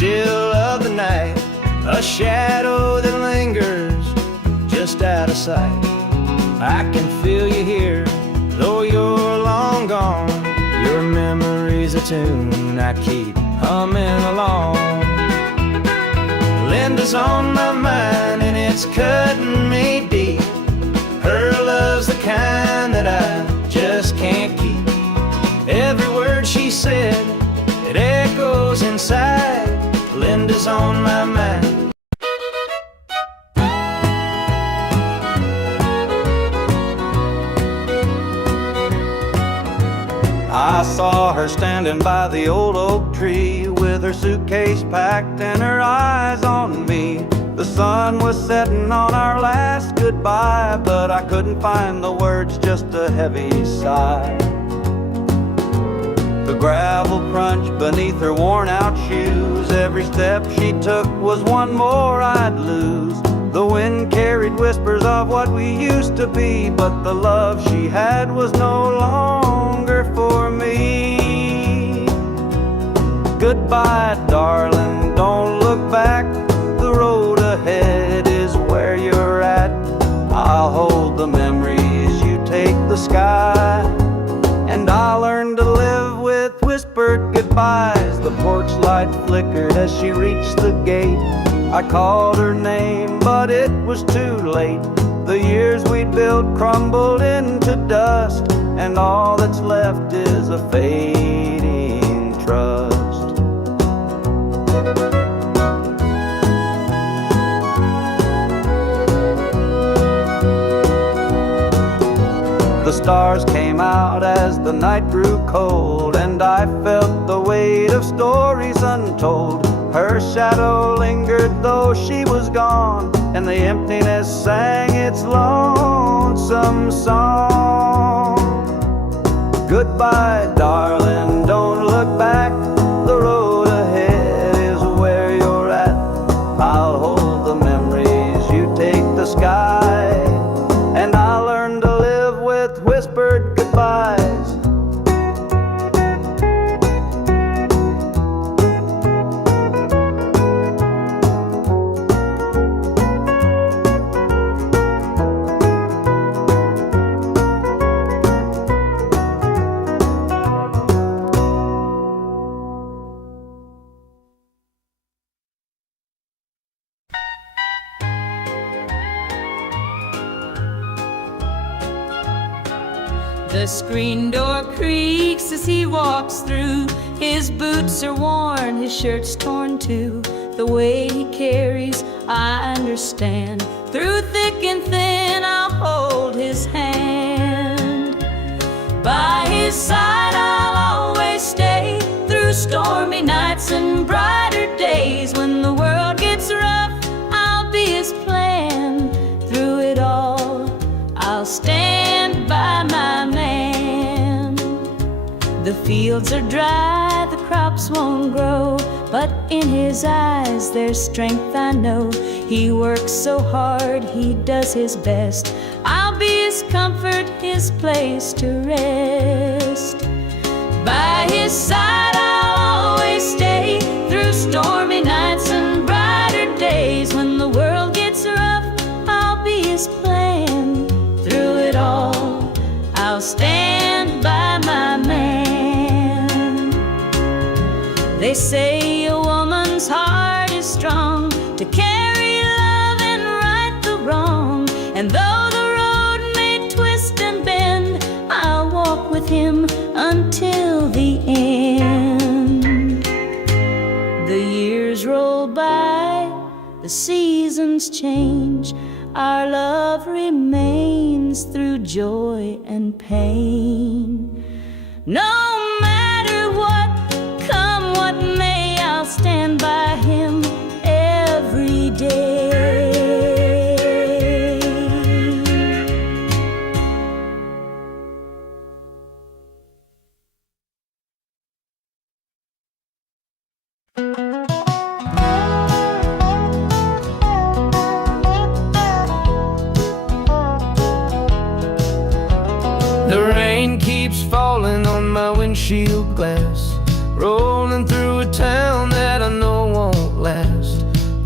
still of the night, a shadow that lingers just out of sight. I can feel you here, though you're long gone. Your memory's a tune I keep humming along. Linda's on my mind and it's cutting me deep. Her love's the kind that I just can't keep. Every word she said, it echoes inside. Linda's on my mind. I saw her standing by the old oak tree with her suitcase packed and her eyes on me. The sun was setting on our last goodbye, but I couldn't find the words, just a heavy sigh. The gravel crunched beneath her worn out shoes. Every step she took was one more I'd lose. The wind carried whispers of what we used to be, but the love she had was no longer for me. Goodbye, darling, don't look back. The road ahead is where you're at. I'll hold the memories, you take the sky. And I'll learn to live with whispered goodbyes. The porch light flickered as she reached the gate. I called her name, but it was too late. The years we'd built crumbled into dust, and all that's left is a fading trust. The stars came out as the night grew cold, and I felt the weight of stories untold. Her shadow lingered though she was gone, and the emptiness sang its lonesome song. Goodbye, darling, don't look back. The road ahead is where you're at. I'll hold the memories, you take the sky. And I'll learn to live with whispered goodbyes. The screen door creaks as he walks through. His boots are worn, his shirt's torn too. The way he carries, I understand. Through thick and thin, I'll hold his hand. By his side, I'll always stay. Through stormy nights and brighter days. When the world gets rough, I'll be his plan. Through it all, I'll stand by my man. The fields are dry, the crops won't grow, but in his eyes there's strength, I know. He works so hard, he does his best. I'll be his comfort, his place to rest. By his side I'll always stay. Through stormy nights and brighter days. When the world gets rough, I'll be his plan. Through it all, I'll stand by my man. They say a woman's heart is strong to carry love and right the wrong. And though the road may twist and bend, I'll walk with him until the end. The years roll by, the seasons change. Our love remains through joy and pain. No matter what, come what may, I'll stand by him every day. The rain keeps falling on my windshield glass, rolling through a town that I know won't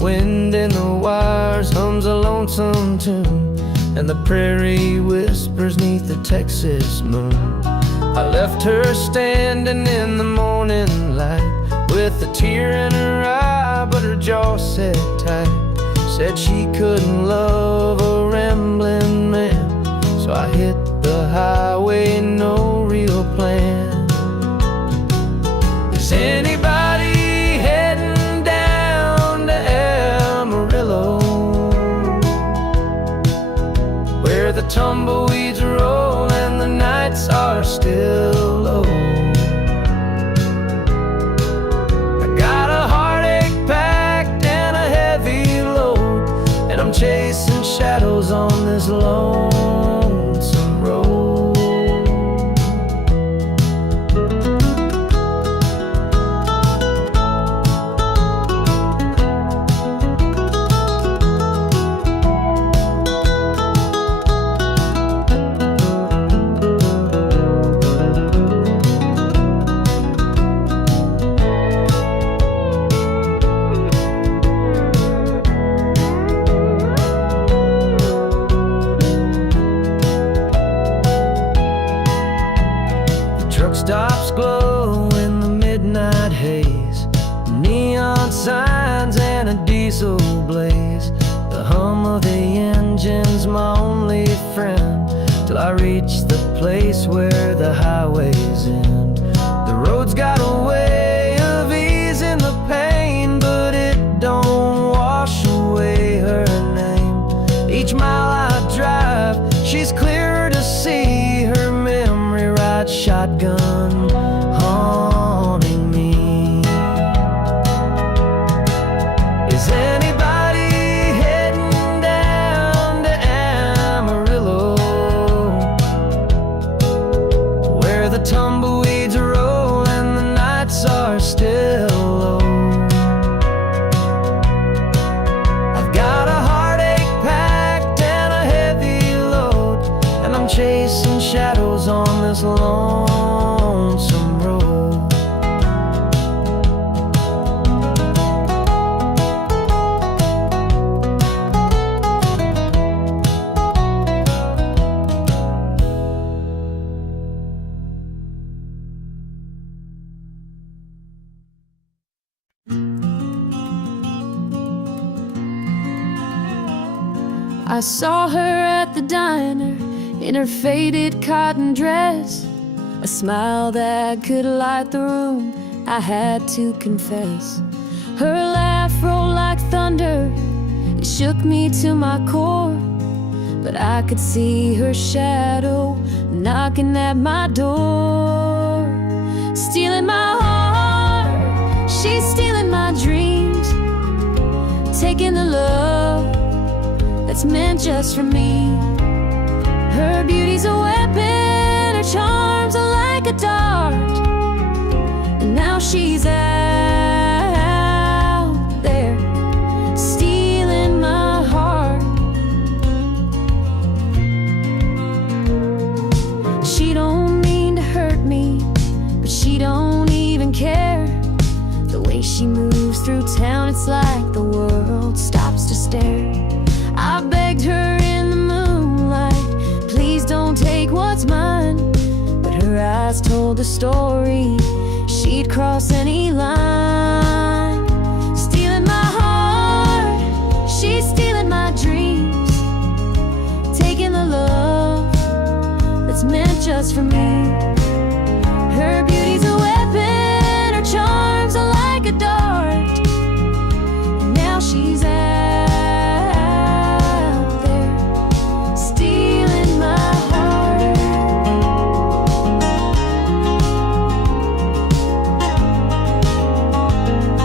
Wind in the wires hums a lonesome tune, and the prairie whispers 'neath the Texas moon. I left her standing in the morning light, with a tear in her eye, but her jaw set tight. Said she couldn't love a rambling man, so I hit the highway, no real plan. Is anybody heading down to Amarillo, where the tumbleweeds roll and the nights are still low? I got a heartache packed and a heavy load, and I'm chasing shadows on this lonesome road. Stops glow in the midnight haze, neon signs and a diesel blaze. The hum of the engine's my only friend, till I reach the place where the highways end. The road's got a way of easing the pain, but it don't wash away her name. Each mile I drive, she's clearer to see, her memory rides shotgun, haunting me. Is anybody heading down to Amarillo, where the tumbleweeds roll and the nights are still low? I've got a heartache packed and a heavy load, and I'm chasing shadows on this lonesome road. I saw her at the diner in her faded cotton dress, a smile that could light the room, I had to confess. Her laugh rolled like thunder, it shook me to my core, but I could see her shadow knocking at my door. Stealing my heart, she's stealing my dreams, taking the love that's meant just for me. Her beauty's a weapon, her charms are like a dart, and now she's out there stealing my heart. She don't mean to hurt me, but she don't even care. The way she moves through town, it's like the world stops to stare. I begged her in the moonlight, please don't take what's mine, but her eyes told a story, she'd cross any line. Stealing my heart, she's stealing my dreams, taking the love that's meant just for me. Her beauty's a weapon, her charms are like a dart, and now she's out there stealing my heart.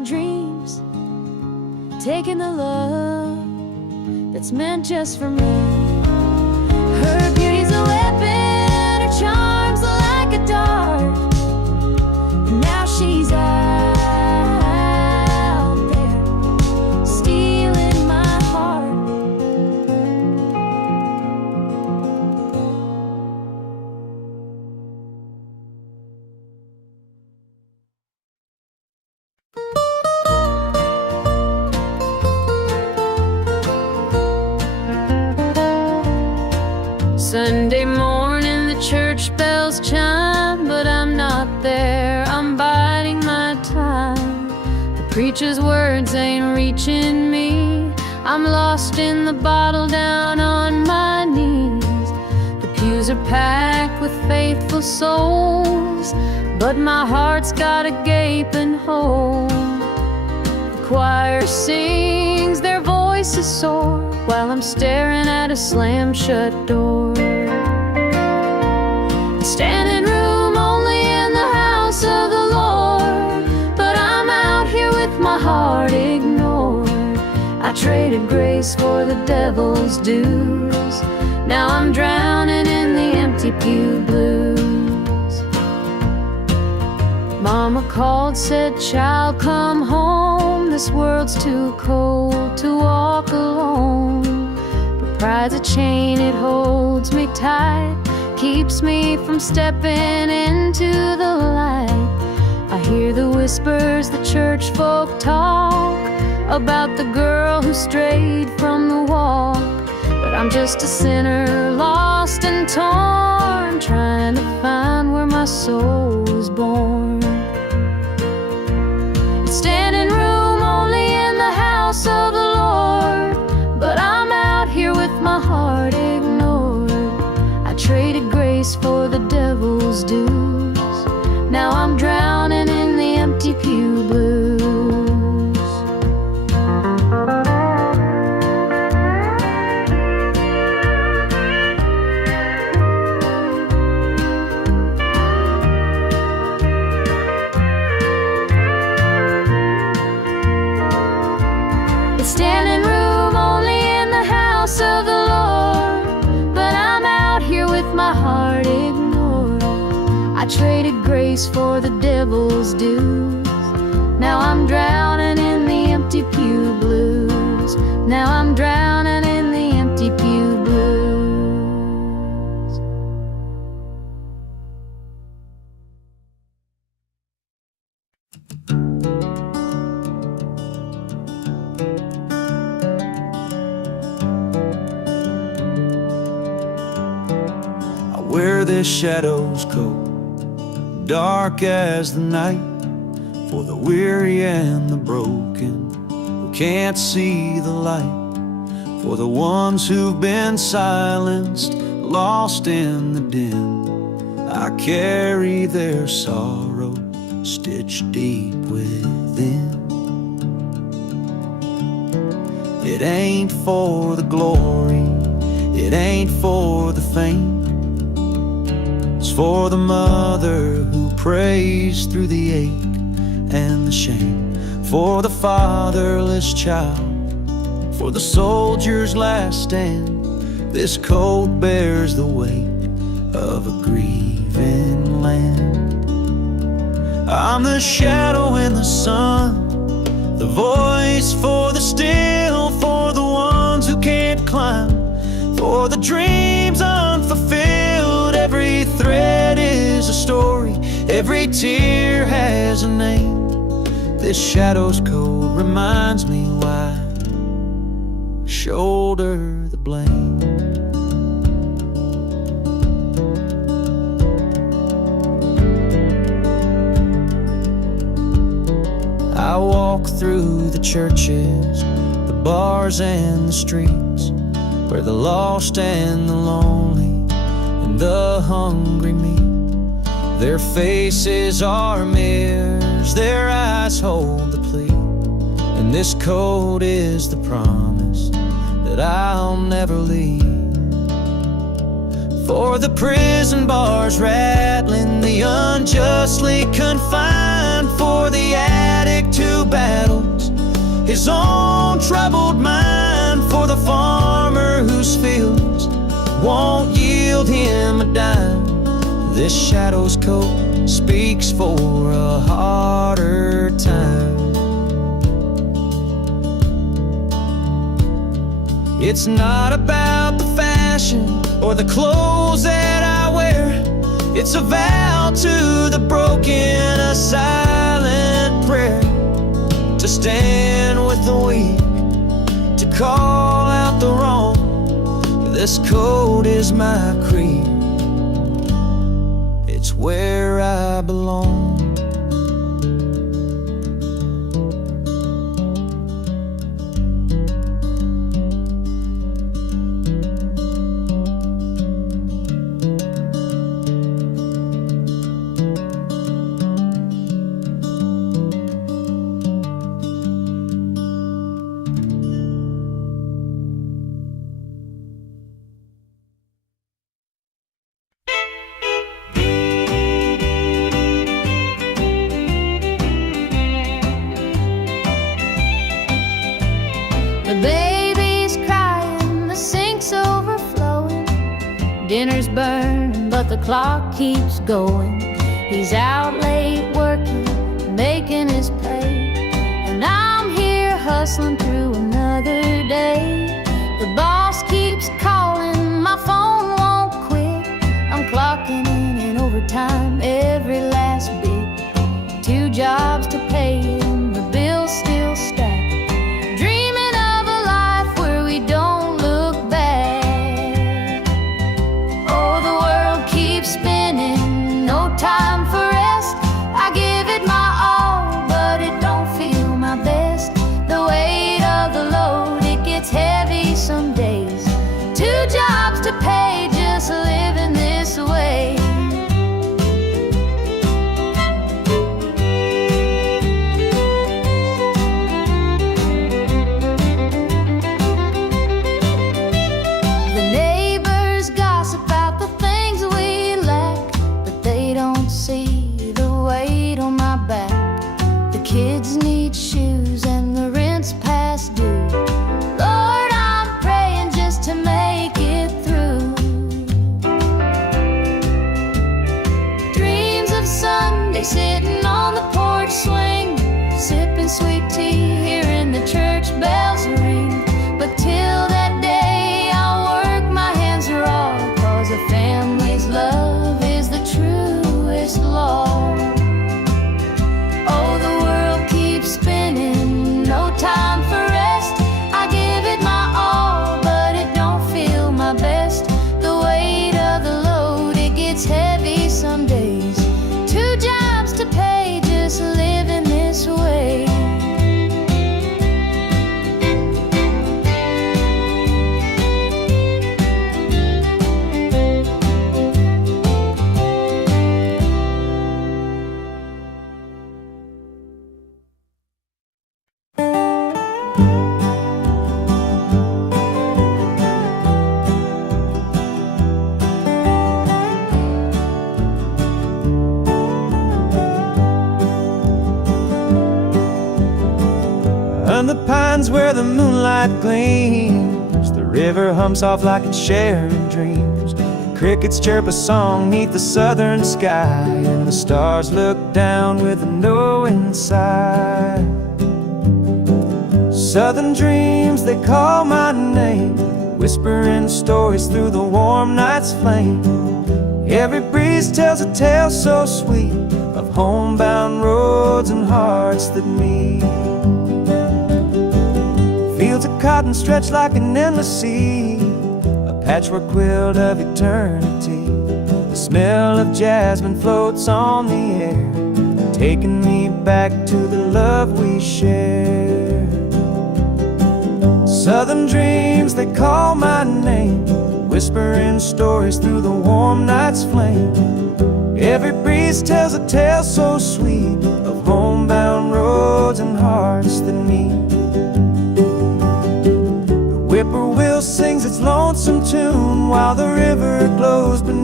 dreams, taking the love that's meant just for me. Her beauty's a weapon, her charms like a dart, and now she's out there, stealing my heart. Sunday morning, the church bells chime, but I'm not there, I'm biding my time. The preacher's words ain't reaching me, I'm lost in the bottle down on my knees. The pews are packed with faithful souls, but my heart's got a gaping hole. The choir sings, their voices soar, while I'm staring at a slam-shut door. Standing room only in the house of the Lord, but I'm out here with my heart ignored. I traded grace for the devil's dues, now I'm drowning in the empty pew blues. Mama called, said, "Child, come home, this world's too cold to walk alone." But pride's a chain, it holds me tight, keeps me from stepping into the light. I hear the whispers the church folk talk about the girl who strayed from the walk, but I'm just a sinner, lost and torn, trying to find where my soul was born. It's standing room only in the house of the Lord, but I'm out here with my heart ignored. I traded grace for the devil's dues, now I'm drowning in the empty pew blues. It's standing room only in the house of the Lord, but I'm out here with my heart ignored. I traded grace for the devil's dues, now I'm drowning in the empty pew blues. Now I'm drowning in the empty pew blues. I wear this shadow's coat, dark as the night, for the weary and the broken who can't see the light, for the ones who've been silenced, lost in the din. I carry their sorrow stitched deep within. It ain't for the glory, it ain't for the fame, it's for the mother who prays through the ache and the shame, for the fatherless child, for the soldier's last stand. This coat bears the weight of a grieving land. I'm the shadow in the sun, the voice for the still, for the ones who can't climb, for the dreams unfulfilled. Every thread is a story, every tear has a name. This shadow's code reminds me why I shoulder the blame. I walk through the churches, the bars and the streets, where the lost and the lonely and the hungry meet. Their faces are mirrors, their eyes hold the plea, and this code is the promise that I'll never leave. for the prison bars rattling, the unjustly confined, for the addict who battles his own troubled mind, for the farmer whose fields won't yield him a dime. This shadow's coat speaks for a harder time. It's not about the fashion or the clothes that I wear. It's a vow to the broken, a silent prayer, to stand with the weak, to call out the wrong. This code is my creed. It's where I belong. Dinner's burning, but the clock keeps going. He's out late working, making his pay, and I'm here hustling through another day. The boss keeps calling, my phone won't quit. I'm clocking in overtime every last bit. 2 jobs to pay and the bills still stack. Dreaming of a life where we don't look back. Spinning, no time for rest. I give it my all, but it don't feel my best. The weight of the load, it gets heavy some days. 2 jobs to pay, just living this way. The neighbors gossip about the things we lack, but they don't see the weight on my back. The kids need shoes and the rent's past due. Lord, I'm praying just to make it through. Dreams of Sunday, sitting on the porch swing, sipping sweet tea, hearing the church bells ring. But till that day, I'll work my hands raw, 'cause a family's love is the truest law. Oh, the world keeps spinning, no time for rest. I give it my all, but it don't feel my best. The weight of the load, it gets heavy some days. 2 jobs to pay, just living this way. And the pines where the moonlight gleams, the river hums off like it's sharing dreams. Crickets chirp a song neath the southern sky, and the stars look down with a knowing sigh. Southern dreams, they call my name, whispering stories through the warm night's flame. Every breeze tells a tale so sweet of homebound roads and hearts that meet. Fields of cotton stretch like an endless sea, a patchwork quilt of eternity. The smell of jasmine floats on the air, taking me back to the love we shared. Southern dreams, they call my name, whispering stories through the warm night's flame. Every breeze tells a tale so sweet of homebound roads and hearts that meet. The whippoorwill sings its lonesome tune while the river glows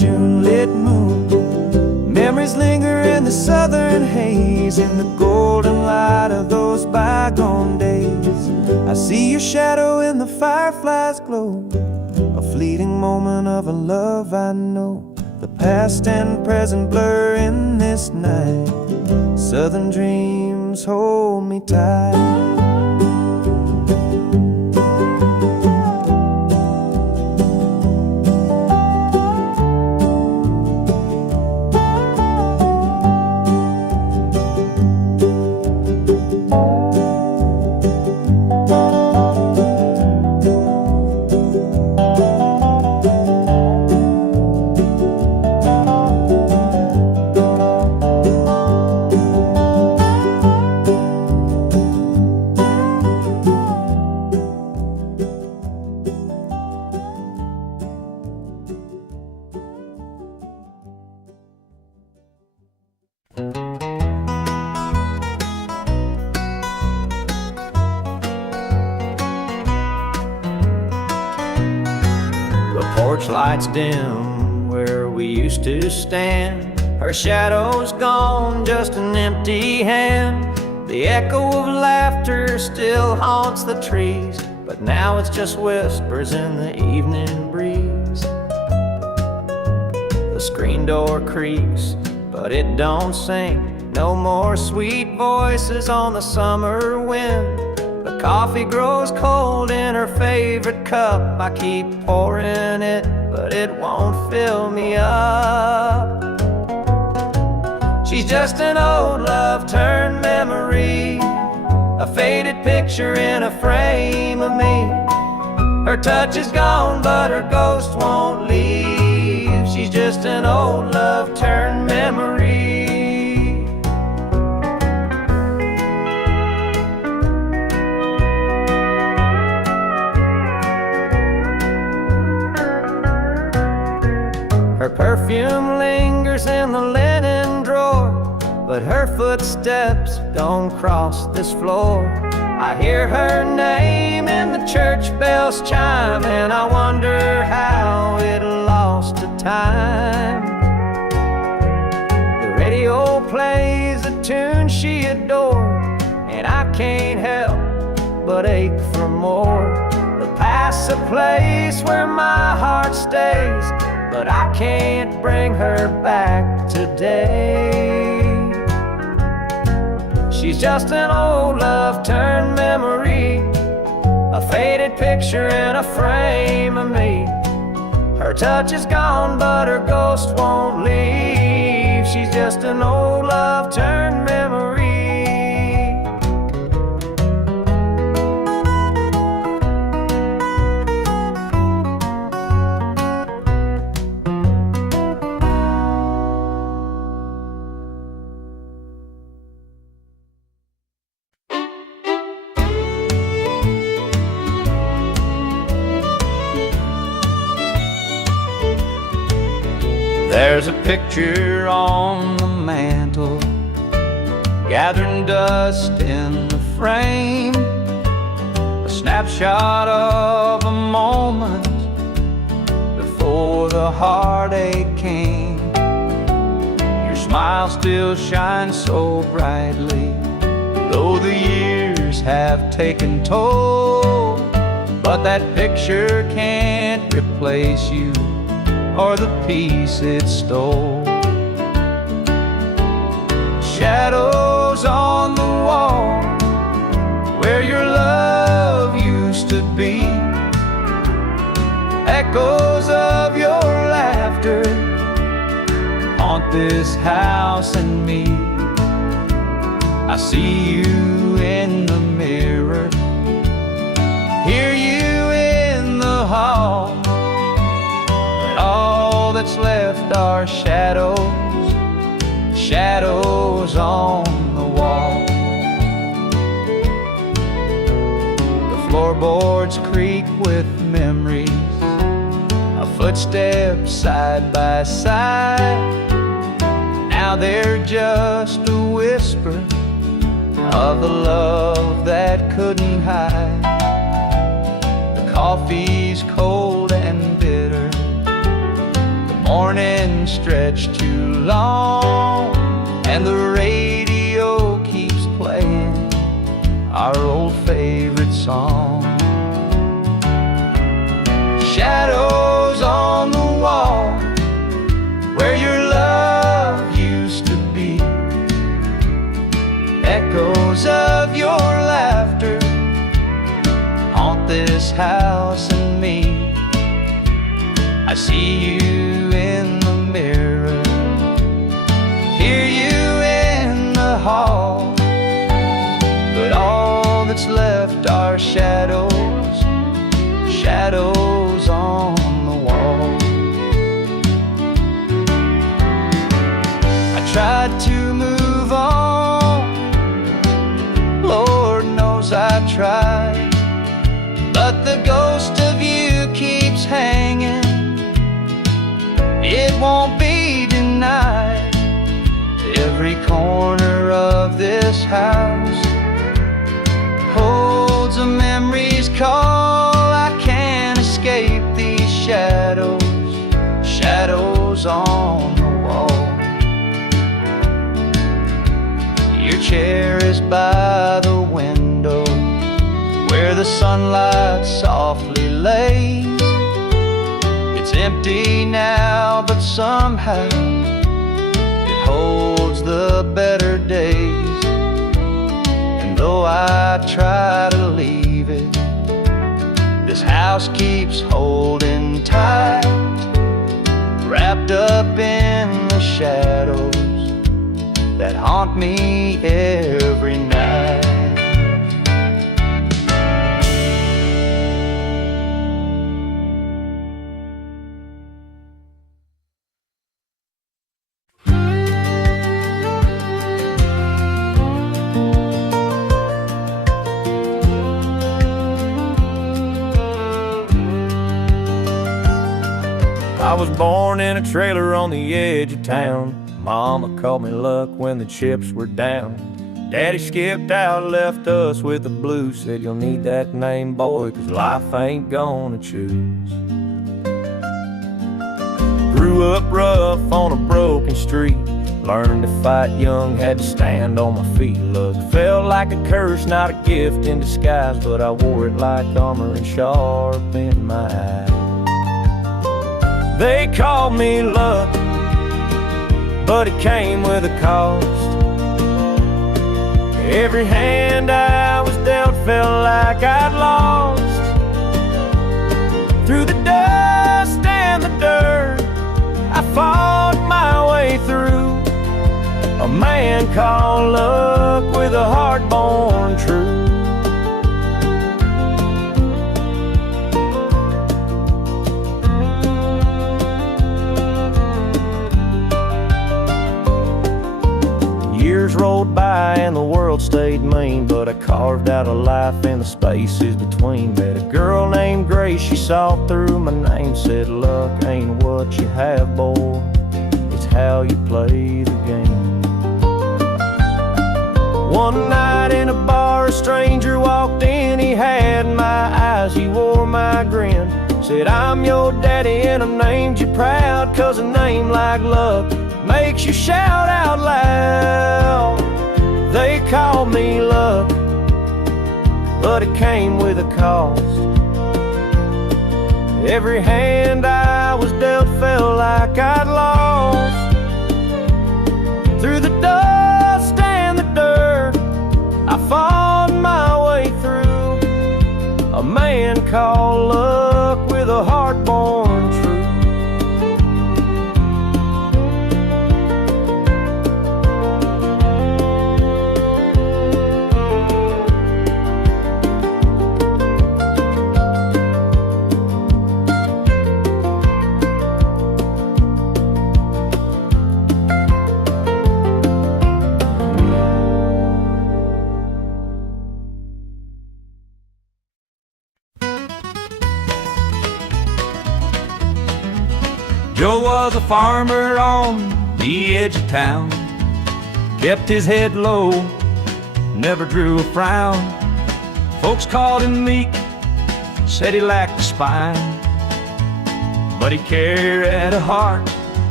June-lit moon. Memories linger in the southern haze, in the golden light of those bygone days. I see your shadow in the firefly's glow, a fleeting moment of a love I know. The past and present blur in this night. Southern dreams hold me tight. Porch lights dim where we used to stand. Her shadow's gone, just an empty hand. The echo of laughter still haunts the trees, but now it's just whispers in the evening breeze. The screen door creaks, but it don't sing. No more sweet voices on the summer wind. The coffee grows cold in her favorite cup. I keep pouring it, but it won't fill me up. She's just an old love turned memory, a faded picture in a frame of me. Her touch is gone, but her ghost won't leave. She's just an old love turned memory. Her perfume lingers in the linen drawer, but her footsteps don't cross this floor. I hear her name in the church bells chime, and I wonder how it lost to time. The radio plays a tune she adored, and I can't help but ache for more. The past's a place where my heart stays, but I can't bring her back today. She's just an old love turned memory, a faded picture in a frame of me. Her touch is gone, but her ghost won't leave. She's just an old love turned memory. There's a picture on the mantle, gathering dust in the frame, a snapshot of a moment before the heartache came. Your smile still shines so brightly, though the years have taken toll. But that picture can't replace you or the peace it stole. Shadows on the wall where your love used to be, echoes of your laughter haunt this house and me. I see you in the mirror, hear you in the hall. All that's left are shadows, shadows on the wall. The floorboards creak with memories, a footstep side by side. Now they're just a whisper of the love that couldn't hide. The coffee's cold and bitter, morning stretched too long, and the radio keeps playing our old favorite song. Shadows on the wall where your love used to be, echoes of your laughter haunt this house and me. I see you in the mirror, hear you in the hall, but all that's left are shadows, shadows on the wall. I tried to move on, Lord knows I tried, but the ghost of you keeps hanging. It won't be denied. Every corner of this house holds a memory's call. I can't escape these shadows, shadows on the wall. Your chair is by the window where the sunlight softly lays. It's empty now, but somehow it holds the better days. And though I try to leave it, this house keeps holding tight, wrapped up in the shadows that haunt me every night. I was born in a trailer on the edge of town. Mama called me luck when the chips were down. Daddy skipped out, left us with the blues. Said you'll need that name, boy, 'cause life ain't gonna choose. Grew up rough on a broken street. Learned to fight young, had to stand on my feet. Look, felt like a curse, not a gift in disguise, but I wore it like armor and sharp in my eye. They called me luck, but it came with a cost. Every hand I was dealt felt like I'd lost. Through the dust and the dirt, I fought my way through. A man called luck with a heart born true. Years rolled by and the world stayed mean, but I carved out a life in the spaces between. Met a girl named Grace, she saw through my name, said luck ain't what you have, boy, it's how you play the game. One night in a bar, a stranger walked in, he had my eyes, he wore my grin. Said, I'm your daddy and I named you proud, 'cause a name like luck makes you shout out loud. They called me luck, but it came with a cost. Every hand I was dealt felt like I'd lost. Through the dust and the dirt, I fought my way through. A man called luck with a heart born true. Joe was a farmer on the edge of town. Kept his head low, never drew a frown. Folks called him meek, said he lacked a spine, but he carried a heart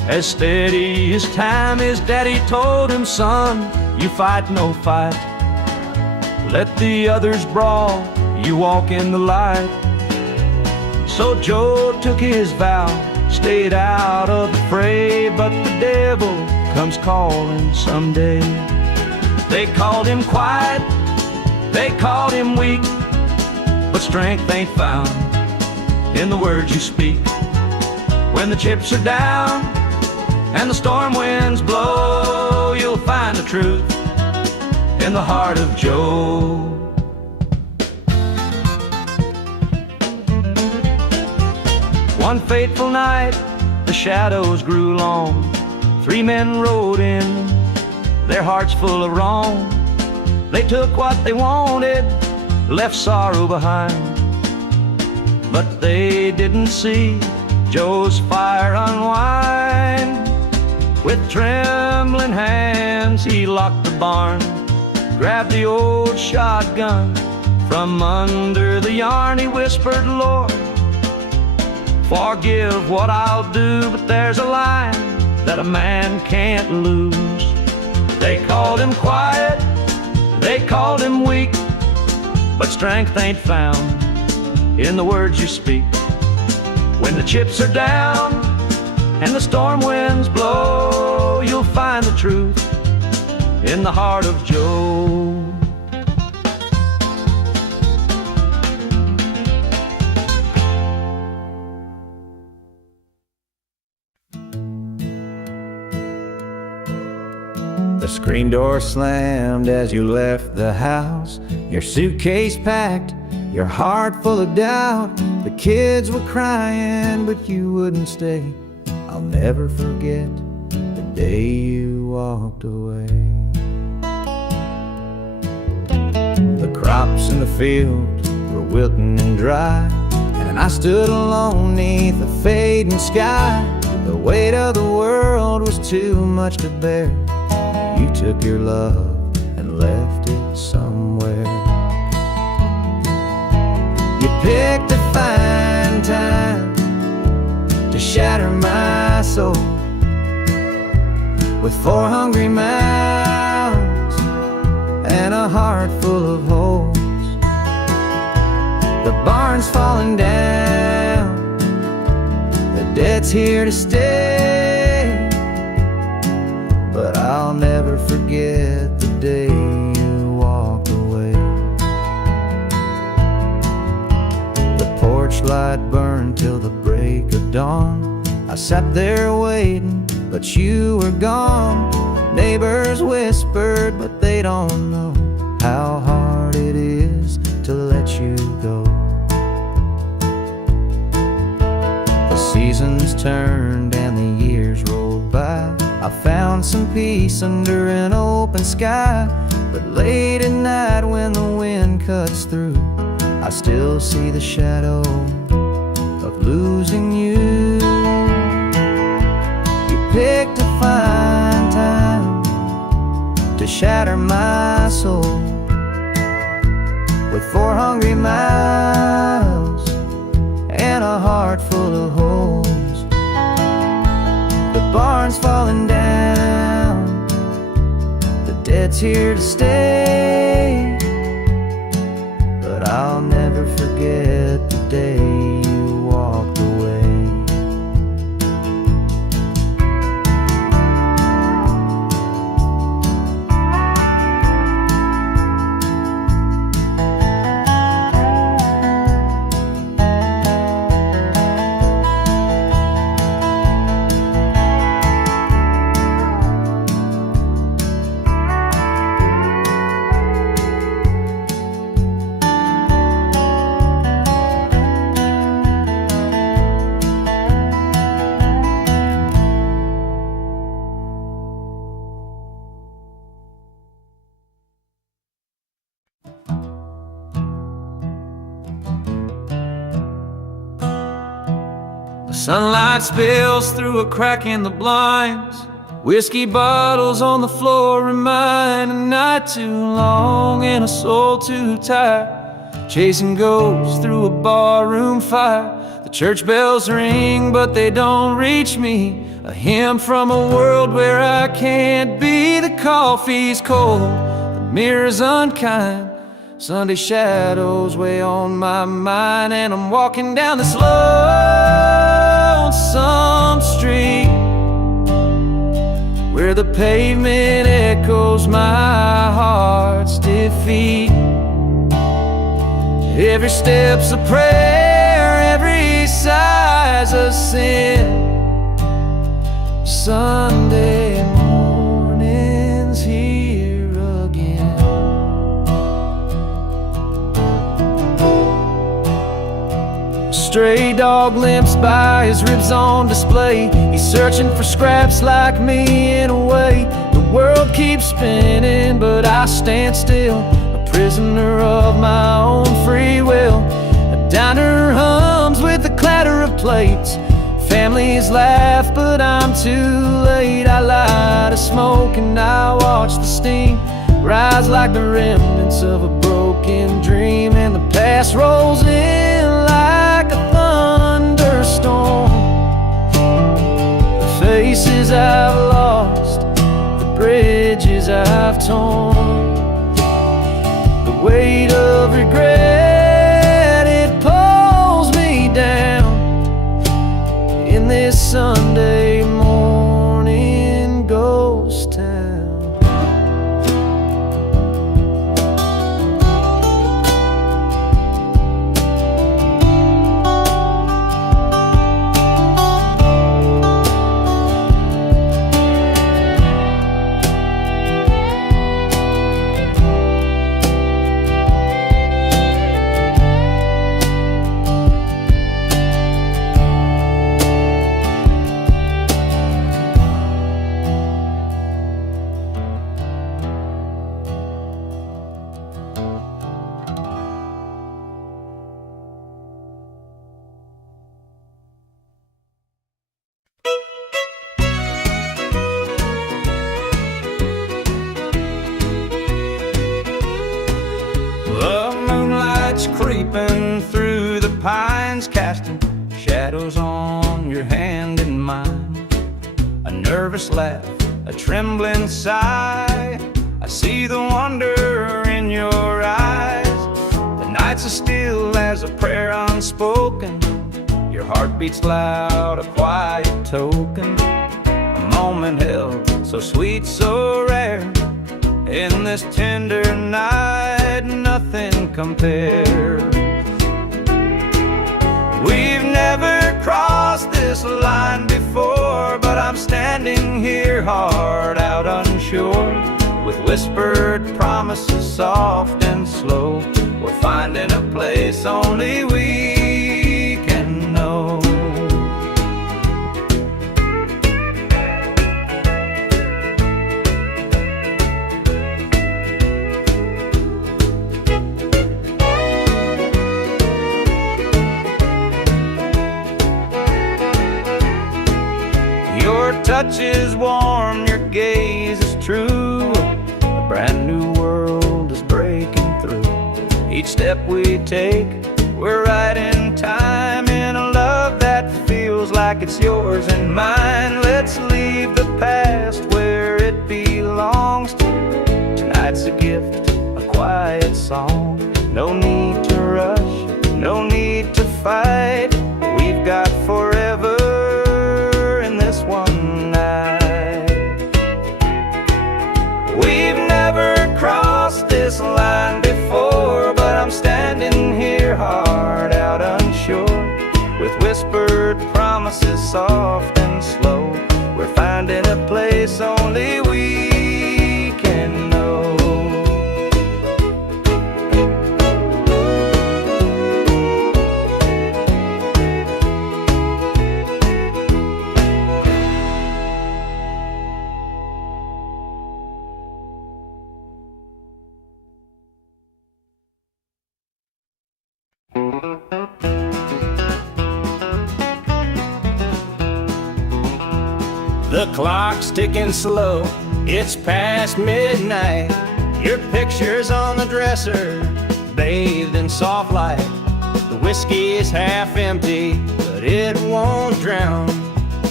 As steady as time, his daddy told him, son, you fight no fight. Let the others brawl, you walk in the light. So Joe took his vow, stayed out of the fray, but the devil comes calling someday. They called him quiet, they called him weak, but strength ain't found in the words you speak. When the chips are down and the storm winds blow, you'll find the truth in the heart of Joe. One fateful night, the shadows grew long. 3 men rode in, their hearts full of wrong. They took what they wanted, left sorrow behind. But they didn't see Joe's fire unwind. With trembling hands, he locked the barn, grabbed the old shotgun from under the yarn. He whispered, Lord, forgive what I'll do, but there's a line that a man can't lose. They called him quiet, they called him weak, but strength ain't found in the words you speak. When the chips are down and the storm winds blow, you'll find the truth in the heart of Joe. The screen door slammed as you left the house, your suitcase packed, your heart full of doubt. The kids were crying, but you wouldn't stay. I'll never forget the day you walked away. The crops in the field were wilting and dry, and I stood alone neath the fading sky. The weight of the world was too much to bear. You took your love and left it somewhere. You picked a fine time to shatter my soul with 4 hungry mouths and a heart full of holes. The barn's falling down, the debt's here to stay, but I'll never forget the day you walked away. The porch light burned till the break of dawn. I sat there waiting, but you were gone. Neighbors whispered, but they don't know how hard it is to let you go. The seasons turned and the years rolled by. I found some peace under an open sky, but late at night when the wind cuts through, I still see the shadow of losing you. You picked a fine time to shatter my soul with 4 hungry mouths and a heart full of holes. The barn's falling down, the debt's here to stay, but I'll never forget the day you walked away. Sunlight spills through a crack in the blinds. Whiskey bottles on the floor remind a night too long and a soul too tired. Chasing ghosts through a barroom fire. The church bells ring, but they don't reach me. A hymn from a world where I can't be. The coffee's cold, the mirror's unkind. Sunday shadows weigh on my mind, and I'm walking down this lonesome street where the pavement echoes my heart's defeat. Every step's a prayer, every sigh's a sin. Sunday morning's here again. A stray dog limps by, his ribs on display. He's searching for scraps like me in a way. The world keeps spinning, but I stand still, a prisoner of my own free will. A diner hums with the clatter of plates. Families laugh, but I'm too late. I light a smoke and I watch the steam rise like the remnants of a broken dream. And the past rolls in like a thunderstorm. The faces I've lost, the bridges I've torn, the weight of regret, it pulls me down in this Sunday morning ghost town. Creeping through the pines, casting shadows on your hand and mine. A nervous laugh, a trembling sigh, I see the wonder in your eyes. The nights are still as a prayer unspoken. Your heart beats loud, a quiet token. A moment held, so sweet, so rare. In this tender night, nothing compares. We've never crossed this line before, but I'm standing here, heart out unsure, with whispered promises soft and slow. We're finding a place only we can know. Your touch is warm, your gaze is true. A brand new world is breaking through. Each step we take, we're right in time, in a love that feels like it's yours and mine. Let's leave the past where it belongs. Tonight's a gift, a quiet song. No need to rush, no need to fight. We've got forever in this one night. We've never crossed this line before, but I'm standing here, heart out unsure, with whispered promises soft and slow. We're finding a place only we can know. The clock's ticking slow, it's past midnight. Your picture's on the dresser, bathed in soft light. The whiskey is half empty, but it won't drown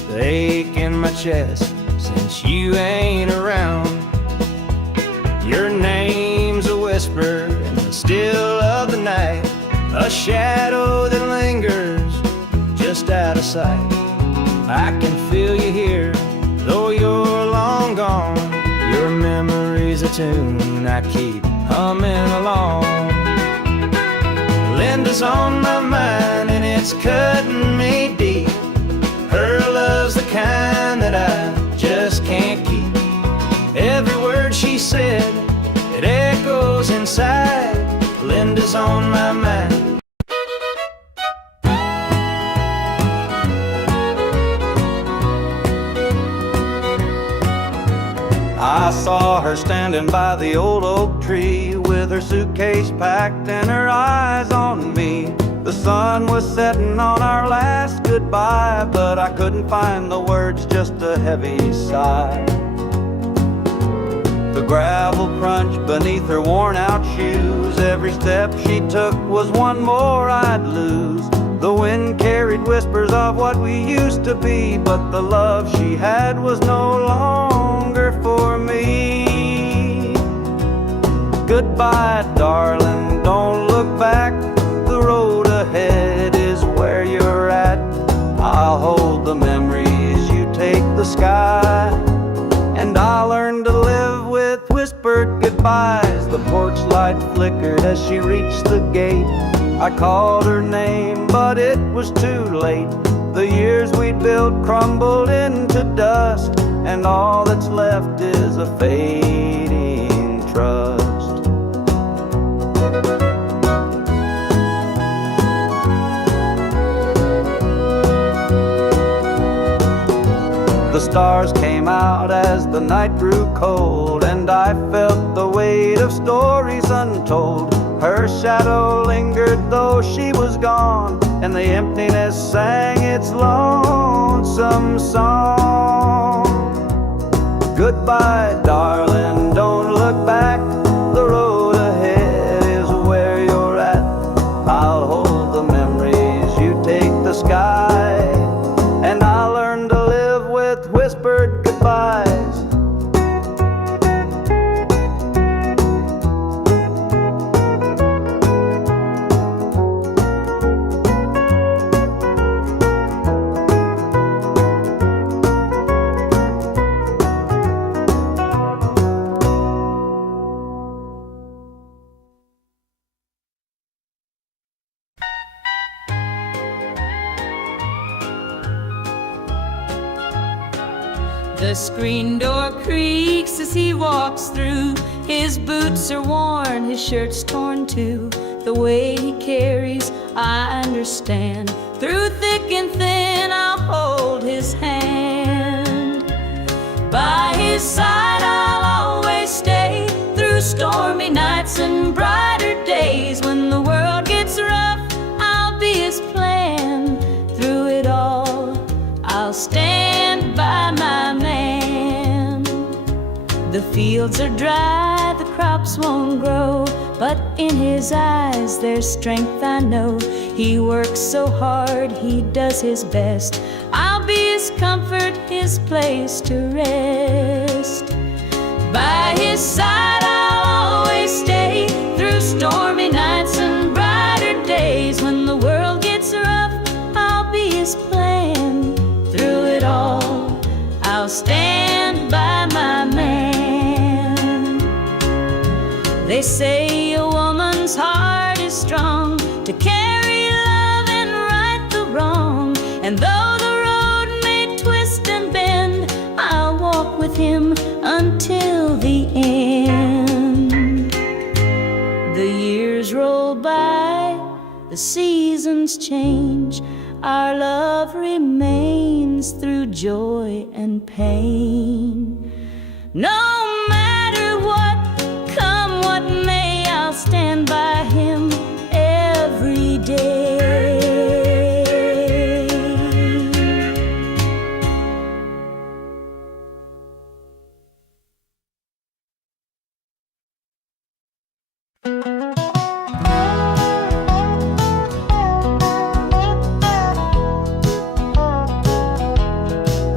the ache in my chest since you ain't around. Your name's a whisper in the still of the night, a shadow that lingers just out of sight. I can feel you here, though you're long gone. Your memory's a tune I keep humming along. Linda's on my mind and it's cutting me deep. Her love's the kind that I just can't keep. Every word she said, it echoes inside. Linda's on my mind. I saw her standing by the old oak tree with her suitcase packed and her eyes on me. The sun was setting on our last goodbye, but I couldn't find the words, just a heavy sigh. The gravel crunched beneath her worn out shoes. Every step she took was one more I'd lose. The wind carried whispers of what we used to be, but the love she had was no longer for me. Goodbye, darling, don't look back. The road ahead is where you're at. I'll hold the memories, you take the sky. And I'll learn to live with whispered goodbyes. The porch light flickered as she reached the gate. I called her name, but it was too late. The years we'd built crumbled into dust, and all that's left is a fading trust. The stars came out as the night grew cold, and I felt the weight of stories untold. Her shadow lingered though she was gone, and the emptiness sang its lonesome song. Goodbye, darling, don't look back. The road ahead is where you're at. I'll hold the memories, you take the sky. And I'll learn to live with whispered goodbyes. The screen door creaks as he walks through. His boots are worn, his shirt's torn too. The way he carries, I understand. Through thick and thin, I'll hold his hand. By his side, I'll always stay. Through stormy nights and brighter days. When the world gets rough, I'll be his plan. Through it all, I'll stand by my man. The fields are dry, the crops won't grow, but in his eyes there's strength, I know. He works so hard, he does his best. I'll be his comfort, his place to rest. By his side I'll always stay. Through stormy nights and brighter days. When the world gets rough, I'll be his plan. Through it all, I'll stand by my man. They say a woman's heart is strong to carry love and right the wrong. And though the road may twist and bend, I'll walk with him until the end. The years roll by, the seasons change. Our love remains through joy and pain. No matter what, come what may, I'll stand by him every day.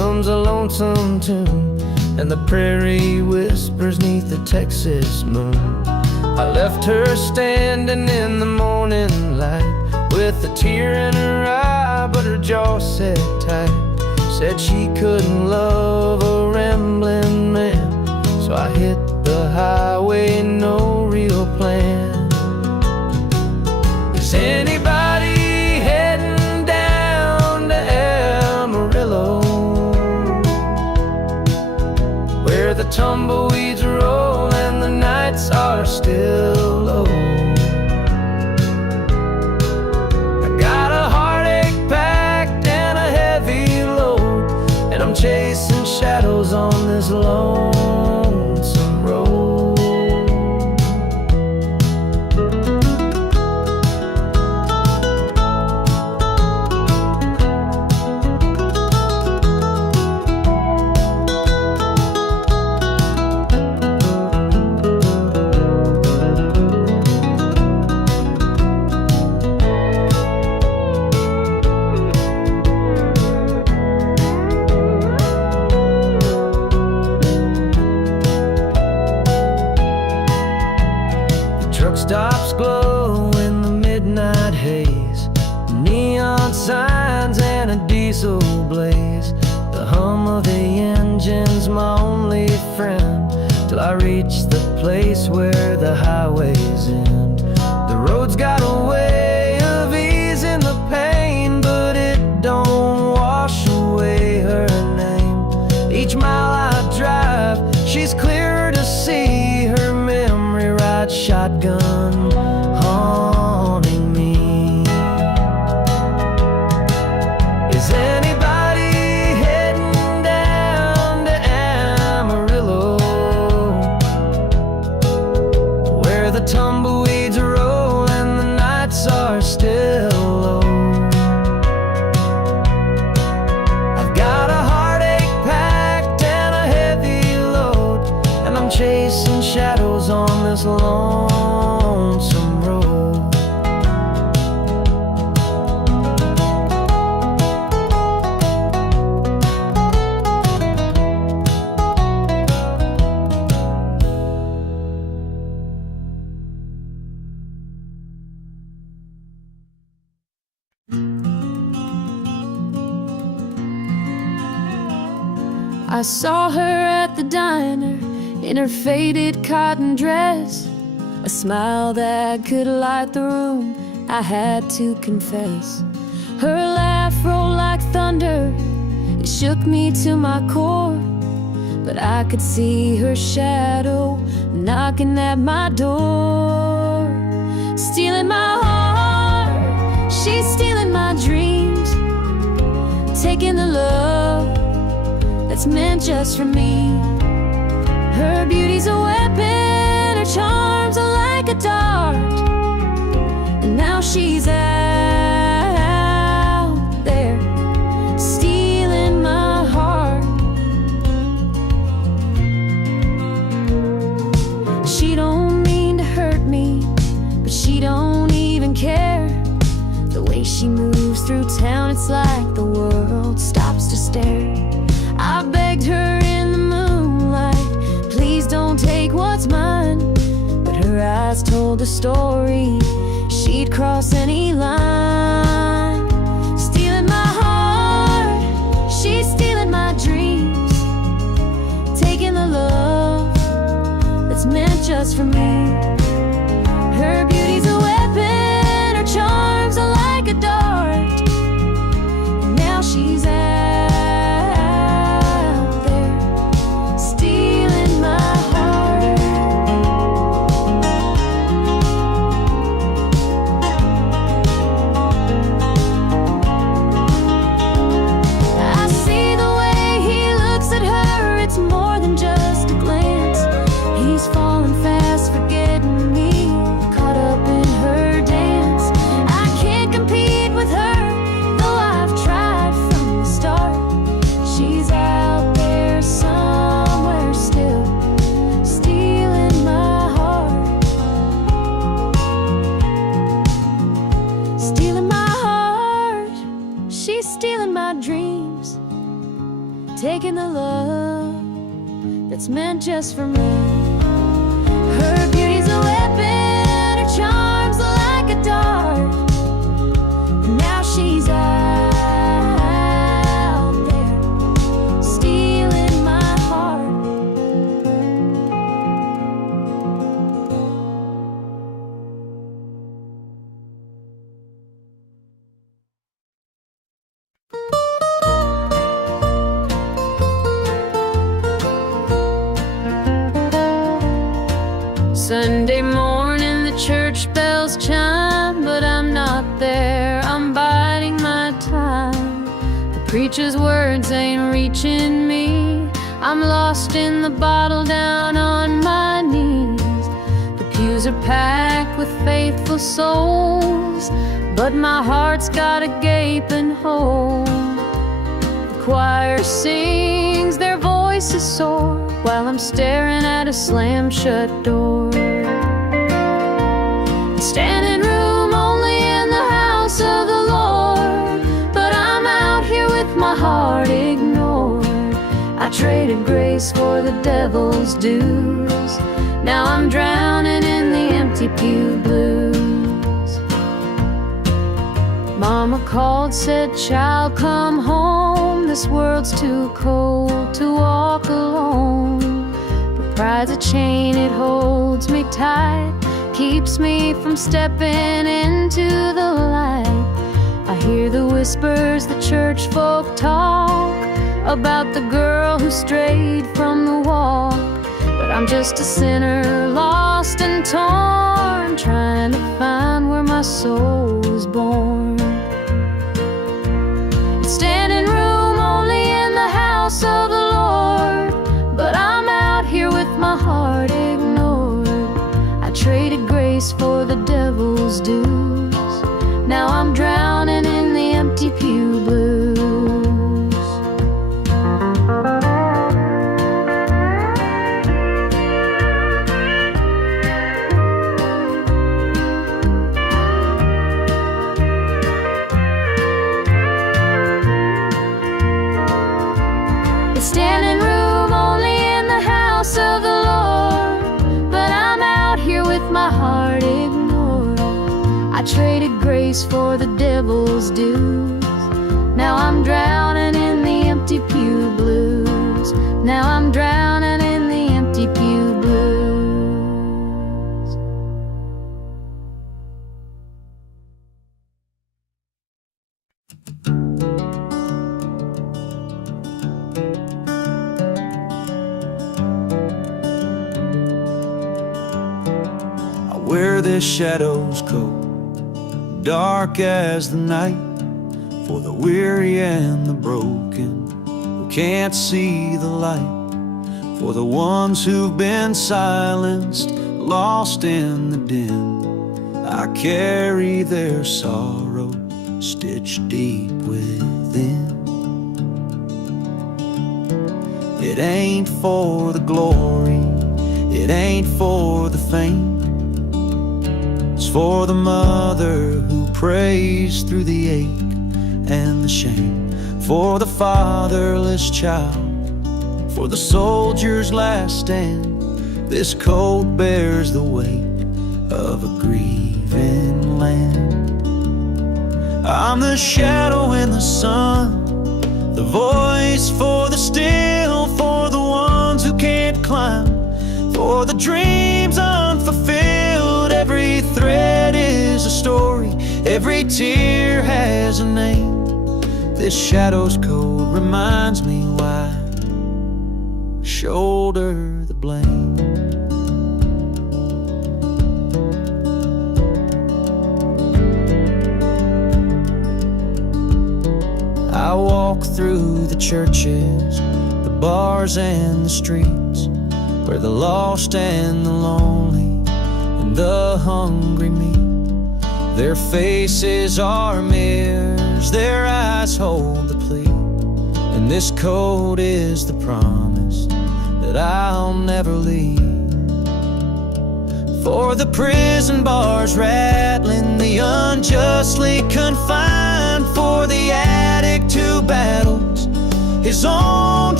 tune, and the prairie whispers 'neath the Texas moon. I left her standing in the morning light with a tear in her eye, but her jaw set tight. Said she couldn't love a rambling man, so I hit the highway, no real plan. Is anybody heading down to Amarillo, where the tumbleweeds roll and the nights are still low? I got a heartache packed and a heavy load, and I'm chasing shadows on this lonesome road. Stops glow in the midnight haze, neon signs and a diesel blaze. The hum of the engine's my only friend, till I reach the place where the highways end. The road's got a way of easing the pain, but it don't wash away her name. Each mile I drive, she's clearer to see, her memory rides shotgun, haunting me. Is anybody heading down to Amarillo, where the tumbleweeds roll and the nights are still low? I've got a heartache packed and a heavy load, and I'm chasing shadows on this lonesome road. I saw her at the diner in her faded cotton dress, a smile that could light the room, I had to confess. Her laugh rolled like thunder, it shook me to my core, but I could see her shadow knocking at my door. Stealing my heart, she's stealing my dreams, taking the love that's meant just for me. Her beauty's a weapon, her charms are like a dart, and now she's out there stealing my heart. She don't mean to hurt me, but she don't even care. The way she moves through town, it's like the world stops to stare. I begged her in the moonlight, please don't take what's mine, but her eyes told a story, she'd cross any line. Stealing my heart, she's stealing my dreams, taking the love that's meant just for me. Her beauty's a weapon, her charms are like a dart, and now she's out there stealing my heart. I see the way he looks at her, it's more than just a glance. He's falling fast, forgetting me, caught up in her dance. I can't compete with her, though I've tried from the start. She's out there somewhere still, stealing my heart. Stealing my heart, she's stealing my dreams, taking the love that's meant just for me. Her beauty's a weapon, her charms are like a dart. And now she's out there, stealing my heart. Sunday morning, the church bells chime, but I'm not there, I'm biding my time. The preacher's words ain't reaching me, I'm lost in the bottle down on my knees. The pews are packed with faithful souls, but my heart's got a gaping hole. The choir sings, their voices soar, while I'm staring at a slam-shut door. Standing room only in the house of the Lord, but I'm out here with my heart ignored. I traded grace for the devil's dues, now I'm drowning in the empty pew blues. Mama called, said, "Child, come home, this world's too cold to walk alone." But pride's a chain, it holds me tight, keeps me from stepping into the light. I hear the whispers the church folk talk about the girl who strayed from the walk, but I'm just a sinner, lost and torn, trying to find where my soul was born. Standing room only in the house of the Lord, but I'm out here with my heart ignored. I traded grace for the devil's dues, now I'm drowning in the empty pew blues. Standing room only in the house of the Lord, but I'm out here with my heart ignored. I traded grace for the devil's dues, now I'm drowning in the empty pew blues. Now I'm drowning in the empty pew blues. Wear this shadow's coat, dark as the night, for the weary and the broken who can't see the light, for the ones who've been silenced, lost in the din. I carry their sorrow stitched deep within. It ain't for the glory, it ain't for the fame, it's for the mother who prays through the ache and the shame, for the fatherless child, for the soldier's last stand. This coat bears the weight of a grieving land. I'm the shadow in the sun, the voice for the still, for the ones who can't climb, for the dreams unfulfilled. Every thread is a story, every tear has a name. This shadow's code reminds me why I shoulder the blame. I walk through the churches, the bars and the streets, where the lost and the lonely and the hungry meet. Their faces are mirrors, their eyes hold the plea, and this code is the promise that I'll never leave. For the prison bars rattling, the unjustly confined, for the addict who battles his own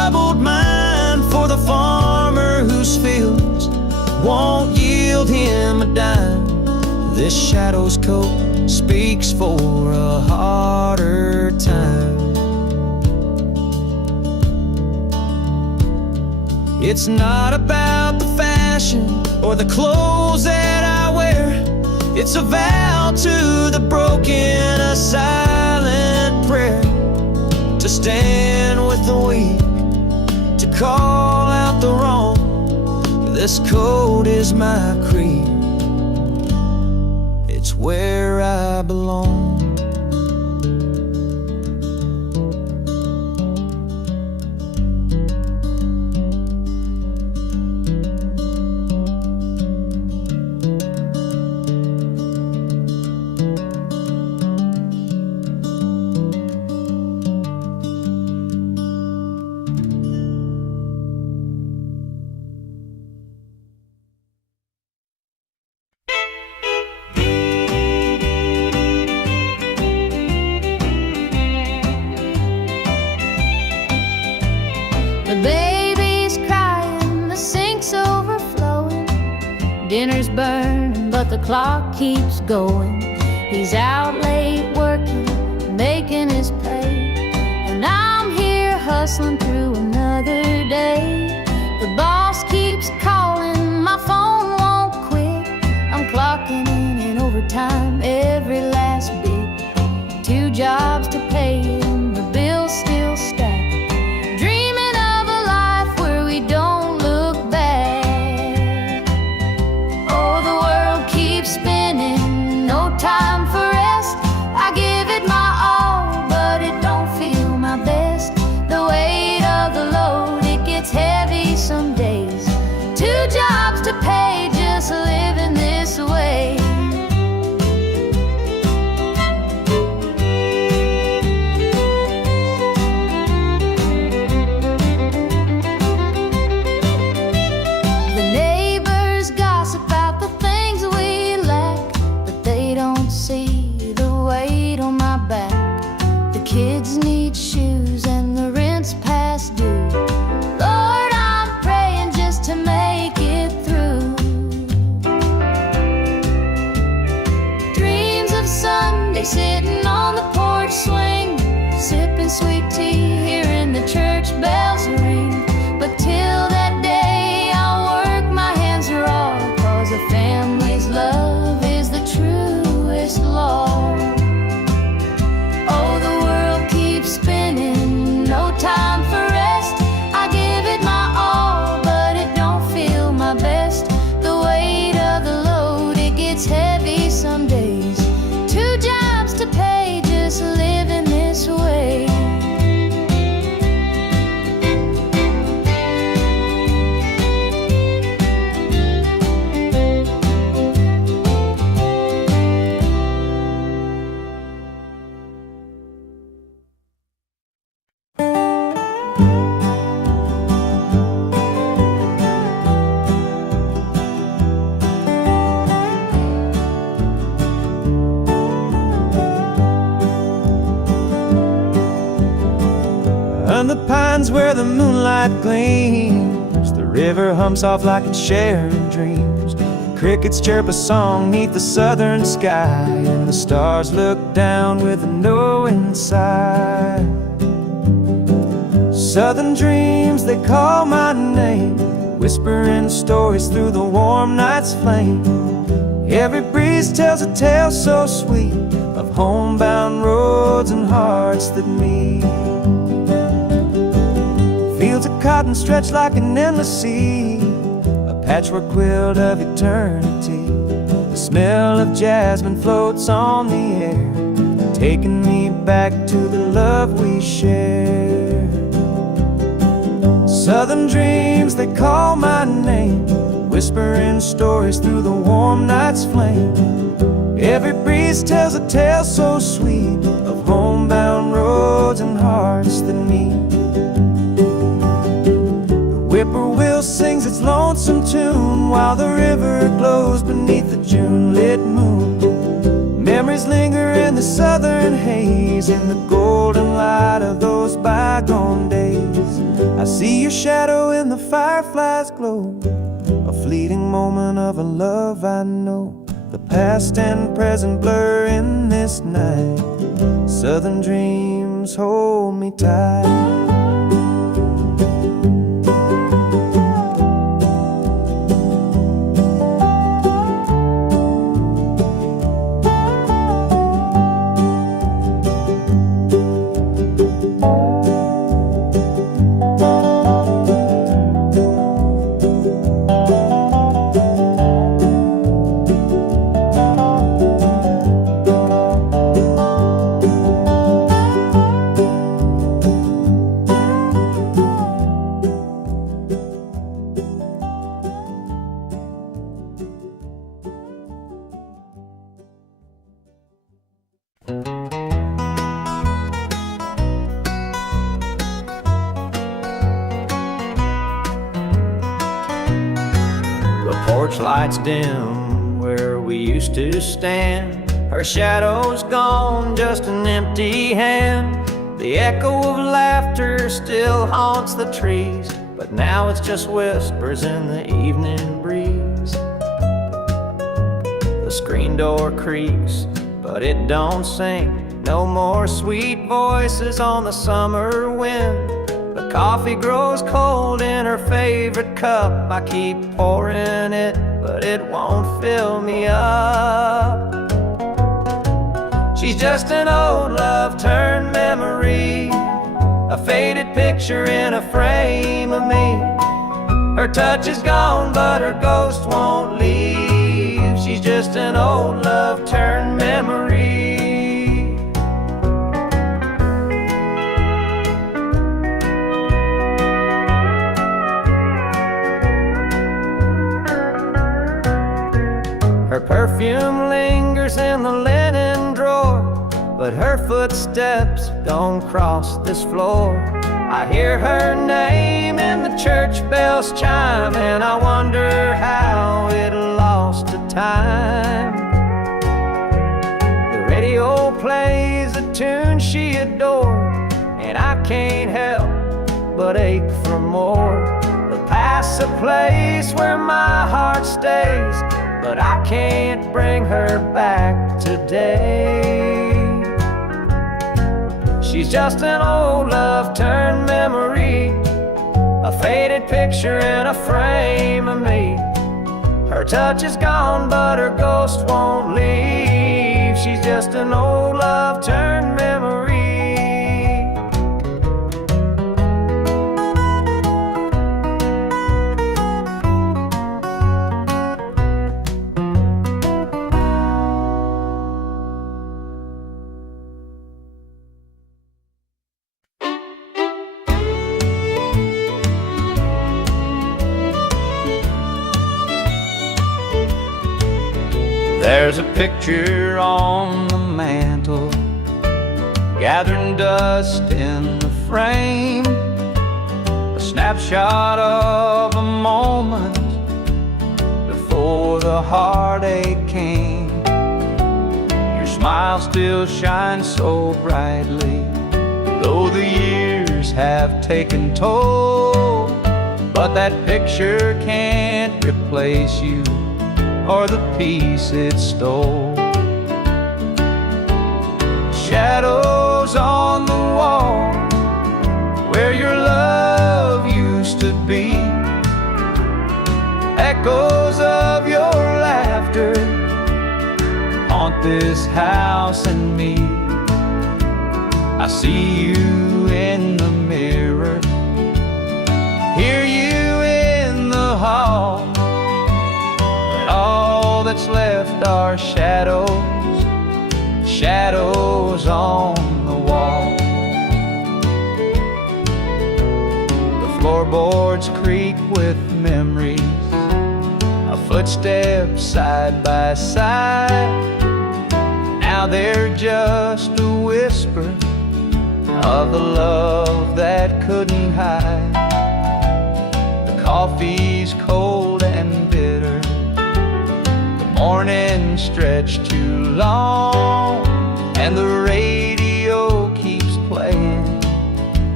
troubled mind for the farmer whose fields won't yield him a dime. This shadow's coat speaks for a harder time. It's not about the fashion or the clothes that I wear. It's a vow to the broken, a silent prayer, to stand with the weak, to call out the wrong. This code is my creed. It's where I belong. Dinner's burning, but the clock keeps going. He's out late working, making his pay, and I'm here hustling through another day. The boss keeps calling, my phone won't quit. I'm clocking in overtime every last bit. 2 jobs to pay and the bills still stack. Dreaming of a life where we don't look back. Spinning, no time for rest. I give it my all, but it don't feel my best. The weight of the load, it gets heavy some days. 2 jobs to pay, just living this way. The neighbors gossip about the things we see, the weight on my back. The kids need shoes and the rent's past due. Lord, I'm praying just to make it through. Dreams of Sunday, sitting on the porch swing, sipping sweet tea, hearing the church bells ring. But till that day, I'll work my hands raw, 'cause a family's love is the truest law. Oh, the world keeps spinning, no time for rest. I give it my all, but it don't feel my best. The weight of the load, it gets heavy some days. 2 jobs to pay, just living this way. And the pines where the moonlight gleams, the river hums off like it's sharing dreams. Crickets chirp a song neath the southern sky, and the stars look down with a knowing sigh. Southern dreams, they call my name, whispering stories through the warm night's flame. Every breeze tells a tale so sweet of homebound roads and hearts that meet. Fields of cotton stretch like an endless sea, a patchwork quilt of eternity. The smell of jasmine floats on the air, taking me back to the love we shared. Southern dreams, they call my name, whispering stories through the warm night's flame. Every breeze tells a tale so sweet of homebound roads and hearts that meet. Whippoorwill sings its lonesome tune while the river glows beneath the June-lit moon. Memories linger in the southern haze, in the golden light of those bygone days. I see your shadow in the firefly's glow, a fleeting moment of a love I know. The past and present blur in this night. Southern dreams hold me tight. Porch lights dim where we used to stand. Her shadow's gone, just an empty hand. The echo of laughter still haunts the trees, but now it's just whispers in the evening breeze. The screen door creaks, but it don't sing. No more sweet voices on the summer wind. The coffee grows cold in her favorite cup. I keep pouring it, but it won't fill me up. She's just an old love turned memory, a faded picture in a frame of me. Her touch is gone, but her ghost won't leave. She's just an old love turned memory. Her perfume lingers in the linen drawer, but her footsteps don't cross this floor. I hear her name in the church bells chime, and I wonder how it lost to time. The radio plays a tune she adored, and I can't help but ache for more. The past's a place where my heart stays, but I can't bring her back today. She's just an old love turned memory, a faded picture in a frame of me. Her touch is gone, but her ghost won't leave. She's just an old love turned memory. There's a picture on the mantle, gathering dust in the frame, a snapshot of a moment before the heartache came. Your smile still shines so brightly, though the years have taken toll. But that picture can't replace you or the peace it stole. Shadows on the wall where your love used to be, echoes of your laughter haunt this house and me. I see you in the mirror, hear you in the hall. All that's left are shadows, shadows on the wall. The floorboards creak with memories, a footstep side by side. Now they're just a whisper of the love that couldn't hide. The coffee's cold and bitter, morning stretched too long, and the radio keeps playing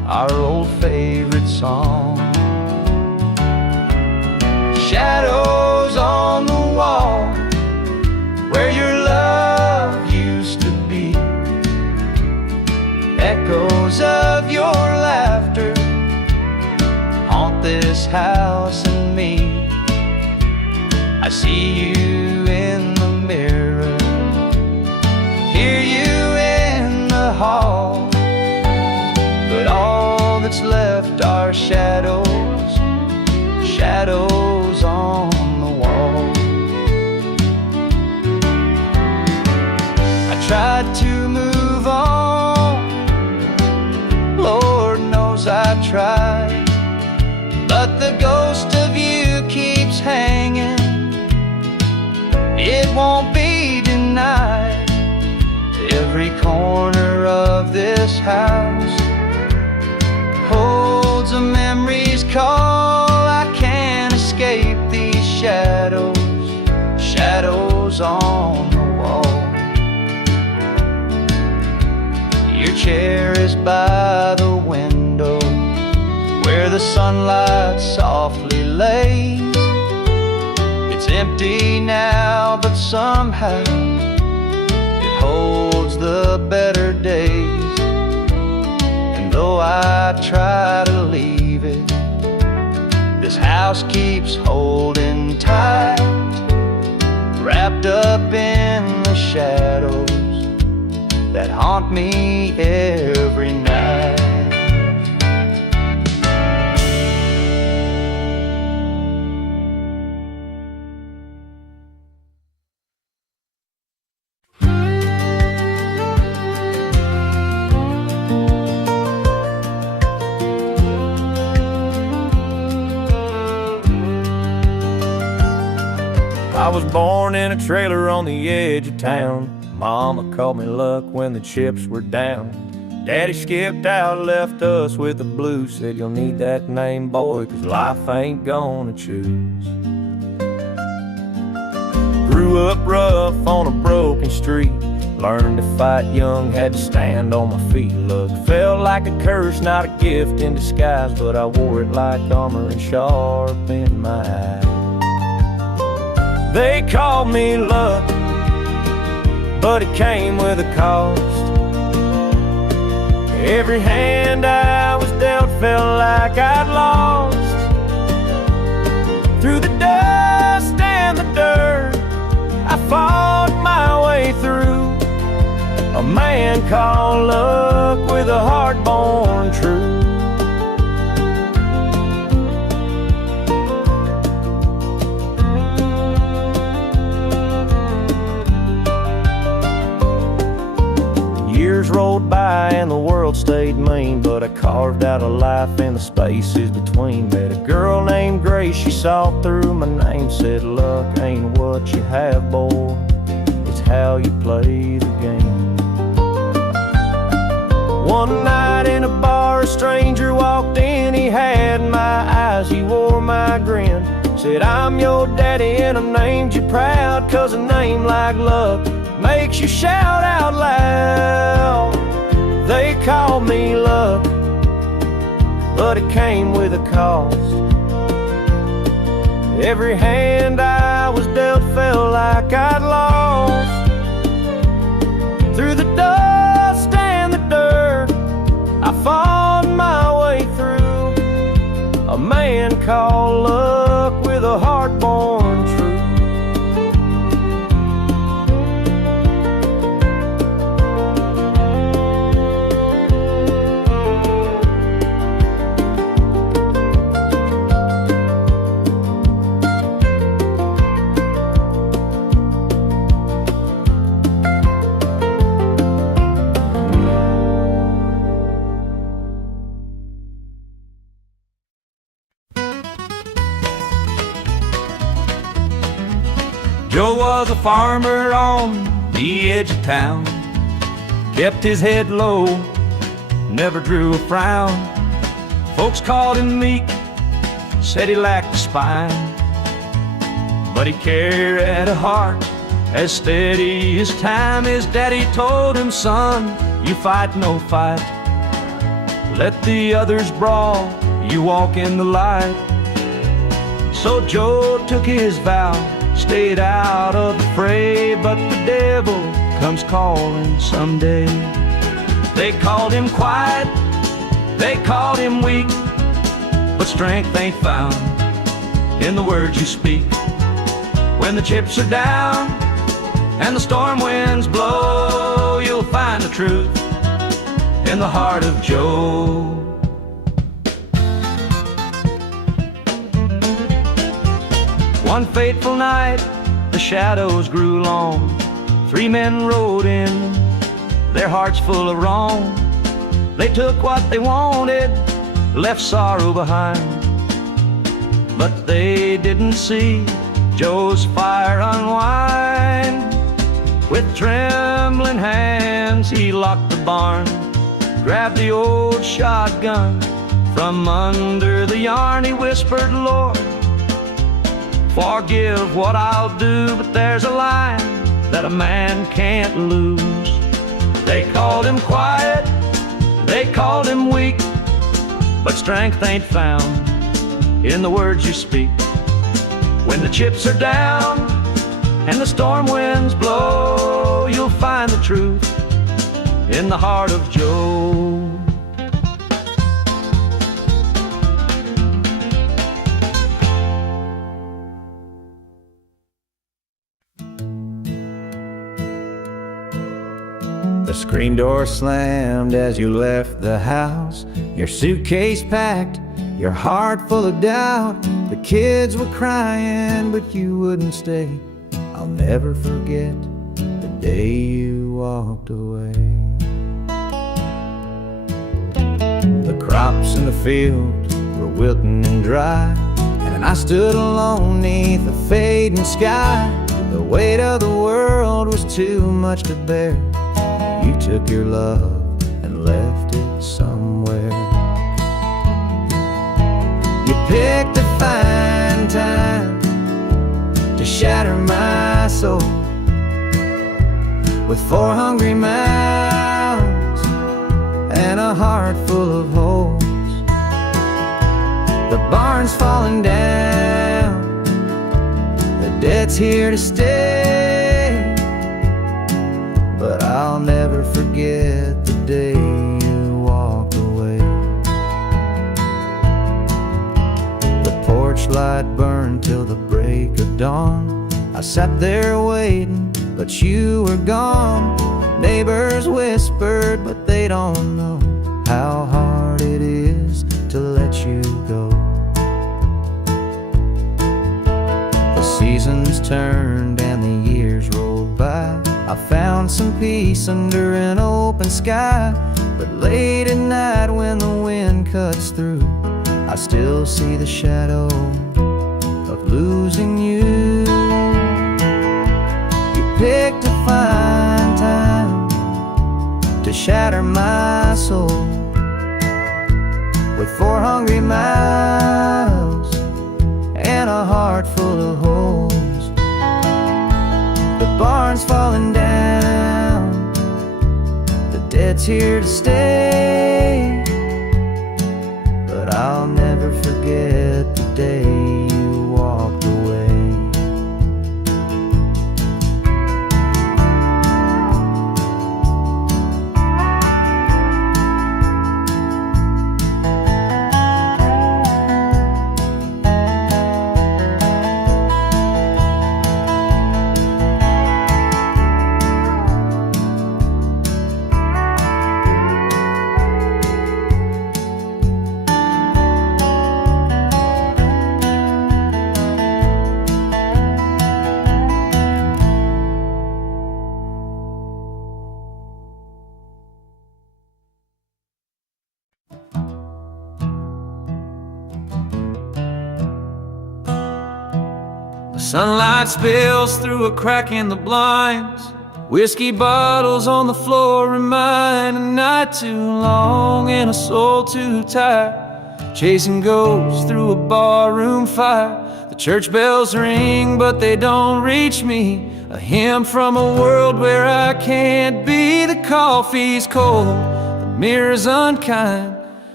our old favorite song. Shadows on the wall where your love used to be, echoes of your laughter haunt this house and me. I see you in the mirror, hear you in the hall, but all that's left are shadows, shadows on the wall. I tried to move on, Lord knows I tried, but the ghost of you keeps hanging. It won't be denied. Every corner of this house holds a memory's call. I can't escape these shadows, shadows on the wall. Your chair is by the window where the sunlight softly lays. It's empty now, but somehow it holds the better days. And though I try to leave it, this house keeps holding tight, wrapped up in the shadows that haunt me every night. I was born in a trailer on the edge of town. Mama called me luck when the chips were down. Daddy skipped out, left us with the blues. Said you'll need that name, boy, 'cause life ain't gonna choose. Grew up rough on a broken street. Learned to fight young, had to stand on my feet. Look, felt like a curse, not a gift in disguise, but I wore it like armor and sharp in my eye. They called me luck, but it came with a cost. Every hand I was dealt felt like I'd lost. Through the dust and the dirt, I fought my way through. A man called luck with a heart born true. Years rolled by and the world stayed mean, but I carved out a life in the spaces between. Met a girl named Grace, she saw through my name, said luck ain't what you have, boy, it's how you play the game. One night in a bar, a stranger walked in, he had my eyes, he wore my grin. Said, I'm your daddy and I named you proud, 'cause a name like luck makes you shout out loud. They called me luck, but it came with a cost. Every hand I was dealt felt like I'd lost. Through the dust and the dirt, I fought my way through. A man called luck with a heart born true. Joe was a farmer on the edge of town. Kept his head low, never drew a frown. Folks called him meek, said he lacked a spine, but he carried a heart as steady as time. His daddy told him, son, you fight no fight, let the others brawl, you walk in the light. So Joe took his vow, stayed out of the fray, but the devil comes calling someday. They called him quiet, they called him weak, but strength ain't found in the words you speak. When the chips are down and the storm winds blow, you'll find the truth in the heart of Joe. One fateful night, the shadows grew long. 3 men rode in, their hearts full of wrong. They took what they wanted, left sorrow behind. But they didn't see Joe's fire unwind. With trembling hands, he locked the barn, grabbed the old shotgun from under the yarn. He whispered, Lord, forgive what I'll do, but there's a line that a man can't lose. They called him quiet, they called him weak, but strength ain't found in the words you speak. When the chips are down and the storm winds blow, you'll find the truth in the heart of Joe. The screen door slammed as you left the house, your suitcase packed, your heart full of doubt. The kids were crying, but you wouldn't stay. I'll never forget the day you walked away. The crops in the fields were wilting and dry, and I stood alone neath the fading sky. The weight of the world was too much to bear. You took your love and left it somewhere. You picked a fine time to shatter my soul with 4 hungry mouths and a heart full of holes. The barn's falling down, the debt's here to stay, but I'll never forget the day you walked away. The porch light burned till the break of dawn. I sat there waiting, but you were gone. Neighbors whispered, but they don't know how hard it is to let you go. The seasons turned and the years rolled by. I found some peace under an open sky, but late at night when the wind cuts through, I still see the shadow of losing you. You picked a fine time to shatter my soul with 4 hungry mouths and a heart full of holes. The barn's falling down, the debt's here to stay, but I'll never forget the day you walked away. Sunlight spills through a crack in the blinds. Whiskey bottles on the floor remind a night too long and a soul too tired. Chasing ghosts through a barroom fire. The church bells ring, but they don't reach me. A hymn from a world where I can't be. The coffee's cold, the mirror's unkind.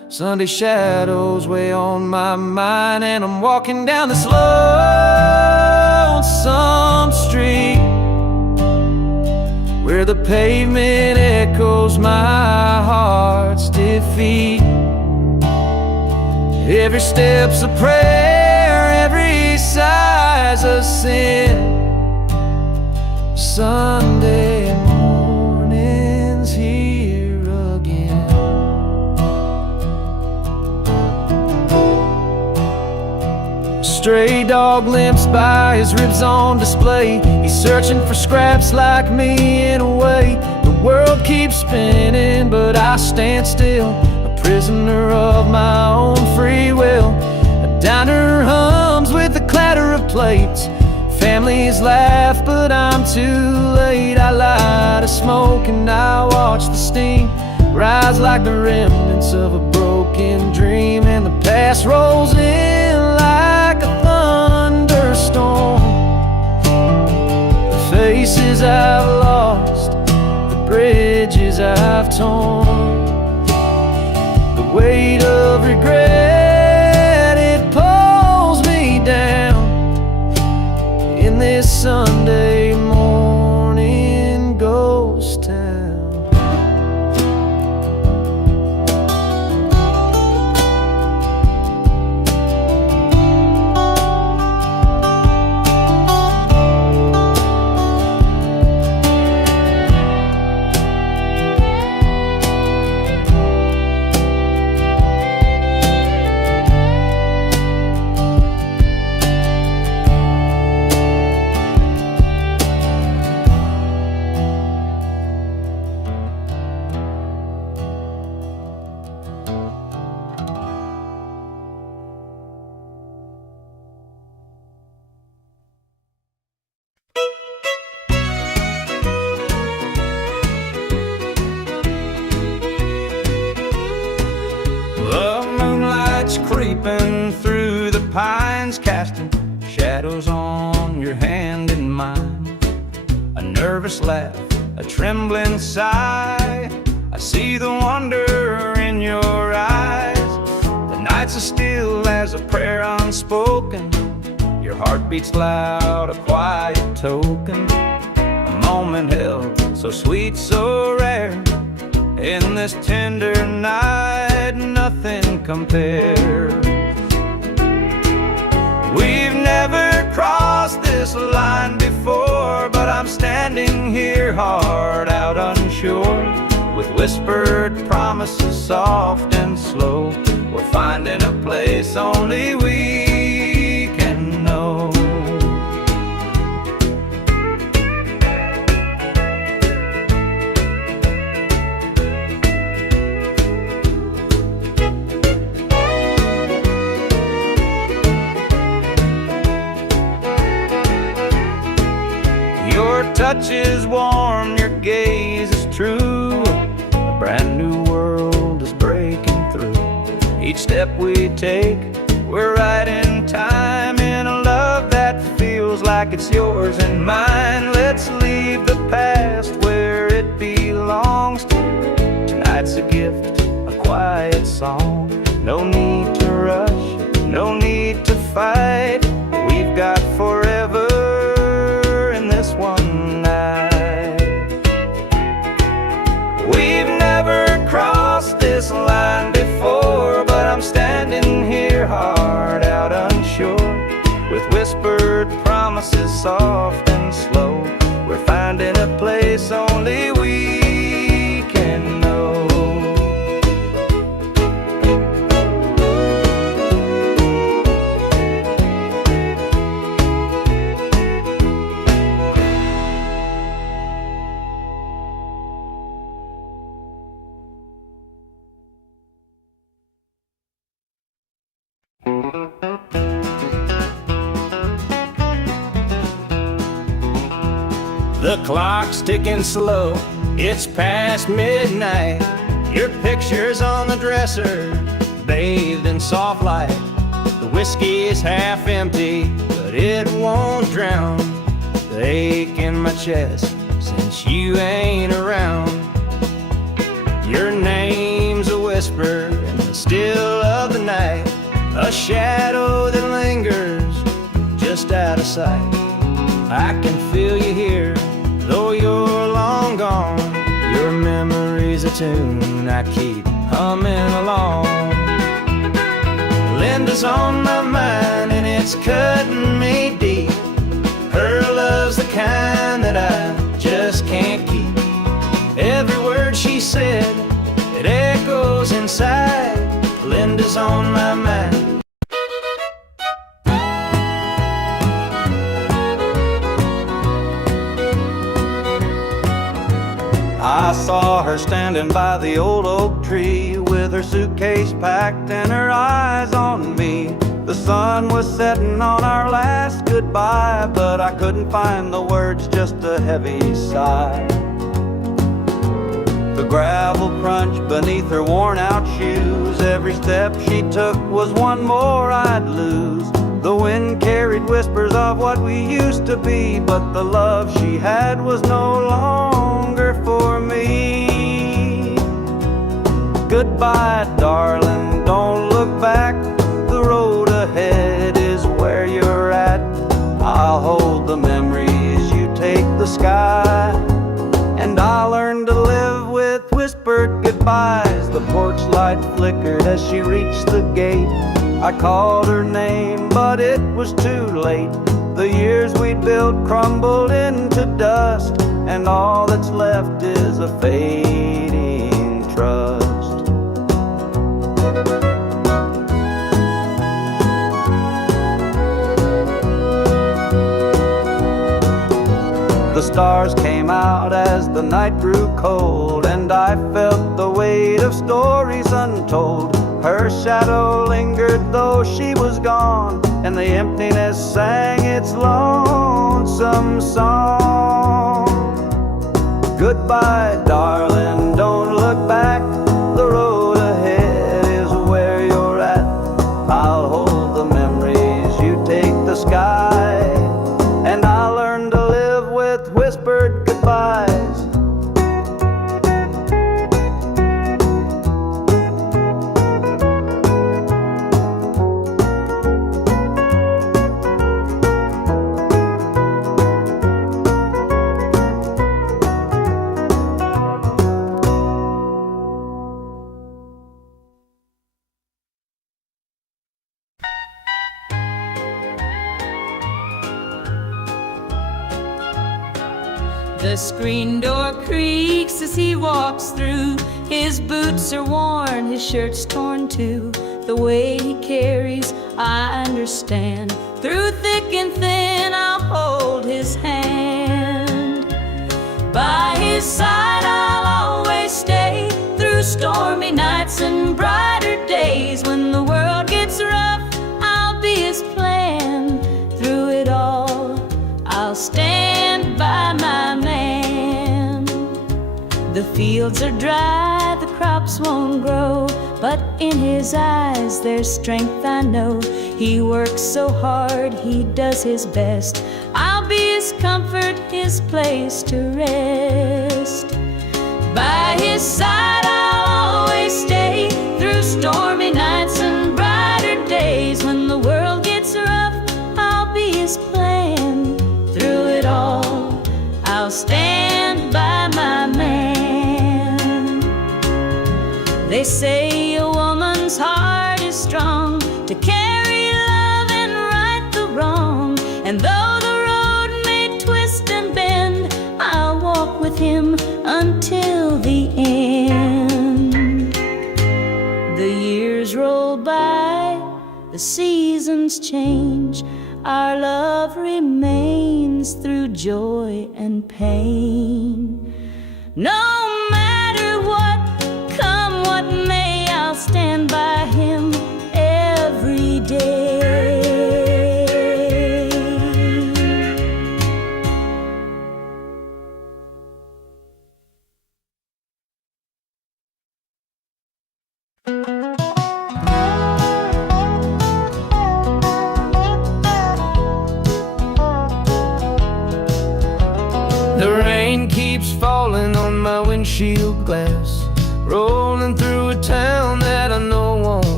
Sunday shadows weigh on my mind, and I'm walking down this lonesome street where the pavement echoes my heart's defeat. Every step's a prayer, every sigh's a sin. Sunday morning's here again. A stray dog limps by, his ribs on display. He's searching for scraps like me in a way. The world keeps spinning, but I stand still, a prisoner of my own free will. A diner hums with the clatter of plates. Families laugh, but I'm too late. I light a smoke and I watch the steam rise like the remnants of a broken dream. And the past rolls in like a thunderstorm. The faces I've lost, the bridges I've torn, the weight of regret, it pulls me down in this Sunday morning ghost town. Creeping through the pines, casting shadows on your hand and mine. A nervous laugh, a trembling sigh, I see the wonder in your eyes. The nights are still as a prayer unspoken. Your heart beats loud, a quiet token. A moment held, so sweet, so rare. In this tender night, nothing compares. We've never crossed this line before, but I'm standing here, heart out unsure, with whispered promises soft and slow. We're finding a place only we can know. Your touch is warm, your gaze is true. A brand new world is breaking through. Each step we take, we're right in time, in a love that feels like it's yours and mine. Let's leave the past where it belongs. Tonight's a gift, a quiet song. No need to rush, no need to fight. We've got forever in this one night. We've never crossed this line before, but I'm standing here, heart out unsure, with whispered promises soft and slow. We're finding a place only we can know. The clock's ticking slow, it's past midnight. Your picture's on the dresser, bathed in soft light. The whiskey is half empty, but it won't drown the ache in my chest since you ain't around. Your name's a whisper in the still of the night, a shadow that lingers just out of sight. I can feel you here, though you're long gone. Your memory's a tune I keep humming along. Linda's on my mind and it's cutting me deep. Her love's the kind that I just can't keep. Every word she said, it echoes inside. Linda's on my mind. I saw her standing by the old oak tree with her suitcase packed and her eyes on me. The sun was setting on our last goodbye, but I couldn't find the words, just a heavy sigh. The gravel crunched beneath her worn-out shoes. Every step she took was one more I'd lose. The wind carried whispers of what we used to be, but the love she had was no longer for me. Goodbye, darling, don't look back. The road ahead is where you're at. I'll hold the memories, you take the sky. And I learned to live with whispered goodbyes. The porch light flickered as she reached the gate. I called her name, but it was too late. The years we'd built crumbled into dust, and all that's left is a fading trust. The stars came out as the night grew cold, and I felt the weight of stories untold. Her shadow lingered though she was gone, and the emptiness sang its lonesome song. Goodbye, darling, don't look back. The road ahead is where you're at. I'll hold the memories, you take the sky. And I learned to live with whispered goodbyes. The screen door creaks as he walks through. His boots are worn, his shirt's torn too. The way he carries, I understand. Through thick and thin, I'll hold his hand. By his side, I'll always stay. Through stormy nights and brighter days. When the world gets rough, I'll be his plan. Through it all, I'll stand by my man. The fields are dry, the crops won't grow, but in his eyes there's strength, I know. He works so hard, he does his best. I'll be his comfort, his place to rest. By his side I'll always stay. Through stormy nights and brighter days. When the world gets rough, I'll be his plan. Through it all, I'll stand by my man. They say a woman's heart is strong to carry love and right the wrong. And though the road may twist and bend, I'll walk with him until the end. The years roll by, the seasons change. Our love remains through joy and pain. No matter what, come what may, I'll stand by him every day. The rain keeps falling on my windshield glass, rolling through a town that I know won't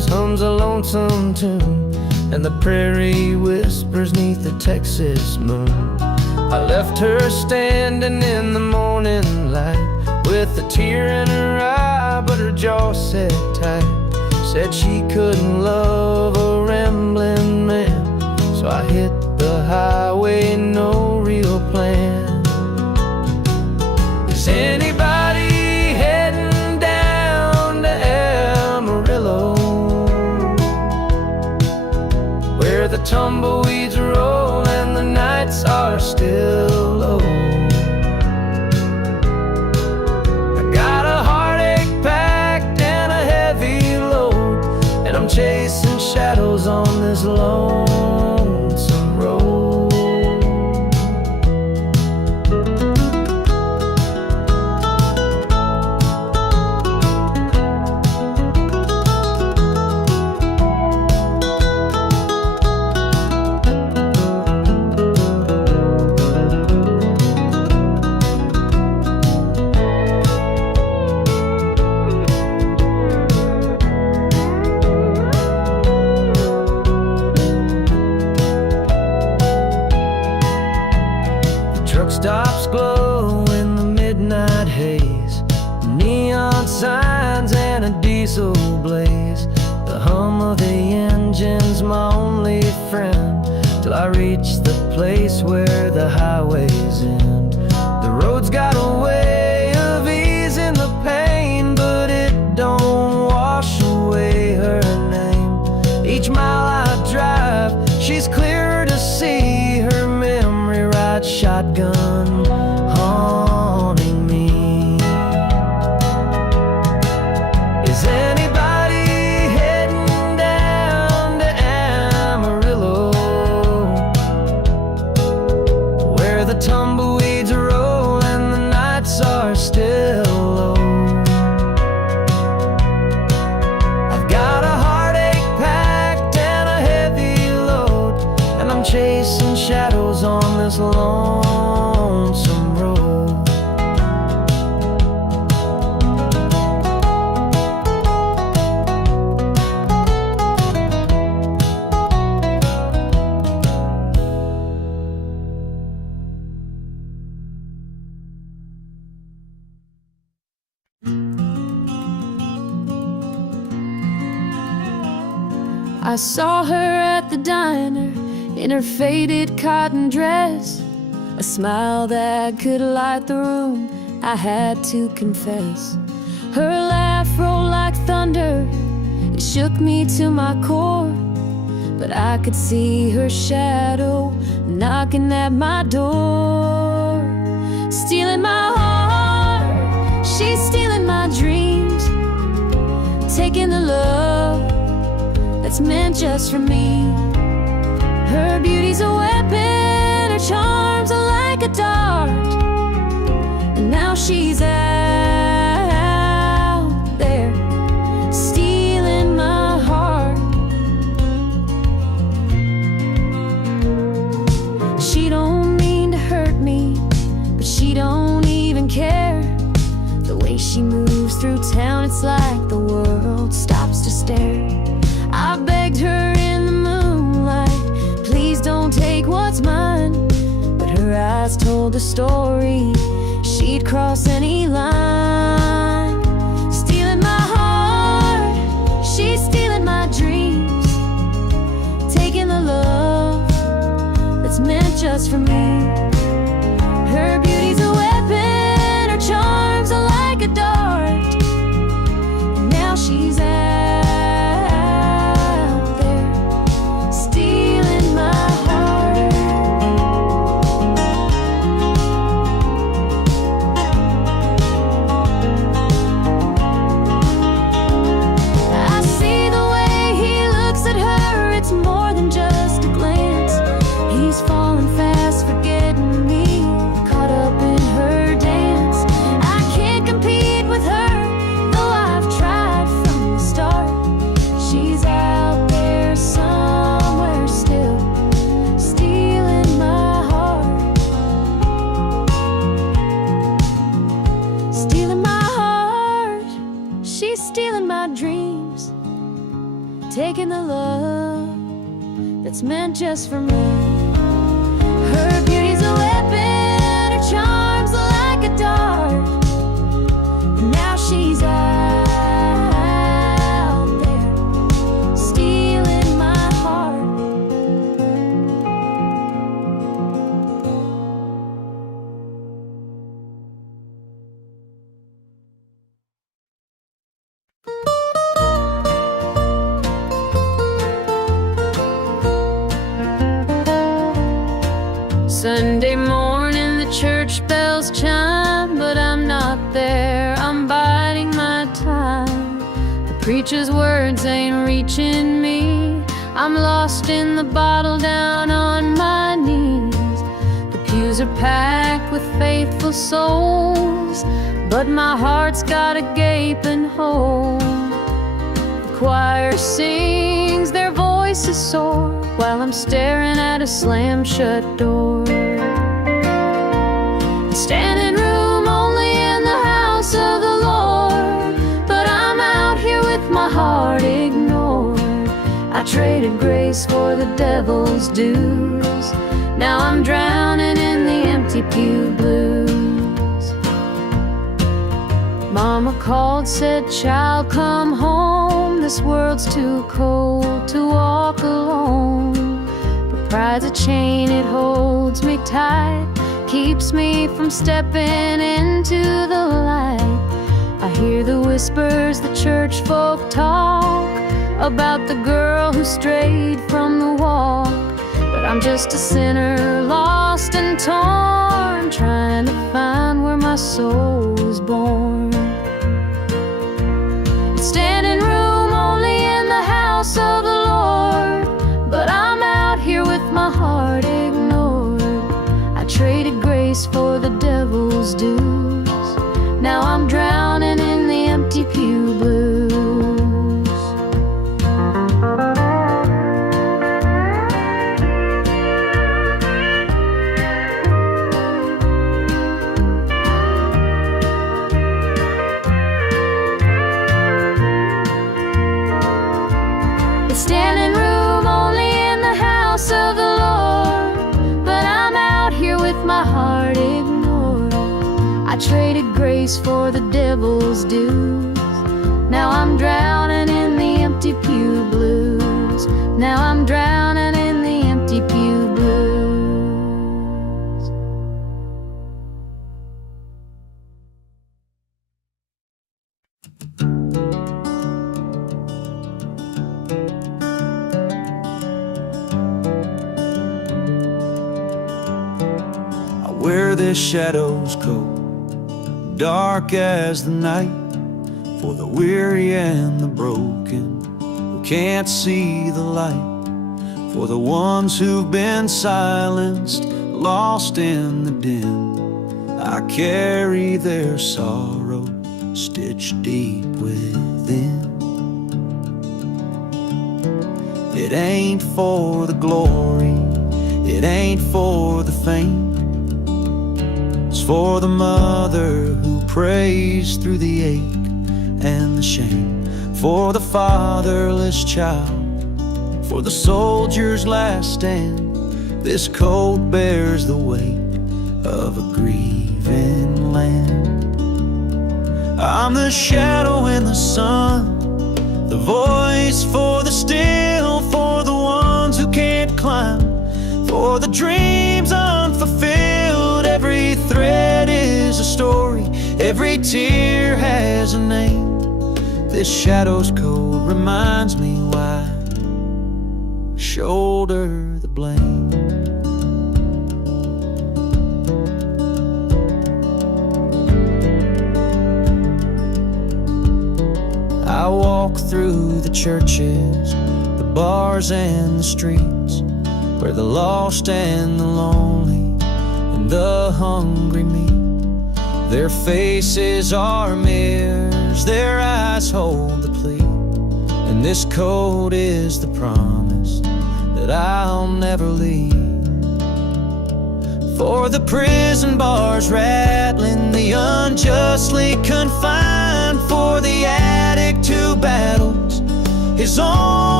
lonesome tune, and the prairie whispers 'neath the Texas moon. I left her standing in the morning light, with a tear in her eye, but her jaw set tight. Said she couldn't love a rambling man, so I hit the highway, no real plan. Is anybody heading down to Amarillo, where the tumbleweeds roll and the nights are still low? I got a heartache packed and a heavy load, and I'm chasing shadows on this lonesome road. Truck stops glow in the midnight haze, neon signs and a diesel blaze. The hum of the engine's my only friend, till I reach the place where the highways end. The road's got a way of easing the pain, but it don't wash away her name. Each mile I drive, she's clearer to see, her memory rides shotgun, haunting me. Is anybody heading down to Amarillo, where the tumbleweeds roll and the nights are still low? I've got a heartache packed and a heavy load, and I'm chasing shadows on this lonesome road. I saw her at the diner in her faded cotton dress, a smile that could light the room, I had to confess. Her laugh rolled like thunder, it shook me to my core, but I could see her shadow knocking at my door. Stealing my heart, she's stealing my dreams, taking the love that's meant just for me. Her beauty's a weapon, her charms are like a dart, and now she's out there stealing my heart. She don't mean to hurt me, but she don't even care. The way she moves through town, it's like the world stops to stare. I begged her in the moonlight, please don't take what's mine, but her eyes told a story, she'd cross any line. Stealing my heart, she's stealing my dreams, taking the love that's meant just for me. Her beauty's a weapon, her charms are like a dart, and now she's out there stealing my heart. I see the way he looks at her, it's more than just a glance. He's falling fast, forgetting me, caught up in her dance. I can't compete with her, though I've tried from the start. She's out there somewhere still, stealing my heart. Stealing my heart, she's stealing my dreams, taking the love that's meant just for me. Her beauty's a weapon, her charms are like a dart. And now she's out there, stealing my heart. Sunday morning, the church bells chime, but I'm not there, I'm biding my time. The preacher's words ain't reaching me, I'm lost in the bottle down on my knees. The pews are packed with faithful souls, but my heart's got a gaping hole. The choir sings, their voices soar, while I'm staring at a slam-shut door. Standing room only in the house of the Lord, but I'm out here with my heart ignored. I traded grace for the devil's dues, now I'm drowning in the empty pew blues. Mama called, said, "Child, come home, this world's too cold to walk alone." Pride's a chain, it holds me tight, keeps me from stepping into the light. I hear the whispers the church folk talk about the girl who strayed from the walk. But I'm just a sinner, lost and torn, trying to find where my soul was born. Standing room only in the house of the Lord, but I'm out here with my heart ignored. I traded grace for the devil's dues, now I'm drowning in the empty pew blues. It's standing room only in the house of the Lord, but I'm out here with my heart ignored. I traded grace for the devil's dues, now I'm drowning in the empty pew blues. Now I'm drowning in the empty pew blues. I wear this shadow's coat, dark as the night, for the weary and the broken who can't see the light, for the ones who've been silenced, lost in the din. I carry their sorrow stitched deep within. It ain't for the glory, it ain't for the fame, it's for the mother who prays through the ache and the shame, for the fatherless child, for the soldier's last stand. This coat bears the weight of a grieving land. I'm the shadow in the sun, the voice for the still, for the ones who can't climb, for the dreams unfulfilled. Every thread is a story, every tear has a name. This shadow's coat reminds me why I shoulder the blame. I walk through the churches, the bars and the streets, where the lost and the lonely and the hungry meet. Their faces are mirrors, their eyes hold the plea, and this coat is the promise that I'll never leave. For the prison bars rattling, the unjustly confined, for the addict who battles his own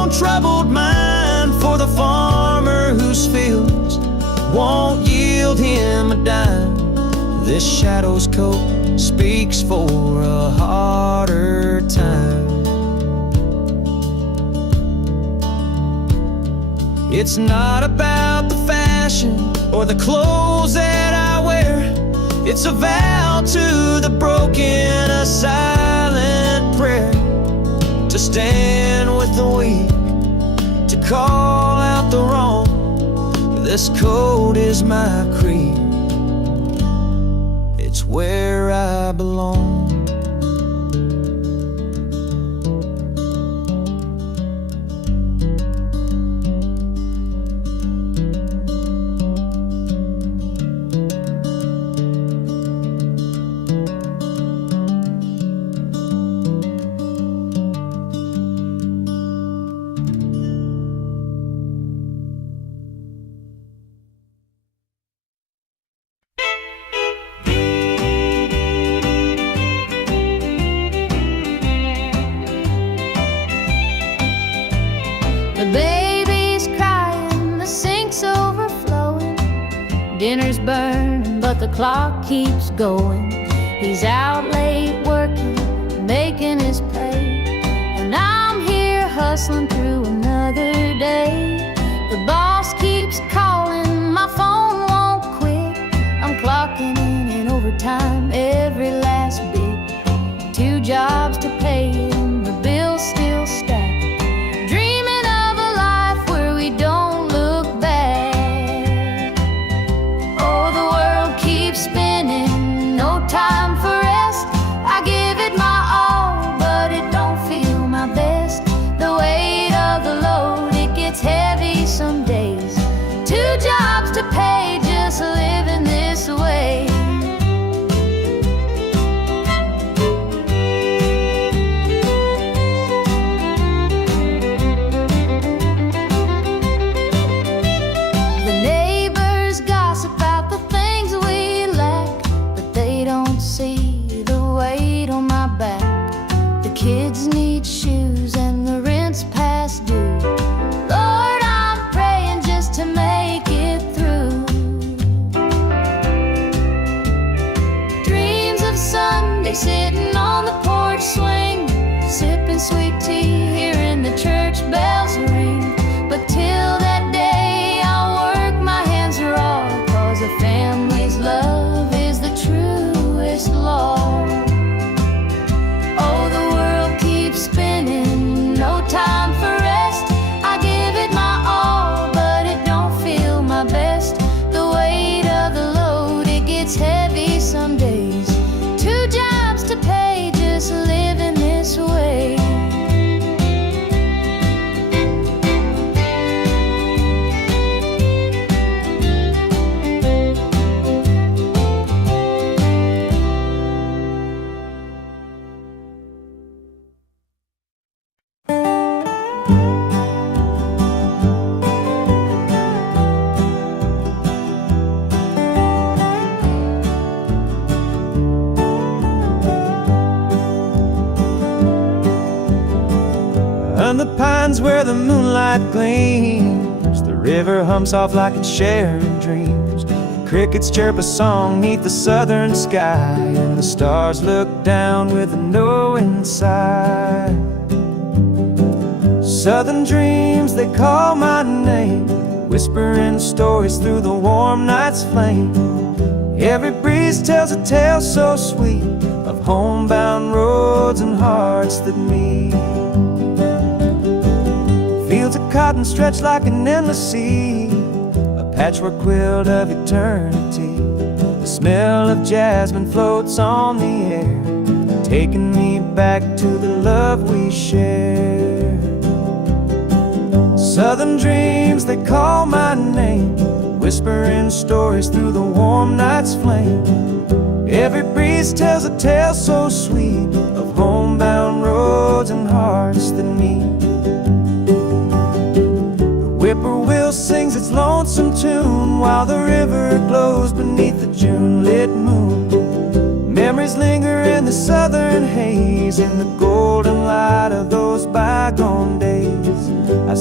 untroubled mind for the farmer whose fields won't yield him a dime. This shadow's coat speaks for a harder time. It's not about the fashion or the clothes that I wear. It's a vow to the broken, a silent prayer, to stand with the weak, to call out the wrong. This coat is my creed, it's where I belong. Dinner's burning, but the clock keeps going. He's out late working, making his pay, and I'm here hustling through another day. The boss keeps calling, my phone won't quit. I'm clocking in overtime every last bit. 2 jobs to pay and the bills still stack. Dreaming of a life where we don't look back. Spinning, no time for rest. I give it my all, but it don't feel my best. The weight of the load, it gets heavy some days. 2 jobs to pay, just living this way. The neighbors gossip about the things we lack, but they don't see the weight on my back. The kids need shoes and the rent's past due. Lord, I'm praying just to make it through. Dreams of Sunday sitting on the porch swing, sipping sweet tea, hearing the church bells ring. But till that day I'll work my hands raw, 'cause a family's love is the truest law. Oh, the world keeps spinning, no time for rest. I give it my all, but it don't feel my best. The weight of the load, it gets heavy some days. 2 jobs to pay, just living this way. And the pines where the moonlight gleams, the river hums off like it's sharing dreams. The crickets chirp a song neath the southern sky, and the stars look down with a knowing sigh. Southern dreams, they call my name, whispering stories through the warm night's flame. Every breeze tells a tale so sweet of homebound roads and hearts that meet. Fields of cotton stretch like an endless sea, a patchwork quilt of eternity. The smell of jasmine floats on the air, taking me back to the love we shared. Southern dreams, they call my name, whispering stories through the warm night's flame. Every breeze tells a tale so sweet of homebound roads and hearts that meet. Whippoorwill sings its lonesome tune while the river glows beneath the June-lit moon. Memories linger in the southern haze, in the golden light of those bygone days.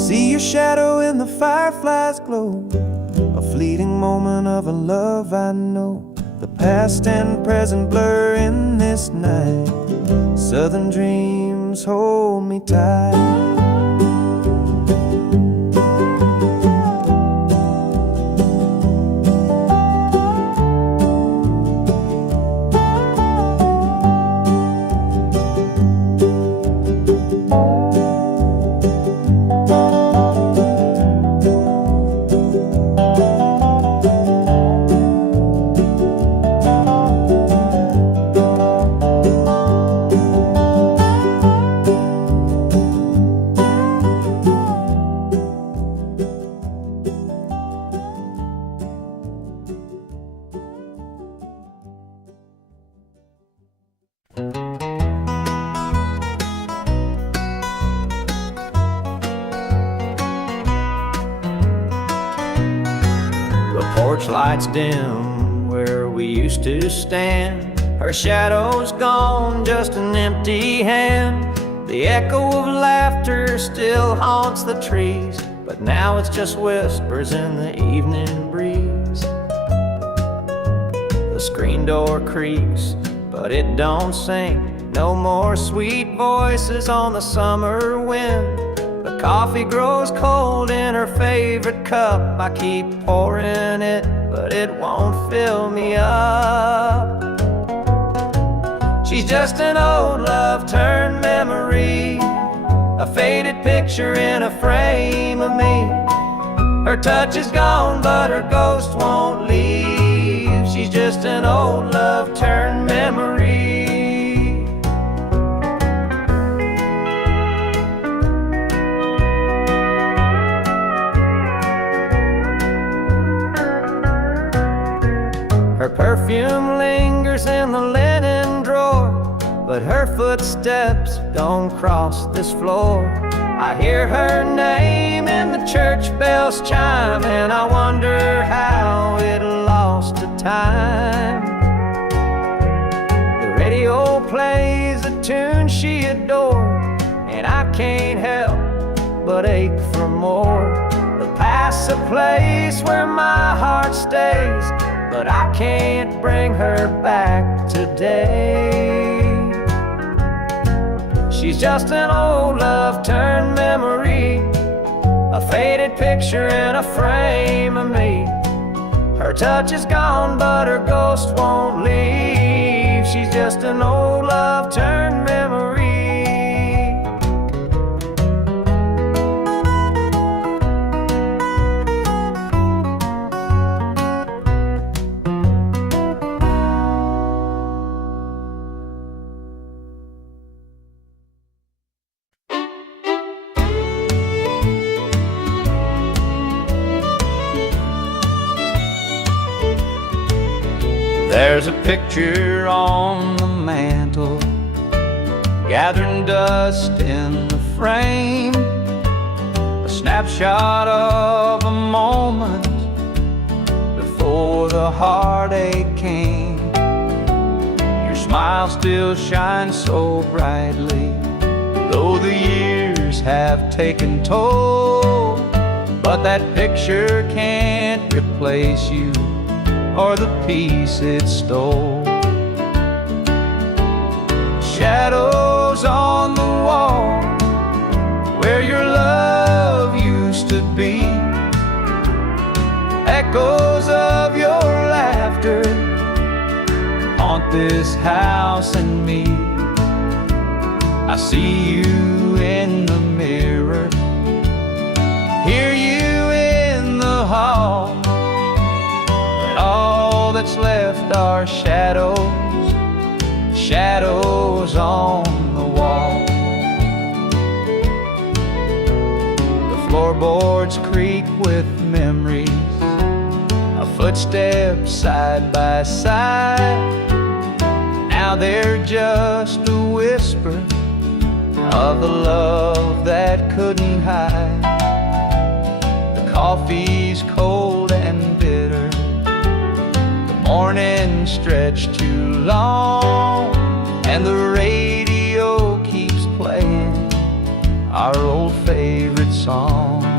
see your shadow in the firefly's glow, a fleeting moment of a love I know. The past and present blur in this night. Southern dreams hold me tight. Porch lights dim where we used to stand. Her shadow's gone, just an empty hand. The echo of laughter still haunts the trees, but now it's just whispers in the evening breeze. The screen door creaks, but it don't sing. No more sweet voices on the summer wind. The coffee grows cold in her favorite cup. I keep pouring it, but it won't fill me up. She's just an old love turned memory, a faded picture in a frame of me. Her touch is gone, but her ghost won't leave. She's just an old love turned memory. Her perfume lingers in the linen drawer, but her footsteps don't cross this floor. I hear her name in the church bells chime, and I wonder how it lost to time. The radio plays a tune she adored, and I can't help but ache for more. The past's a place where my heart stays, but I can't bring her back today. She's just an old love turned memory, a faded picture in a frame of me. Her touch is gone, but her ghost won't leave. She's just an old love turned memory. There's a picture on the mantle, gathering dust in the frame, a snapshot of a moment before the heartache came. Your smile still shines so brightly, though the years have taken toll. But that picture can't replace you or the peace it stole. Shadows on the wall where your love used to be, echoes of your laughter haunt this house and me. I see you in the mirror, hear you in the hall. All that's left are shadows, shadows on the wall. The floorboards creak with memories, a footstep side by side. Now they're just a whisper of the love that couldn't hide. The coffee's cold and bitter, morning stretched too long, and the radio keeps playing our old favorite song.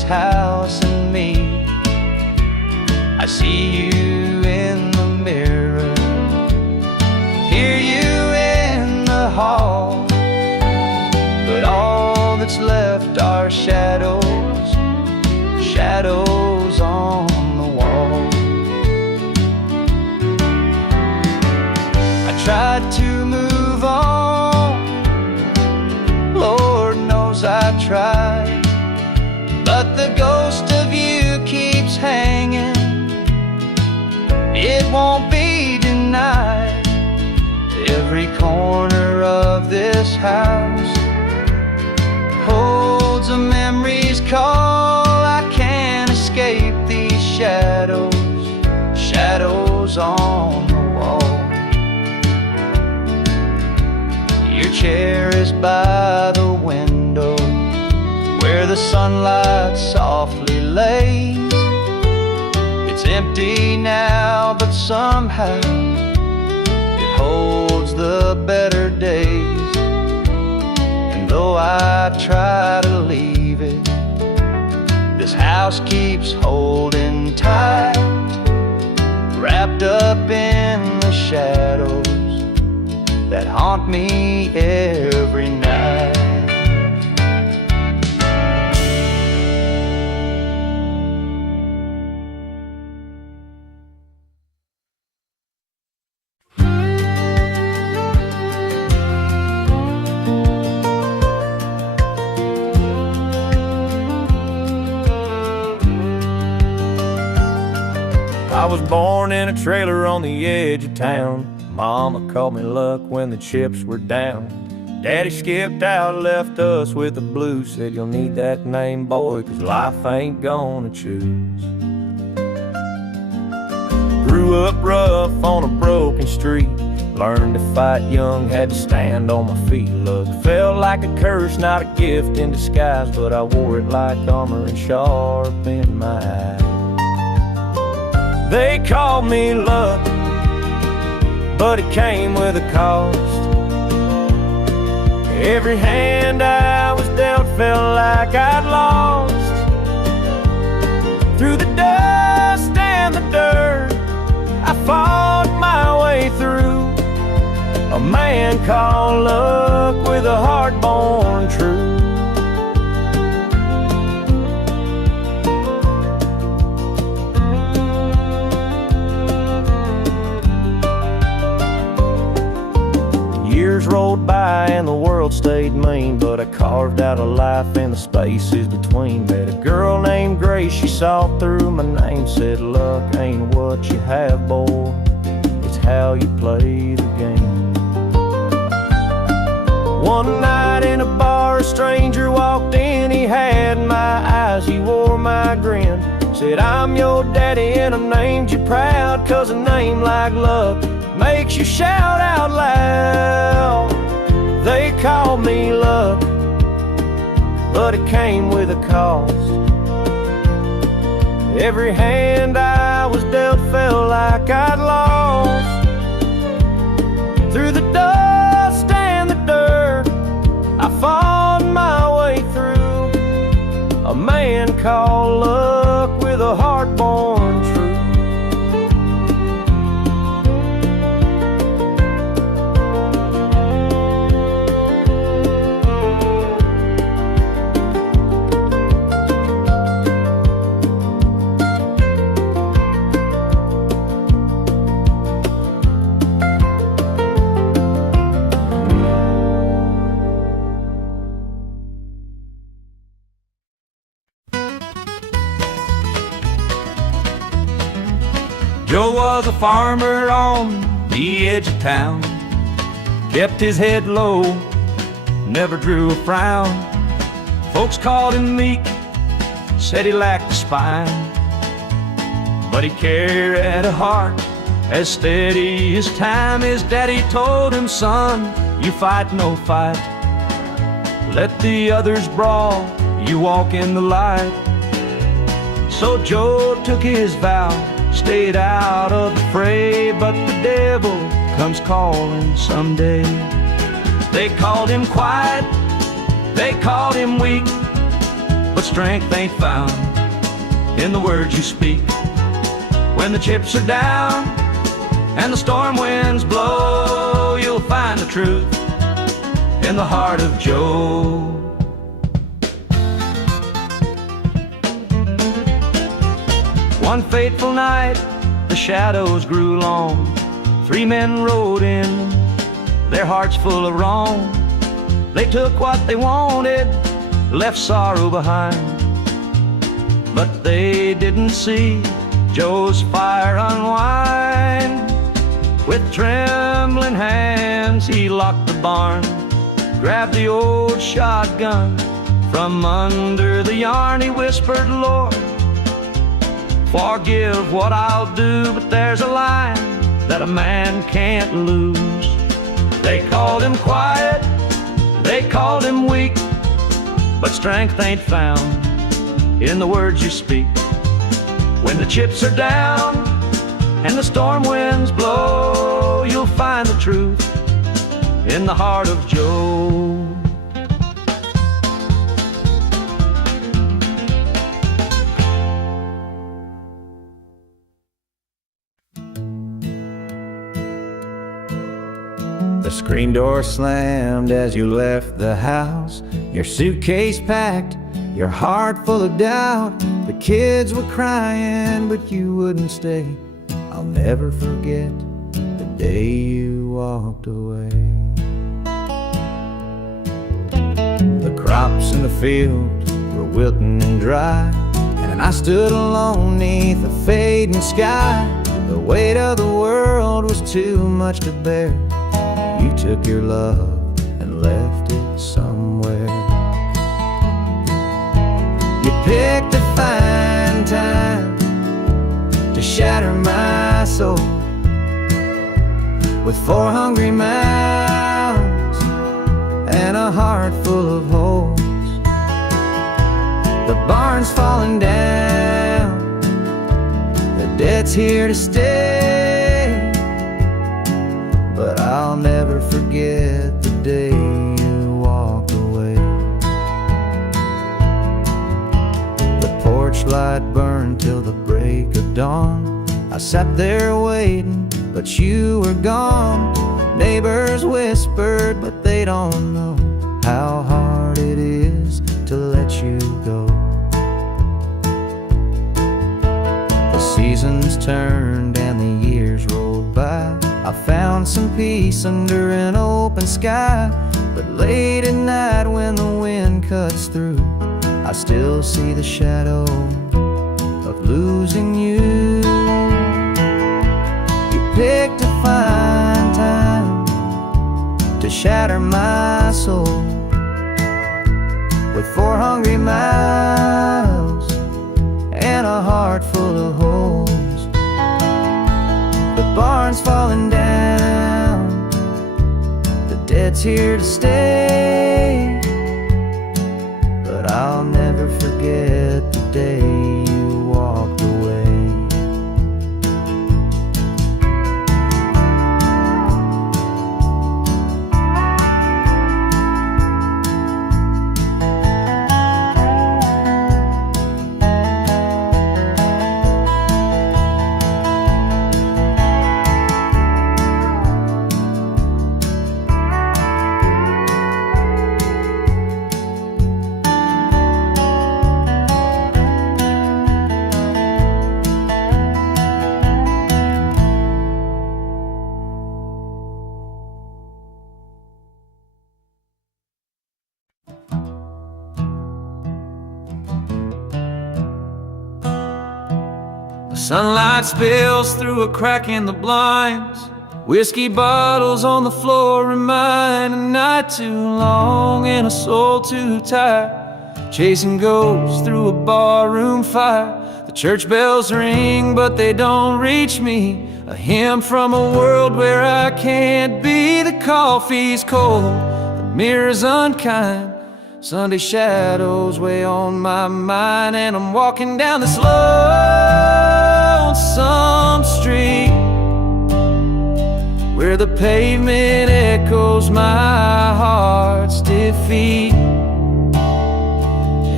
this house and me. I see you in the mirror, hear you in the hall, but all that's left are shadows, shadows on the wall. I tried to move on, Lord knows I tried, but the ghost of you keeps hanging. It won't be denied. Every corner of this house holds a memory's call. I can't escape these shadows, shadows on the wall. Your chair is by the window where the sunlight softly lays. It's empty now, but somehow it holds the better days. And though I try to leave it, this house keeps holding tight, wrapped up in the shadows that haunt me every night. I was born in a trailer on the edge of town. Mama called me luck when the chips were down. Daddy skipped out, left us with the blues. Said you'll need that name, boy, 'cause life ain't gonna choose. Grew up rough on a broken street. Learned to fight young, had to stand on my feet. Look, felt like a curse, not a gift in disguise, but I wore it like armor and sharp in my eyes. They called me luck, but it came with a cost. Every hand I was dealt felt like I'd lost. Through the dust and the dirt, I fought my way through. A man called luck with a heart born true. Years rolled by and the world stayed mean, but I carved out a life in the spaces between. Met a girl named Grace, she saw through my name, said luck ain't what you have, boy, it's how you play the game. One night in a bar, a stranger walked in, he had my eyes, he wore my grin. Said, I'm your daddy and I named you proud, 'cause a name like luck makes you shout out loud. They called me luck, but it came with a cost. Every hand I was dealt felt like I'd lost. Through the dust and the dirt, I fought my way through. A man called luck with a heart born true. Joe was a farmer on the edge of town. Kept his head low, never drew a frown. Folks called him meek, said he lacked a spine, but he carried a heart as steady as time. His daddy told him, son, you fight no fight. Let the others brawl, you walk in the light. So Joe took his vow, stayed out of the fray, but the devil comes calling someday. They called him quiet, they called him weak, but strength ain't found in the words you speak. When the chips are down and the storm winds blow, you'll find the truth in the heart of Joe. One fateful night, the shadows grew long. 3 men rode in, their hearts full of wrong. They took what they wanted, left sorrow behind. But they didn't see Joe's fire unwind. With trembling hands he locked the barn, grabbed the old shotgun from under the yarn. He whispered, Lord, forgive what I'll do, but there's a line that a man can't lose. They called him quiet, they called him weak, but strength ain't found in the words you speak. When the chips are down and the storm winds blow, you'll find the truth in the heart of Joe. The screen door slammed as you left the house, your suitcase packed, your heart full of doubt. The kids were crying, but you wouldn't stay. I'll never forget the day you walked away. The crops in the field were wilting and dry, and I stood alone neath the fading sky. The weight of the world was too much to bear. You took your love and left it somewhere. You picked a fine time to shatter my soul with 4 hungry mouths and a heart full of holes. The barn's falling down, the debt's here to stay, but I'll never forget the day you walked away. The porch light burned till the break of dawn. I sat there waiting, but you were gone. Neighbors whispered, but they don't know how hard it is to let you go. The seasons turned and the years rolled by. I found some peace under an open sky, but late at night when the wind cuts through, I still see the shadow of losing you. You picked a fine time to shatter my soul with 4 hungry mouths and a heart full of holes. The barn's falling down, the debt's here to stay, but I'll never forget the day you walked away. Sunlight spills through a crack in the blinds. Whiskey bottles on the floor remind a night too long and a soul too tired, chasing ghosts through a barroom fire. The church bells ring, but they don't reach me. A hymn from a world where I can't be. The coffee's cold, the mirror's unkind. Sunday shadows weigh on my mind, and I'm walking down this lonesome street where the pavement echoes my heart's defeat.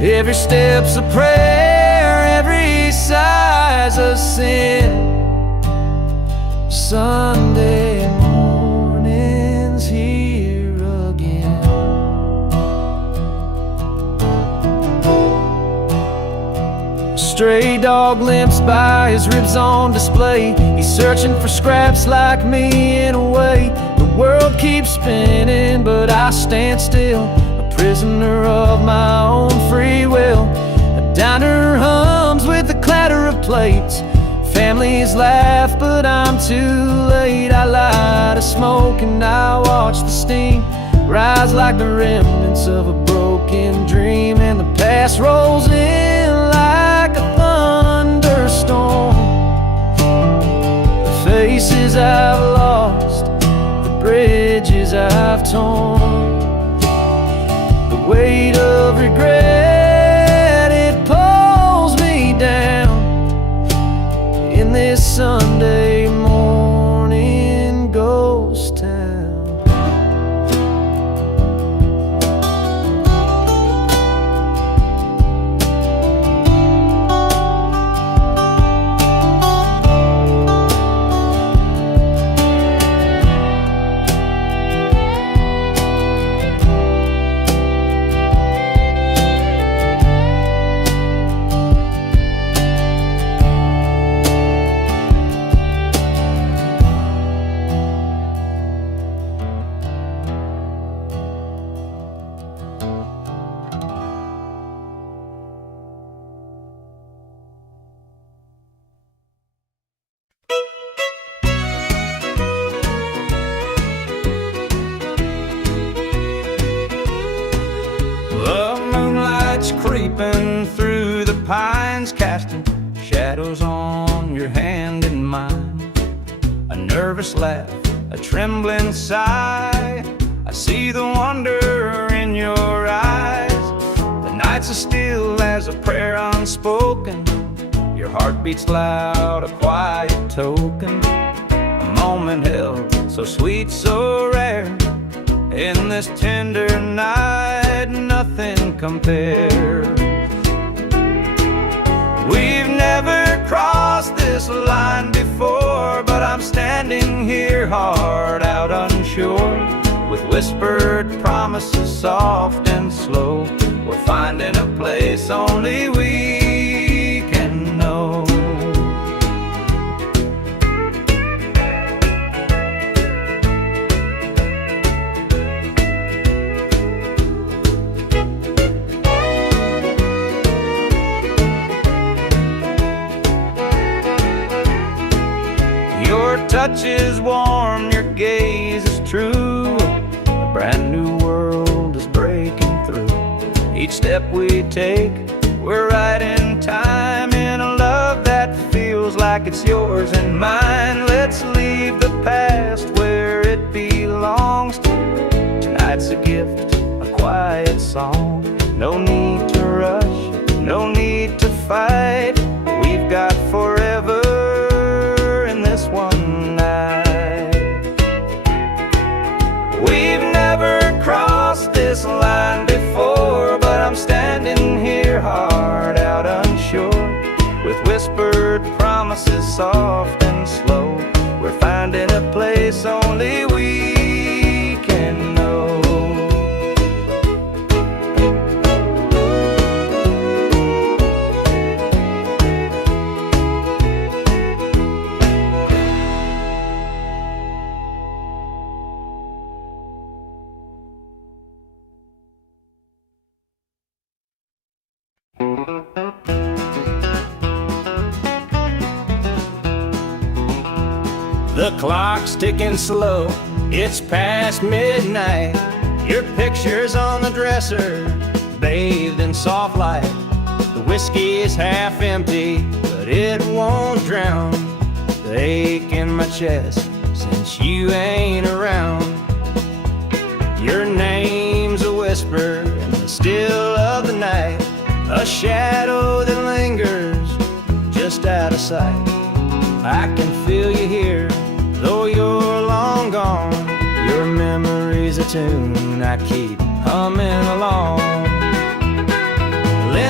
Every step's a prayer, every sigh's a sin. Sunday morning's here again. A stray dog limps by, his ribs on display. He's searching for scraps like me in a way. The world keeps spinning, but I stand still, a prisoner of my own free will. A diner hums with the clatter of plates. Families laugh, but I'm too late. I light a smoke and I watch the steam rise like the remnants of a broken dream. And the past rolls in like a thunderstorm. The faces I've lost, the bridges I've torn, the weight of regret, it pulls me down in this Sunday morning ghost town. Creeping through the pines, casting shadows on your hand and mine. A nervous laugh, a trembling sigh, I see the wonder in your eyes. The nights are still as a prayer unspoken. Your heart beats loud, a quiet token. A moment held, so sweet, so rare. In this tender night, nothing compares. We've never crossed this line before, but I'm standing here, heart out unsure, with whispered promises soft and slow. We're finding a place only we can know. Your touch is warm, your gaze is true. A brand new world is breaking through. Each step we take, we're right in time, in a love that feels like it's yours and mine. Let's leave the past where it belongs. Tonight's a gift, a quiet song. No need to rush, no need to fight. We've got forever this one night. We've never crossed this line before, but I'm standing here, heart out unsure, with whispered promises soft and slow. We're finding a place only we can know. The clock's ticking slow, it's past midnight. Your picture's on the dresser, bathed in soft light. The whiskey is half empty, but it won't drown the ache in my chest since you ain't around. Your name's a whisper in the still of the night, a shadow that lingers just out of sight. I can feel you here, though you're long gone. Your memory's a tune I keep humming along.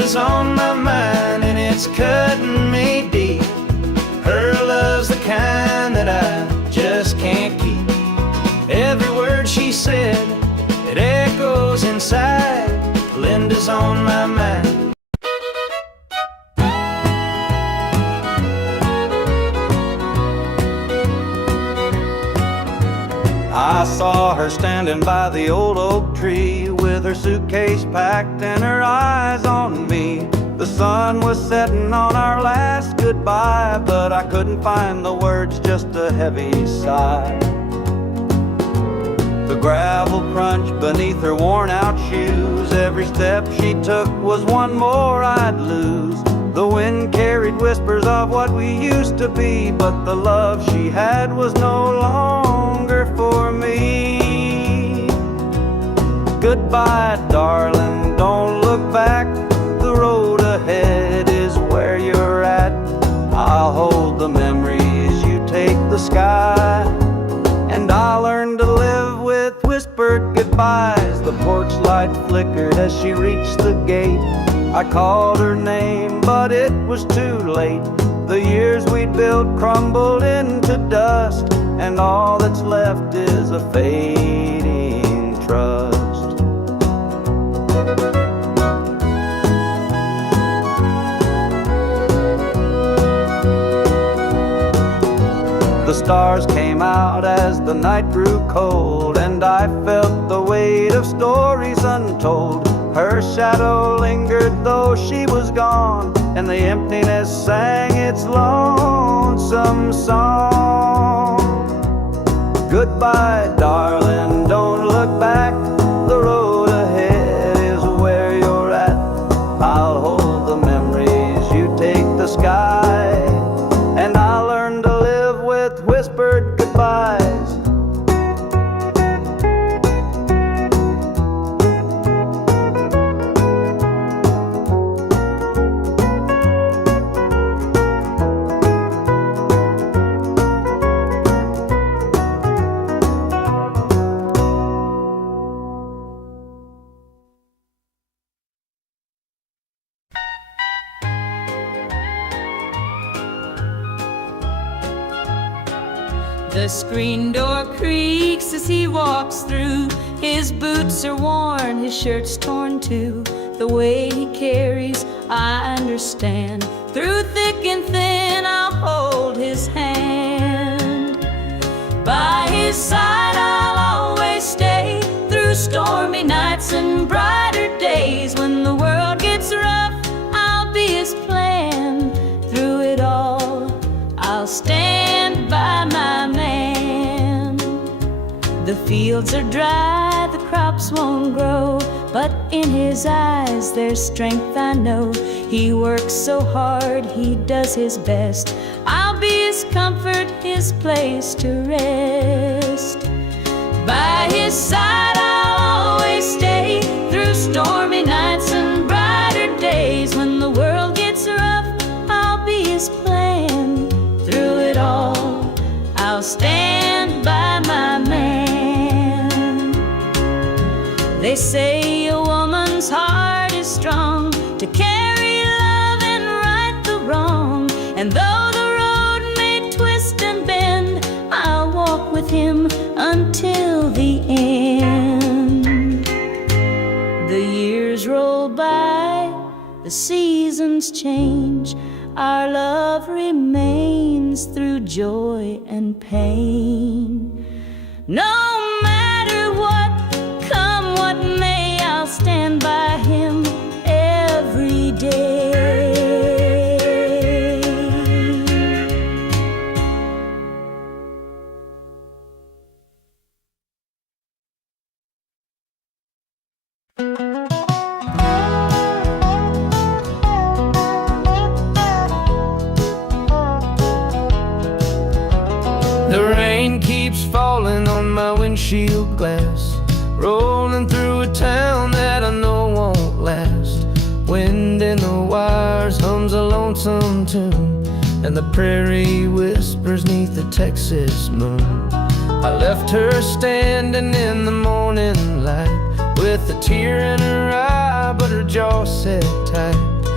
Linda's on my mind and it's cutting me deep. Her love's the kind that I just can't keep. Every word she said, it echoes inside. Linda's on my mind. I saw her standing by the old oak tree with her suitcase packed and her eyes on me. The sun was setting on our last goodbye, but I couldn't find the words, just a heavy sigh. The gravel crunched beneath her worn-out shoes. Every step she took was one more I'd lose. The wind carried whispers of what we used to be, but the love she had was no longer for me. Goodbye, darling, don't look back. The road ahead is where you're at. I'll hold the memories, you take the sky. And I'll learn to live with whispered goodbyes. The porch light flickered as she reached the gate. I called her name, but it was too late. The years we'd built crumbled into dust, and all that's left is a fading trust. The stars came out as the night grew cold, and I felt the weight of stories untold. Her shadow lingered though she was gone, and the emptiness sang its lonesome song. Goodbye, darling, don't look back. The road ahead is where you're at. I'll hold the memories, you take the sky. And I'll learn to live with whispered goodbyes. The screen door creaks as he walks through. His boots are worn, his shirt's torn too. The way he carries, I understand. Through thick and thin, I'll hold his hand. By his side, I'll always stay. Through stormy nights and brighter days. When the world gets rough, I'll be his plan. Through it all, I'll stand by my man. The fields are dry, the crops won't grow, but in his eyes there's strength, I know. He works so hard, he does his best. I'll be his comfort, his place to rest. By his side I'll always stay. Through stormy nights and brighter days. When the world gets rough, I'll be his plan. Through it all, I'll stand by my man. They say a woman's heart is strong to carry love and right the wrong. And though the road may twist and bend, I'll walk with him until the end. The years roll by, the seasons change. Our love remains through joy and pain. No matter what, come what may, I'll stand by him every day. The rain keeps falling on my windshield glass, rolling through a town that I know won't last. Wind in the wires hums a lonesome tune, and the prairie whispers 'neath the Texas moon. I left her standing in the morning light, with a tear in her eye, but her jaw set tight.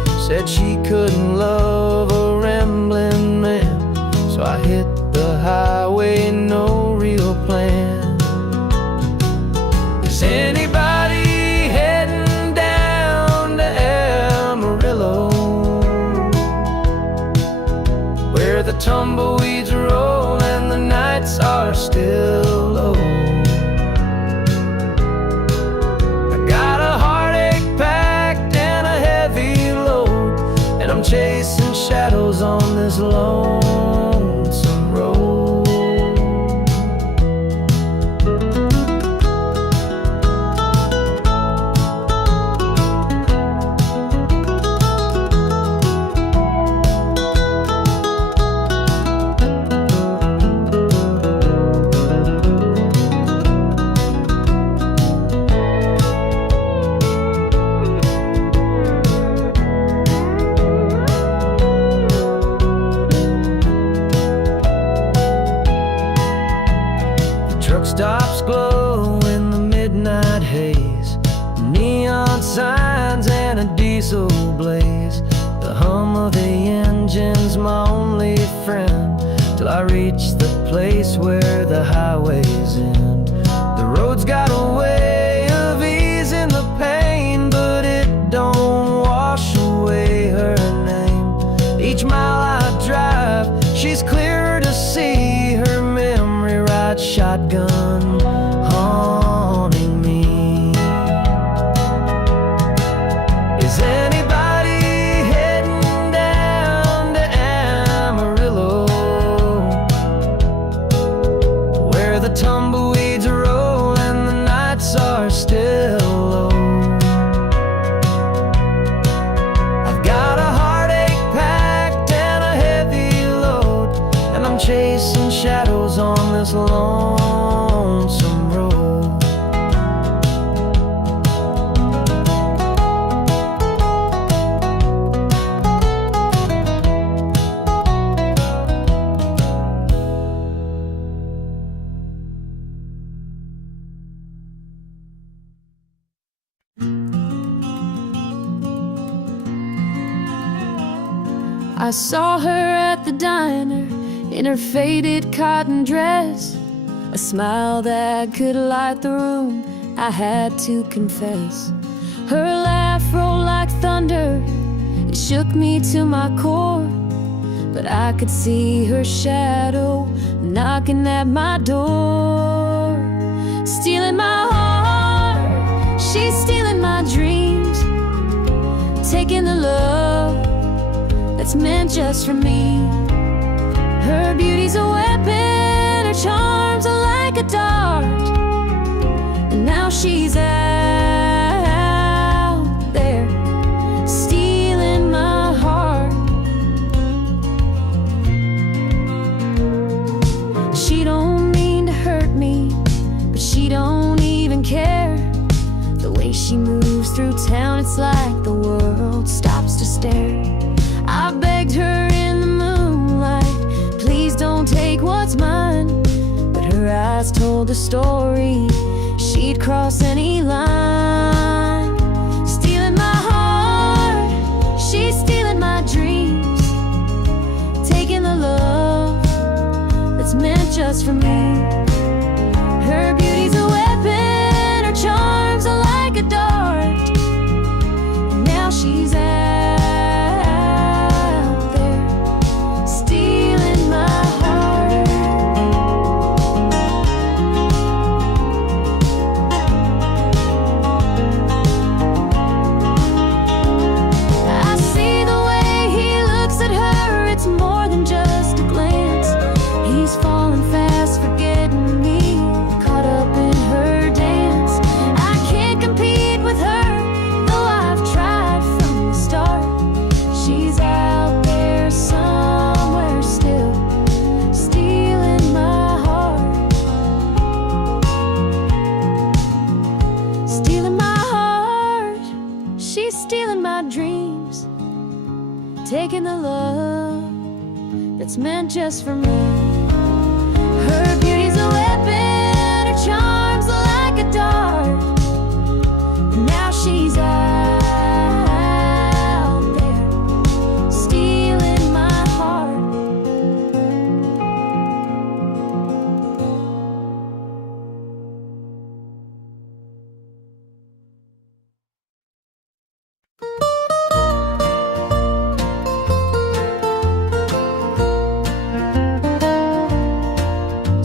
said she couldn't love a rambling man. So I hit the highway, no real plan. Is anybody heading down to Amarillo, where the tumbleweeds roll and the nights are still low? I got a heartache packed and a heavy load, and I'm chasing shadows on this lonesome road. Truck stops glow in the midnight haze, neon signs and a diesel blaze. The hum of the engine's my only friend, till I reach the place where the highways end. The road's got a way of easing the pain, but it don't wash away her name. Each mile I drive, she's clearer to see, her memory rides shotgun, haunting me. Is anybody heading down to Amarillo, where the tumbleweeds roll and the nights are still low? I've got a heartache packed and a heavy load, and I'm chasing shadows on this lonesome road. I saw her at the diner in her faded cotton dress, a smile that could light the room, I had to confess. Her laugh rolled like thunder, it shook me to my core, but I could see her shadow knocking at my door. Stealing my heart, she's stealing my dreams, taking the love that's meant just for me. Her beauty's a weapon, her charms are like a dart, and now she's out there stealing my heart. She don't mean to hurt me, but she don't even care. The way she moves through town, it's like the world stops to stare. I begged her in the moonlight, please don't take what's mine, but her eyes told the story, she'd cross any line. Stealing my heart, she's stealing my dreams, taking the love that's meant just for me. Her beauty's a weapon, her charms are like a dart, and now she's out there stealing my heart. I see the way he looks at her, it's more than just a glance. He's falling fast, forgetting me, caught up in her dance. I can't compete with her, though I've tried from the start. She's out there somewhere still, stealing my heart. Stealing my heart, she's stealing my dreams, taking the love that's meant just for me. Her beauty's a weapon, her charms are like a dart, and now she's out there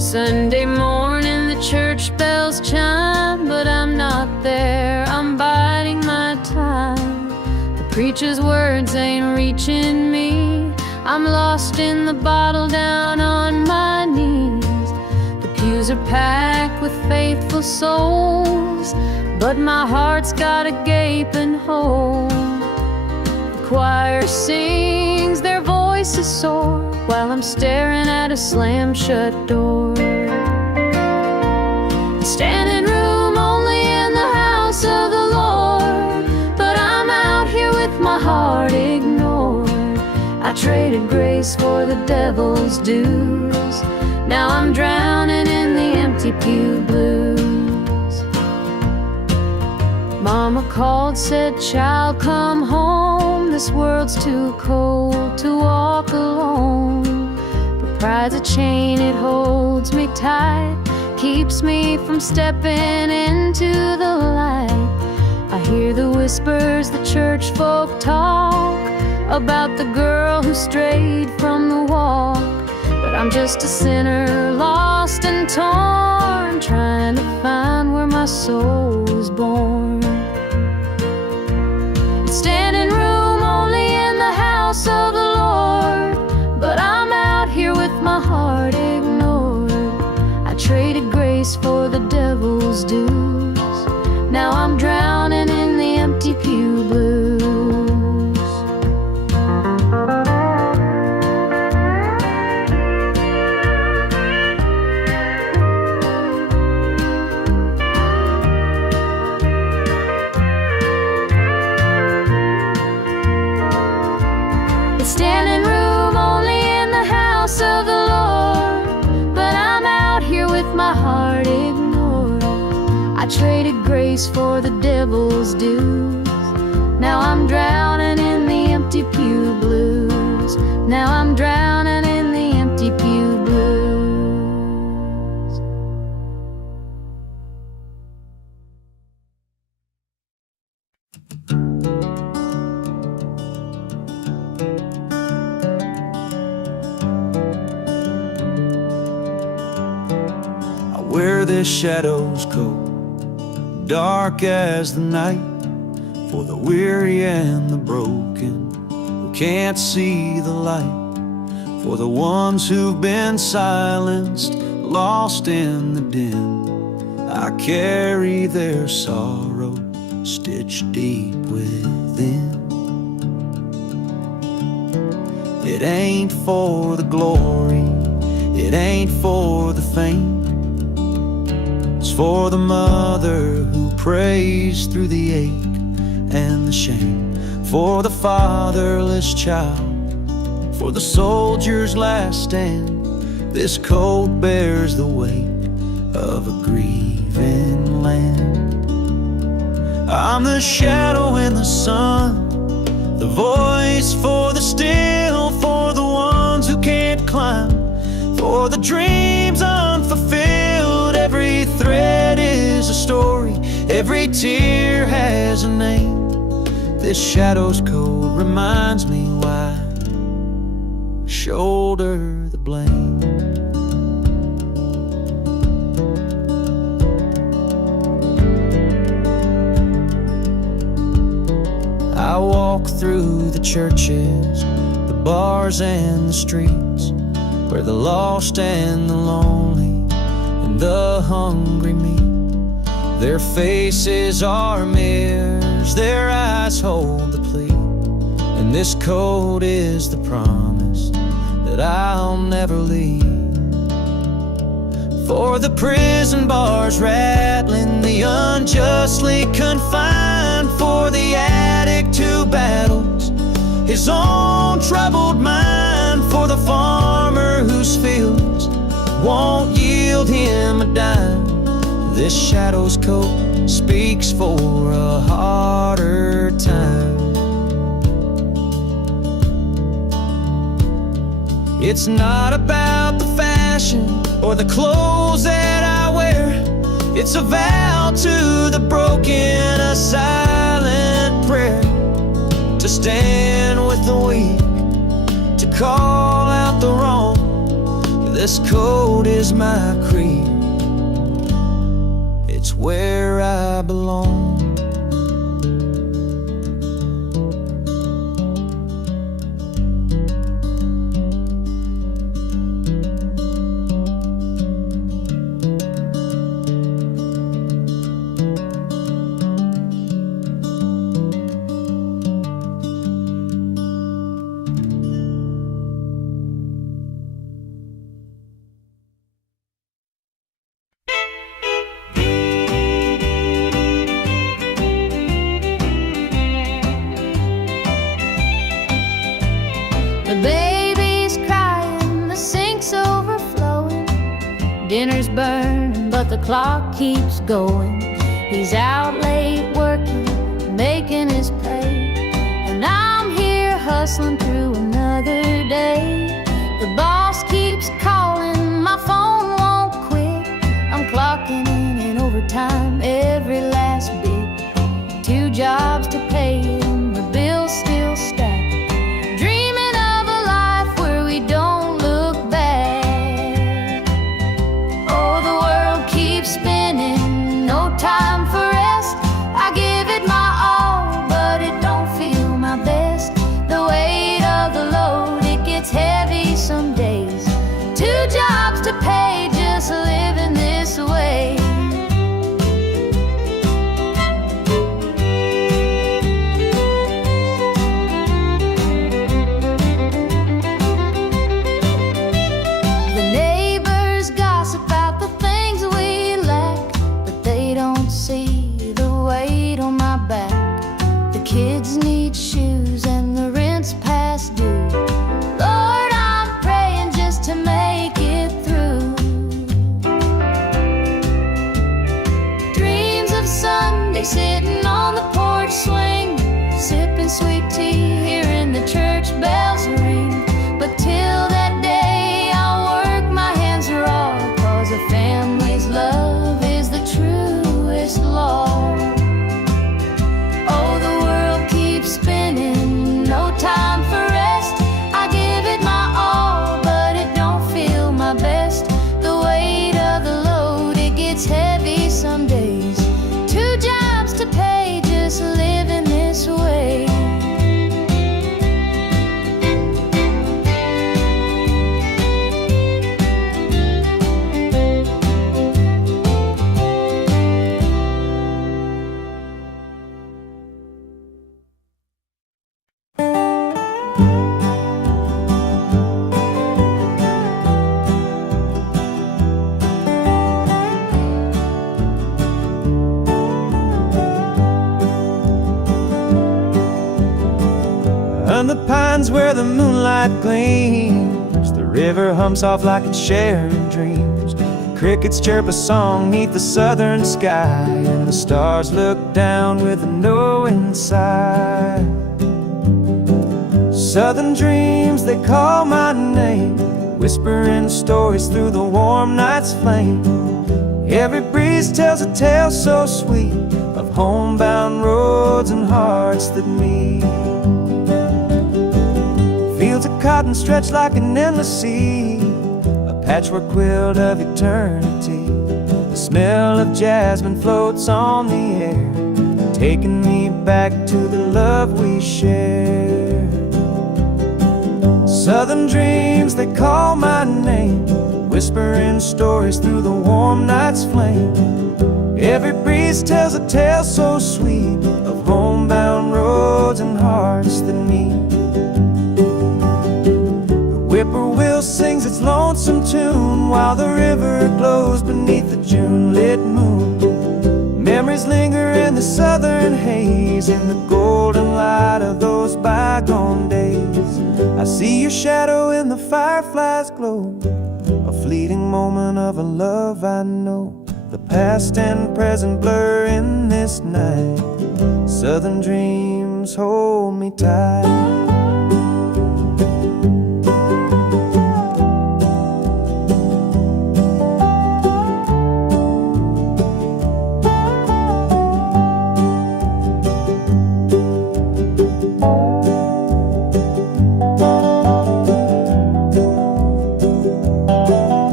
Sunday morning the church bells chime, but I'm not there, I'm biding my time. The preacher's words ain't reaching me, I'm lost in the bottle down on my knees. The pews are packed with faithful souls, but my heart's got a gaping hole. The choir sings, their voices soar, while I'm staring at a slam-shut door. Standing room only in the house of the Lord, but I'm out here with my heart ignored. I traded grace for the devil's dues, now I'm drowning in the empty pew blues. Mama called, said, "Child, come home, this world's too cold to walk alone." But pride's a chain, it holds me tight, keeps me from stepping into the light. I hear the whispers the church folk talk about the girl who strayed from the walk, but I'm just a sinner, lost and torn, trying to find where my soul was born. Standing room only in the house of the Lord, but I'm out here with my heart ignored. I traded grace for the devil's dues, now I'm drowning in the empty pew blues. Standing room only in the house of the Lord, but I'm out here with my heart ignored. I traded grace for the devil's dues, now I'm drowning in the empty pew blues. Now I'm drowning in the empty pew blues. Wear this shadow's coat, dark as the night, for the weary and the broken who can't see the light, for the ones who've been silenced, lost in the din. I carry their sorrow stitched deep within. It ain't for the glory, it ain't for the fame, it's for the mother who prays through the ache and the shame, for the fatherless child, for the soldier's last stand. This coat bears the weight of a grieving land. I'm the shadow in the sun, the voice for the still, for the ones who can't climb, for the dreams unfulfilled. Every thread is a story, every tear has a name. This shadow's coat reminds me why I shoulder the blame. I walk through the churches, the bars and the streets, where the lost and the lonely and the hungry meet. Their faces are mirrors, their eyes hold the plea, and this coat is the promise that I'll never leave. For the prison bars rattling, the unjustly confined, for the addict who battles his own troubled mind, for the farmer whose fields won't yield him a dime. This shadow's coat speaks for a harder time. It's not about the fashion or the clothes that I wear, it's a vow to the broken, a silent prayer, to stand with the weak, to call out the wrong. This coat is my creed, it's where I belong. The baby's crying, the sink's overflowing. Dinner's burning, but the clock keeps going. He's out late working, making his pay, and I'm here hustling through another day. The boss keeps calling, my phone won't quit. I'm clocking in overtime every last bit. 2 jobs to pay and the bills still stack. Time for rest, I give it my all, but it don't feel my best. The weight of the load, it gets heavy some days. 2 jobs to pay, just living this way. The neighbors gossip about the things we lack, they don't see the weight on my back. The kids need shoes and the rent's past due. Lord, I'm praying just to make it through. Dreams of Sunday sitting on the porch swing, sipping sweet tea, hearing the church bells ring. But till that day I'll work my hands raw, 'cause a family's love is the truest law. Oh, the world keeps spinning, no time for rest. I give it my all, but it don't feel my best. The weight of the load, it gets heavy some days. 2 jobs to pay, just living this way. And the pines where the moonlight gleams, the river hums off like it's sharing dreams. Crickets chirp a song neath the southern sky, and the stars look down with a knowing sigh. Southern dreams, they call my name, whispering stories through the warm night's flame. Every breeze tells a tale so sweet of homebound roads and hearts that meet. Fields of cotton stretch like an endless sea, a patchwork quilt of eternity. The smell of jasmine floats on the air, taking me back to the love we shared. Southern dreams, they call my name, whispering stories through the warm night's flame. Every breeze tells a tale so sweet of homebound roads and hearts that meet. Whippoorwill sings its lonesome tune while the river glows beneath the June-lit moon. Memories linger in the southern haze, in the golden light of those bygone days. I see your shadow in the firefly's glow, a fleeting moment of a love I know. The past and present blur in this night. Southern dreams hold me tight.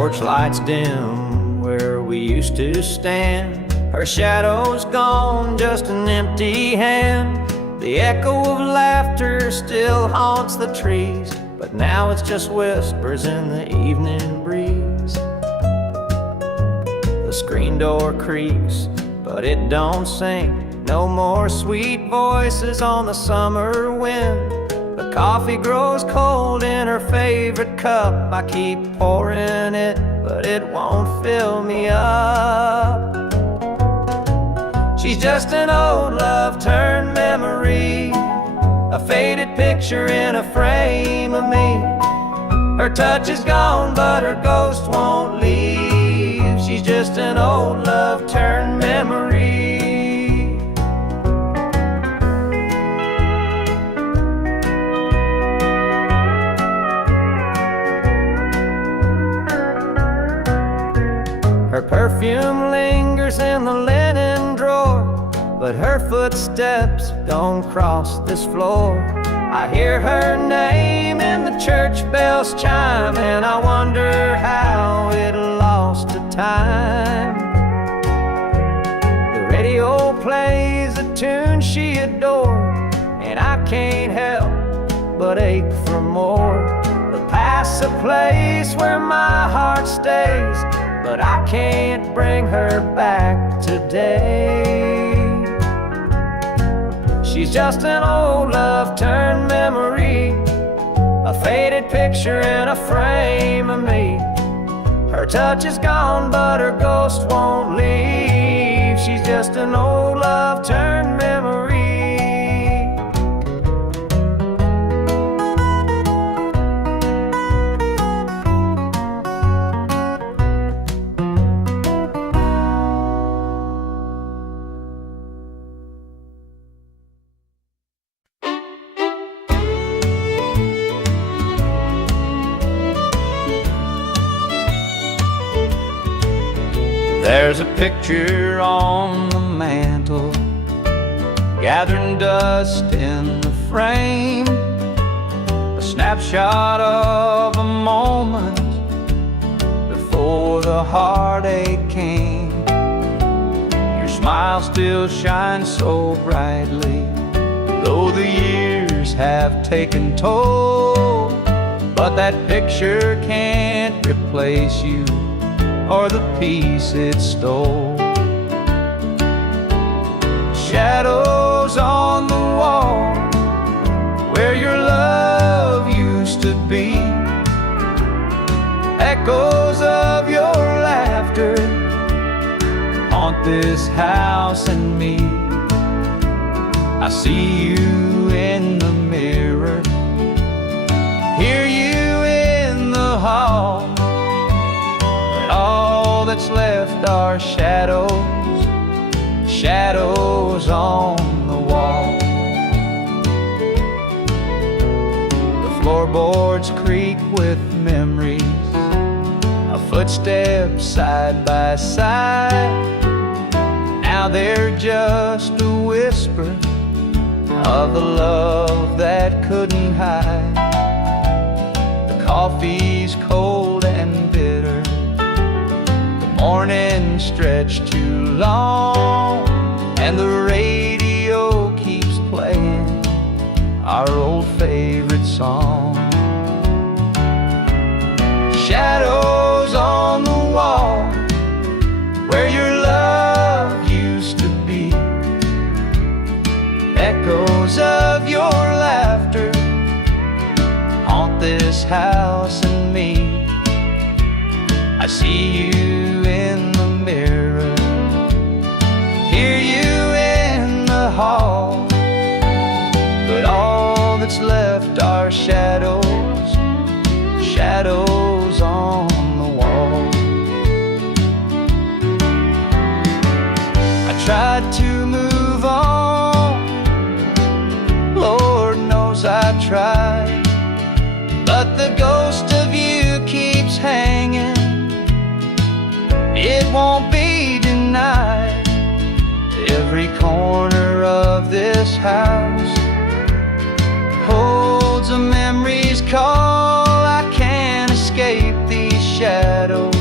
Porch lights dim where we used to stand. Her shadow's gone, just an empty hand. The echo of laughter still haunts the trees, but now it's just whispers in the evening breeze. The screen door creaks, but it don't sink. No more sweet voices on the summer wind. The coffee grows cold in her favorite cup. I keep pouring it, but it won't fill me up. She's just an old love turned memory, a faded picture in a frame of me. Her touch is gone, but her ghost won't leave. She's just an old love turned memory. Her perfume lingers in the linen drawer, but her footsteps don't cross this floor. I hear her name in the church bells chime, and I wonder how it lost to time. The radio plays a tune she adored, and I can't help but ache for more. The past's a place where my heart stays, but I can't bring her back today. She's just an old love turned memory, a faded picture in a frame of me. Her touch is gone, but her ghost won't leave. She's just an old love turned memory. There's a picture on the mantle, gathering dust in the frame, a snapshot of a moment before the heartache came. Your smile still shines so brightly, though the years have taken toll. But that picture can't replace you or the peace it stole. Shadows on the wall where your love used to be, echoes of your laughter haunt this house and me. I see you in the mirror, hear you in the hall. All that's left are shadows, shadows on the wall. The floorboards creak with memories, a footstep side by side. Now they're just a whisper of the love that couldn't hide. The coffee's cold and bitter, morning stretched too long, and the radio keeps playing our old favorite song. Shadows on the wall where your love used to be, echoes of your laughter haunt this house and me. I see you in the mirror, hear you in the hall, but all that's left are shadows, shadows on the wall. I tried to move on, Lord knows I tried, but the ghost of you keeps hanging. It won't be denied. Every corner of this house holds a memory's call. I can't escape these shadows,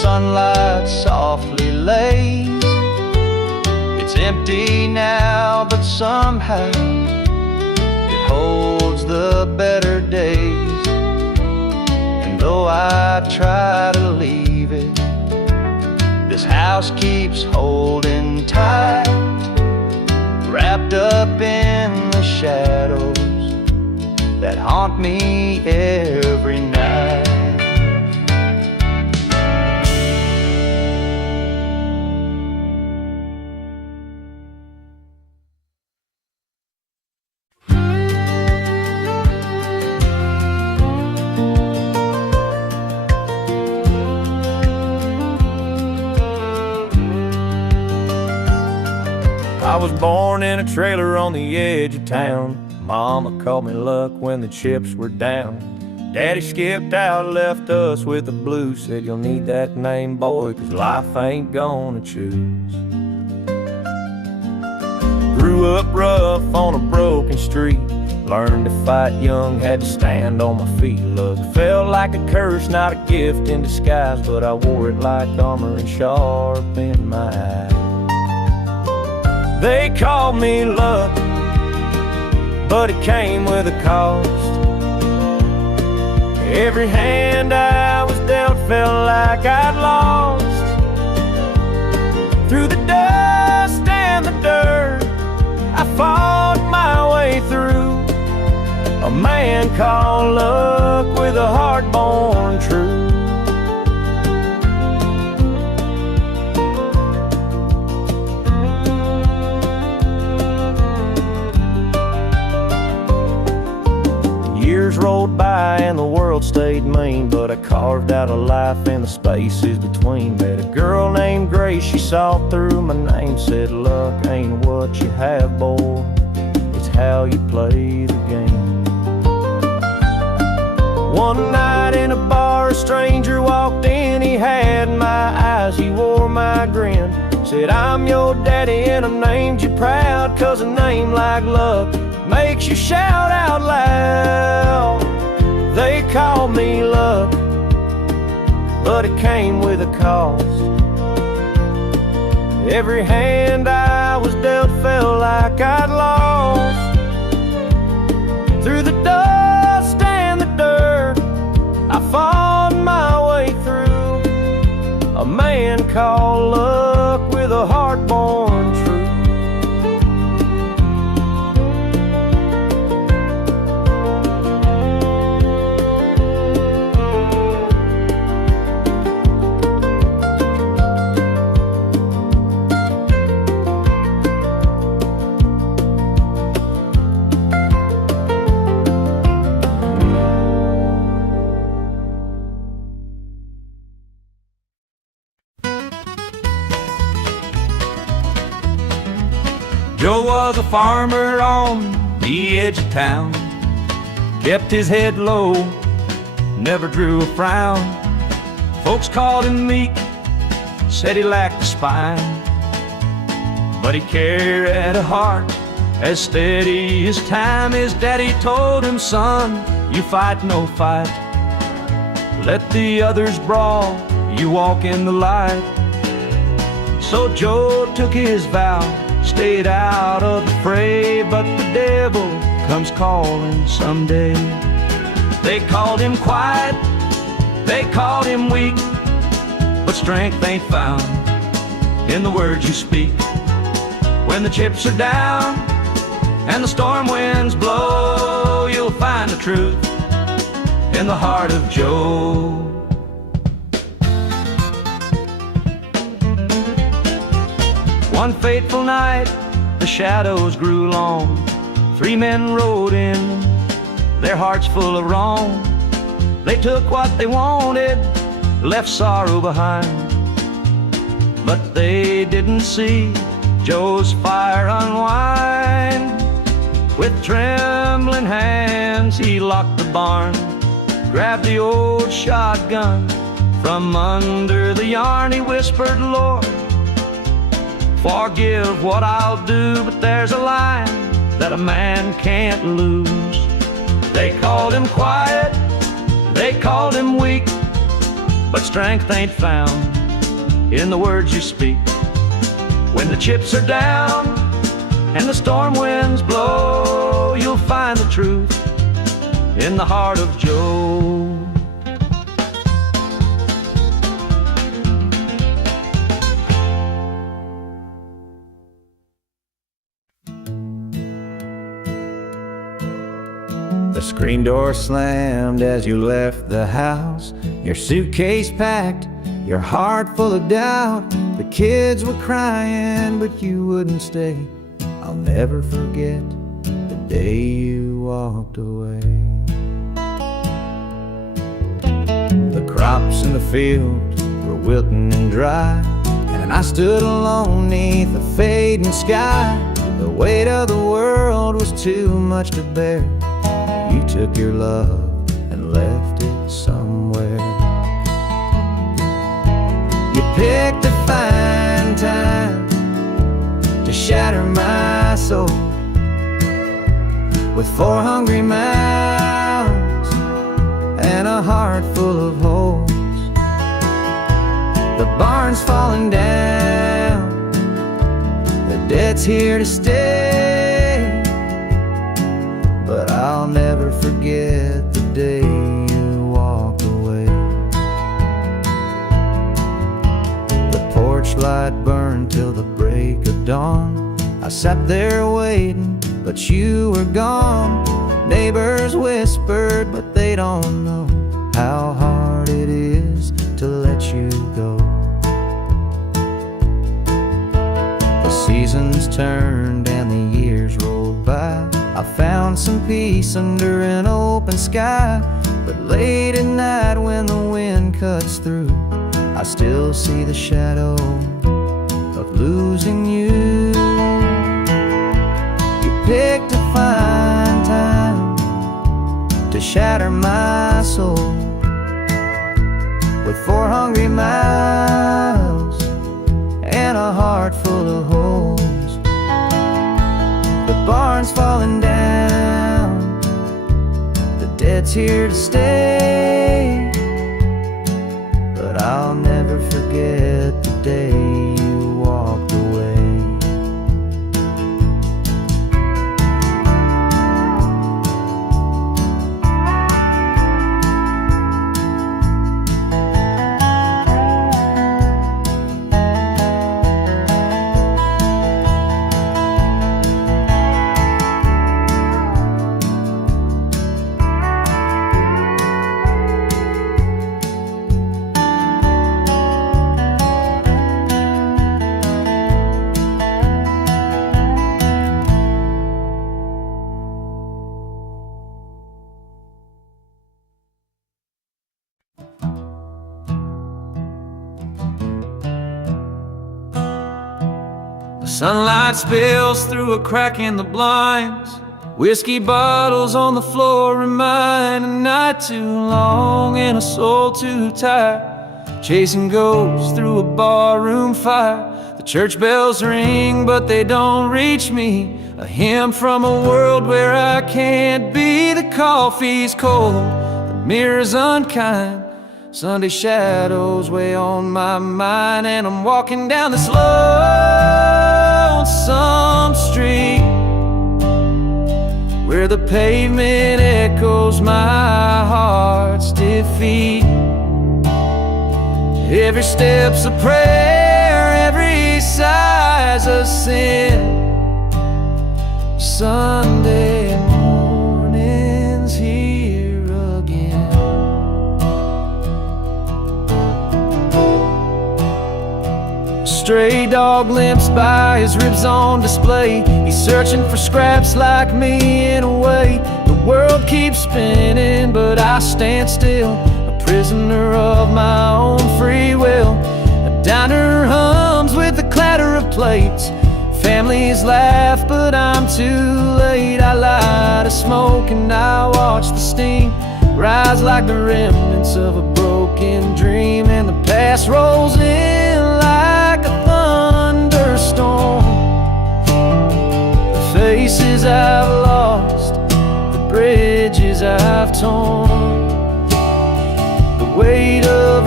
sunlight softly lays. It's empty now, but somehow it holds the better days. And though I try to leave it, this house keeps holding tight, wrapped up in the shadows that haunt me every night. I was born in a trailer on the edge of town. Mama called me luck when the chips were down. Daddy skipped out, left us with the blues. Said you'll need that name, boy, 'cause life ain't gonna choose. Grew up rough on a broken street. Learned to fight young, had to stand on my feet. Look, felt like a curse, not a gift in disguise, but I wore it like armor and sharp in my eye. They called me luck, but it came with a cost. Every hand I was dealt felt like I'd lost. Through the dust and the dirt, I fought my way through. A man called luck with a heart born true. Years rolled by and the world stayed mean, but I carved out a life in the spaces between. Met a girl named Grace, she saw through my name, said luck ain't what you have, boy, it's how you play the game. One night in a bar, a stranger walked in, he had my eyes, he wore my grin. Said I'm your daddy and I named you proud, 'cause a name like luck makes you shout out loud. They called me luck, but it came with a cost. Every hand I was dealt felt like I'd lost. Through the dust and the dirt, I fought my way through. A man called luck with a heart born true. Joe was a farmer on the edge of town. Kept his head low, never drew a frown. Folks called him meek, said he lacked a spine, but he carried a heart as steady as time. His daddy told him, son, you fight no fight. Let the others brawl, you walk in the light. So Joe took his vow, stayed out of the fray, but the devil comes calling someday. They called him quiet, they called him weak, but strength ain't found in the words you speak. When the chips are down and the storm winds blow, you'll find the truth in the heart of Joe. One fateful night, the shadows grew long. 3 men rode in, their hearts full of wrong. They took what they wanted, left sorrow behind. But they didn't see Joe's fire unwind. With trembling hands, he locked the barn, grabbed the old shotgun from under the yarn. He whispered, Lord, forgive what I'll do, but there's a line that a man can't lose. They called him quiet, they called him weak, but strength ain't found in the words you speak. When the chips are down and the storm winds blow, you'll find the truth in the heart of Joe. The screen door slammed as you left the house, your suitcase packed, your heart full of doubt. The kids were crying, but you wouldn't stay. I'll never forget the day you walked away. The crops in the field were wilting and dry, and I stood alone neath the fading sky. The weight of the world was too much to bear. You took your love and left it somewhere. You picked a fine time to shatter my soul with 4 hungry mouths and a heart full of holes. The barn's falling down, the debt's here to stay, but I'll never forget the day you walked away. The porch light burned till the break of dawn. I sat there waiting, but you were gone. Neighbors whispered, but they don't know how hard it is to let you go. The seasons turned and the years rolled by. I found some peace under an open sky, but late at night when the wind cuts through, I still see the shadow of losing you. You picked a fine time to shatter my soul with 4 hungry mouths and a heart full of holes. The barn's falling down, the debt's here to stay, but I'll never forget the day you walked away. Sunlight spills through a crack in the blinds. Whiskey bottles on the floor remind a night too long and a soul too tired, chasing ghosts through a barroom fire. The church bells ring, but they don't reach me. A hymn from a world where I can't be. The coffee's cold, the mirror's unkind. Sunday shadows weigh on my mind, and I'm walking down this lonesome street where the pavement echoes my heart's defeat. Every step's a prayer, every sigh's a sin. Sunday morning's here again. Stray dog limps by, his ribs on display. He's searching for scraps like me in a way. The world keeps spinning, but I stand still, a prisoner of my own free will. A diner hums with the clatter of plates. Families laugh, but I'm too late. I light a smoke and I watch the steam rise like the remnants of a broken dream. And the past rolls in like a thunderstorm. The faces I've lost, the bridges I've torn, the weight of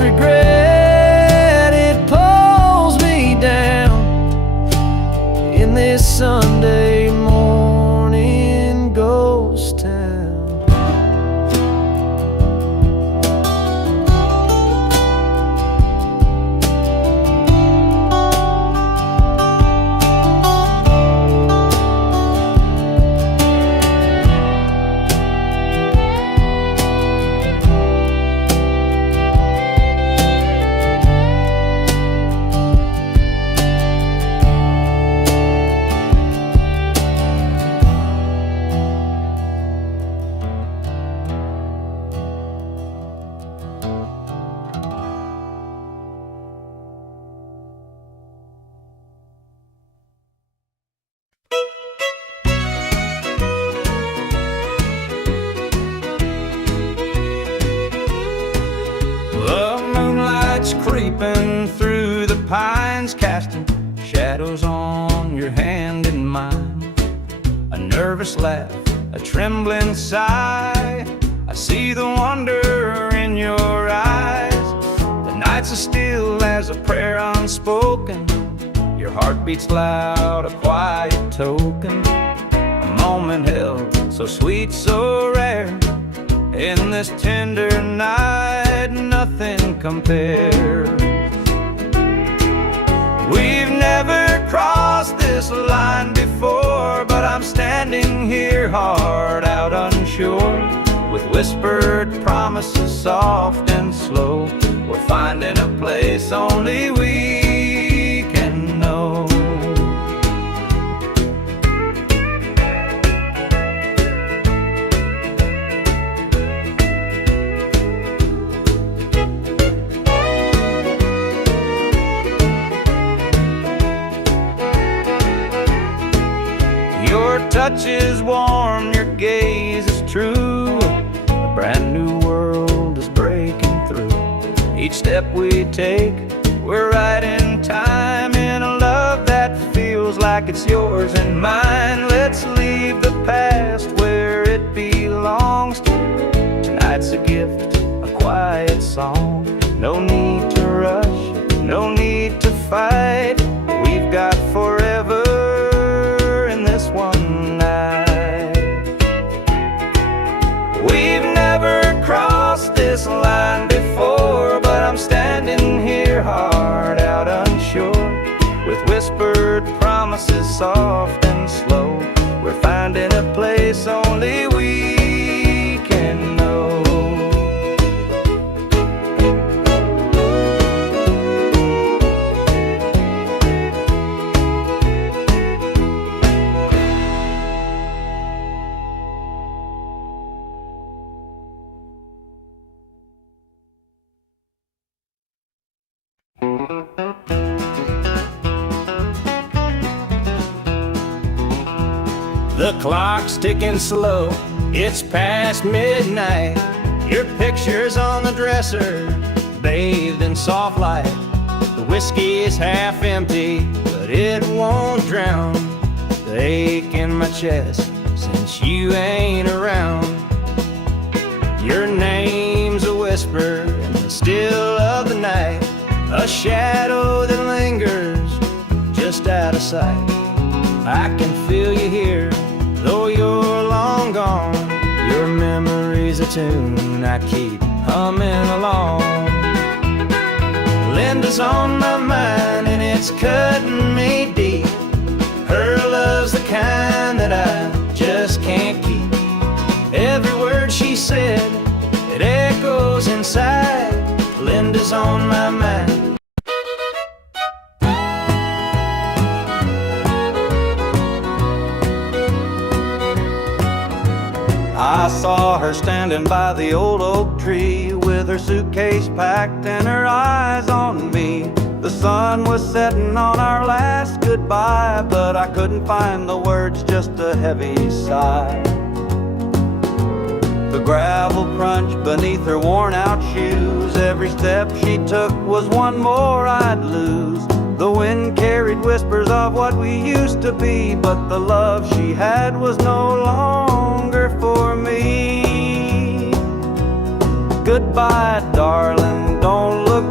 regret, it pulls me down in this Sunday morning ghost town. The moonlight's creeping through the pines, casting shadows on your hand and mine. A nervous laugh, a trembling sigh, I see the wonder in your eyes. The nights are still as a prayer unspoken. Your heart beats loud, a quiet token. A moment held, so sweet, so rare. In this tender night, nothing compares. We've never crossed this line before, but I'm standing here, heart out unsure, with whispered promises soft and slow. We're finding a place only we can know. Your touch is warm, your gaze is true. A brand new world is breaking through. Each step we take, we're right in time, in a love that feels like it's yours and mine. Let's leave the past where it belongs. Tonight's a gift, a quiet song. No need to rush, no need to fight. We've got forever this one night. We've never crossed this line before, but I'm standing here, heart out unsure, with whispered promises soft and slow. We're finding a place only we can know. The clock's ticking slow, it's past midnight. Your picture's on the dresser, bathed in soft light. The whiskey is half empty, but it won't drown the ache in my chest since you ain't around. Your name's a whisper in the still of the night, a shadow that lingers just out of sight. I can feel you here, though you're long gone. Your memory's a tune I keep humming along. Linda's on my mind and it's cutting me deep. Her love's the kind that I just can't keep. Every word she said, it echoes inside. Linda's on my mind. I saw her standing by the old oak tree, with her suitcase packed and her eyes on me. The sun was setting on our last goodbye, but I couldn't find the words, just a heavy sigh. The gravel crunched beneath her worn out shoes. Every step she took was one more I'd lose. The wind carried whispers of what we used to be, but the love she had was no longer for me. Goodbye, darling, don't look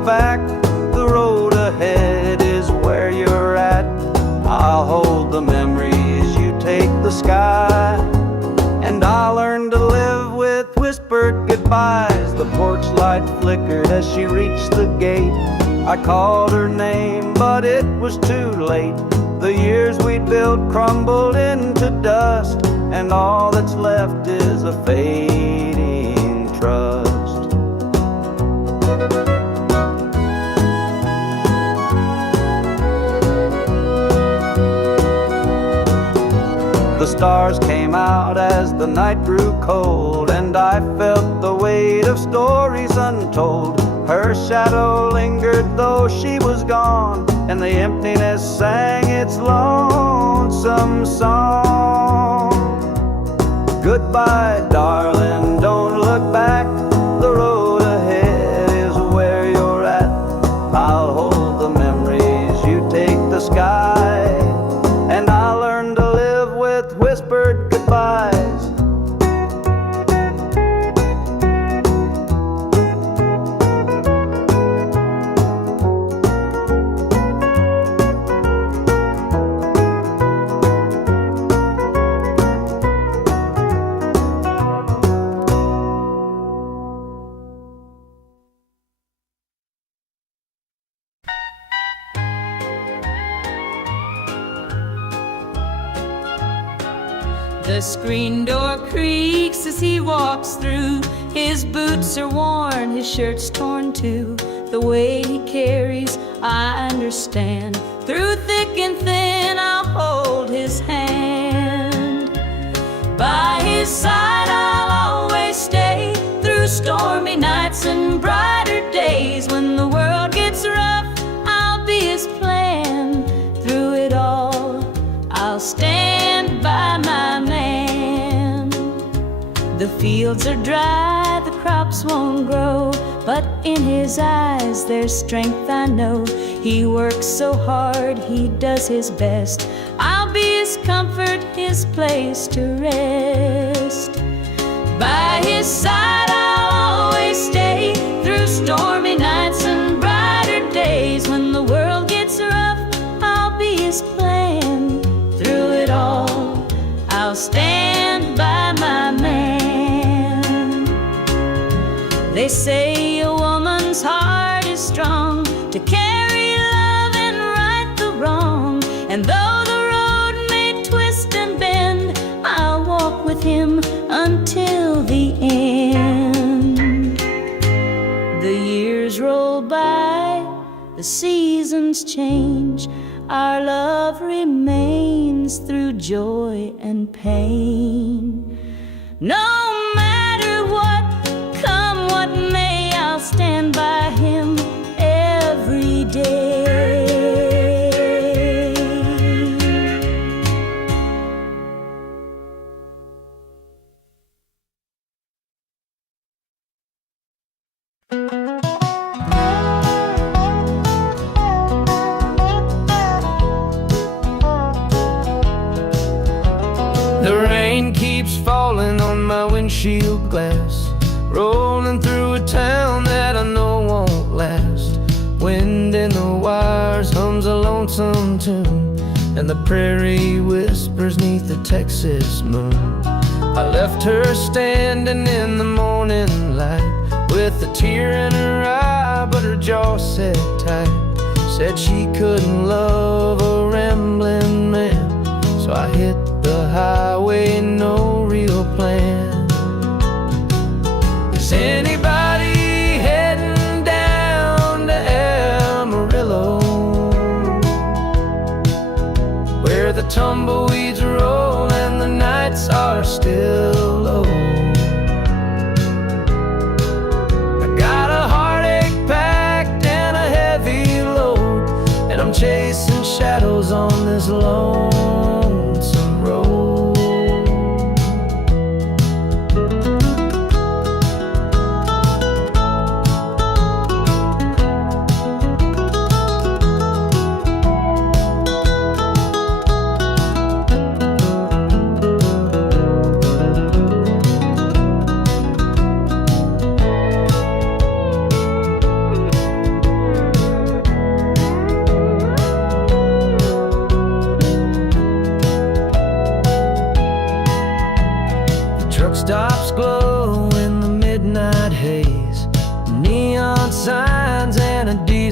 flickered as she reached the gate. I called her name, but it was too late. The years we'd built crumbled into dust, and all that's left is a fading trust. The stars came out as the night grew cold, and I felt the weight of stories untold. Her shadow lingered though she was gone, and the emptiness sang its lonesome song. Goodbye, darling, don't look back. The road ahead is where you're at. I'll hold the memories, you take the sky, and I'll learn to live with whispered goodbyes. The screen door creaks as he walks through. His boots are worn, his shirt's torn too. The way he carries, I understand. Through thick and thin, I'll hold his hand. By his side, I'll always stay. Through stormy nights and brighter days. When the world gets rough, I'll be his plan. Through it all, I'll stand by my man. The fields are dry, the crops won't grow, but in his eyes there's strength, I know. He works so hard, he does his best. I'll be his comfort, his place to rest. By his side I'll always stay. Through stormy nights and brighter days. When the world gets rough, I'll be his plan. Through it all, I'll stand by my man. They say a woman's heart is strong to carry love and right the wrong. And though the road may twist and bend, I'll walk with him until the end. The years roll by, the seasons change. Our love remains through joy and pain. No matter what, come what may, I'll stand by him every day. The rain keeps falling on my windshield glass, rolling through a town that I know won't last. Wind in the wires hums a lonesome tune, and the prairie whispers 'neath the Texas moon. I left her standing in the morning light, with a tear in her eye, but her jaw set tight. Said she couldn't love a rambling man, so I hit the highway, no real plan. Is anybody heading down to Amarillo, where the tumbleweeds roll and the nights are still low? I got a heartache packed and a heavy load, and I'm chasing shadows on this lonesome road.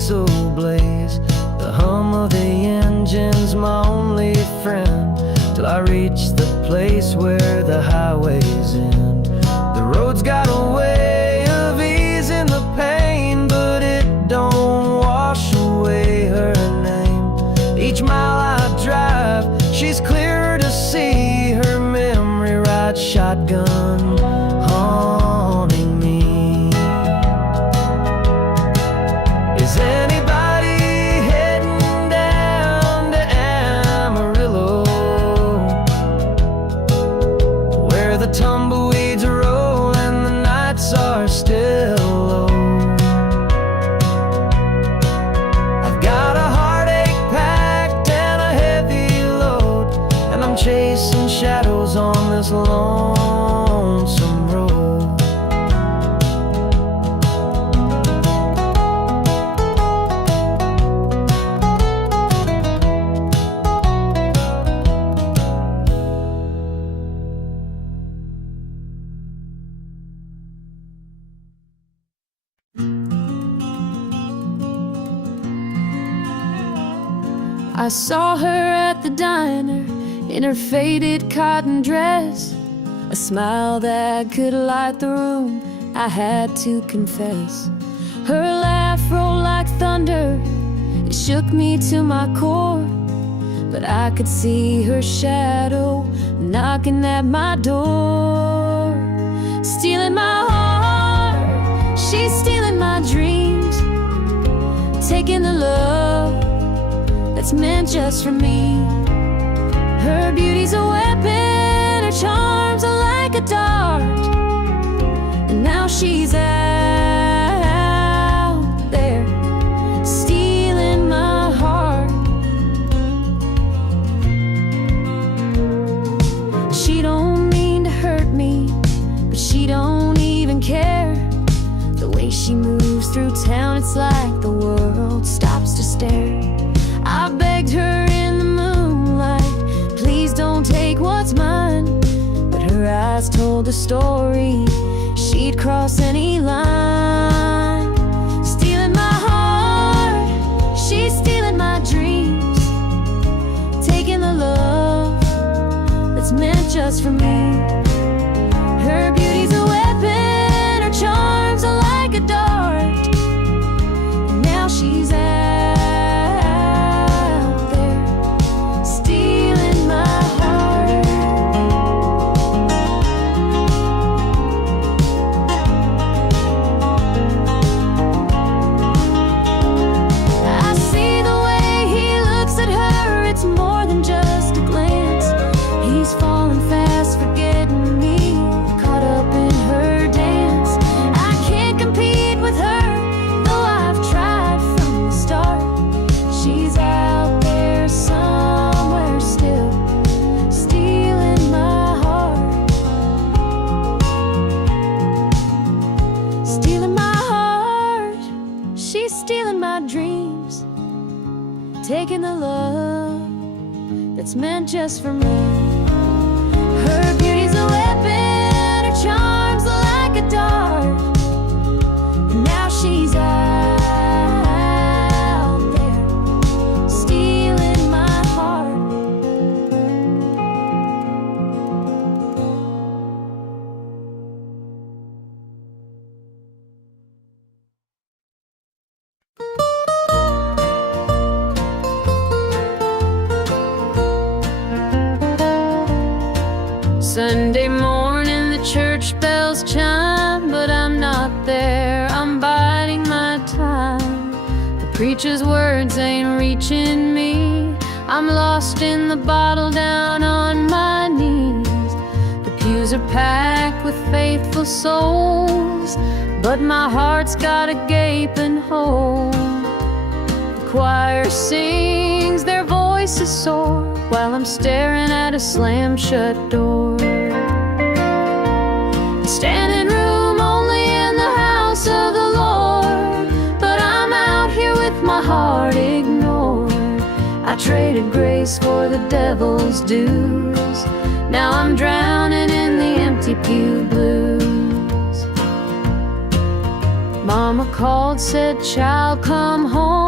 diesel blaze. The hum of the engine's my only friend, till I reach the place where the highways end. The road's got a way of easing the pain, but it don't wash away her name. Each mile I drive, she's clearer to see, her memory ride shotgun haunting me. Is anybody heading down to Amarillo, where the tumbleweeds roll and the nights are still low? I've got a heartache packed and a heavy load, and I'm chasing shadows on this lonesome road. I saw her at the diner in her faded cotton dress, a smile that could light the room, I had to confess. Her laugh rolled like thunder, it shook me to my core, but I could see her shadow knocking at my door. Stealing my heart, she's stealing my dreams, taking the love that's meant just for me. Her beauty's a weapon, her charms are like a dart, and now she's out there stealing my heart. She don't mean to hurt me, but she don't even care. The way she moves through town, it's like the world stops to stare. I begged her in the moonlight, please don't take what's mine, but her eyes told the story, she'd cross any line. Stealing my heart, she's stealing my dreams, taking the love that's meant just for me. Her beauty's a weapon, her charms are like a dart, and now she's out there stealing my heart. I see the way he looks at her, it's more than just a glance. He's falling fast, forgetting me, caught up in her dance. I can't compete with her, though I've tried from the start. She's out there somewhere still, stealing my heart. Stealing my heart, she's stealing my dreams, taking the love that's meant just for me. Her beauty's a weapon, her charms are like a dart, and now she's out there stealing my heart. Sunday morning, the church bells chime, but I'm not there, I'm biding my time. The preacher's words ain't reaching me, I'm lost in the bottle down on my knees. The pews are packed with faithful souls, but my heart's got a gaping hole. The choir sings, their voices soar, while I'm staring at a slam-shut door. Standing room only in the house of the Lord, but I'm out here with my heart ignored. I traded grace for the devil's dues, now I'm drowning in the empty pew blues. Mama called, said, "Child, come home."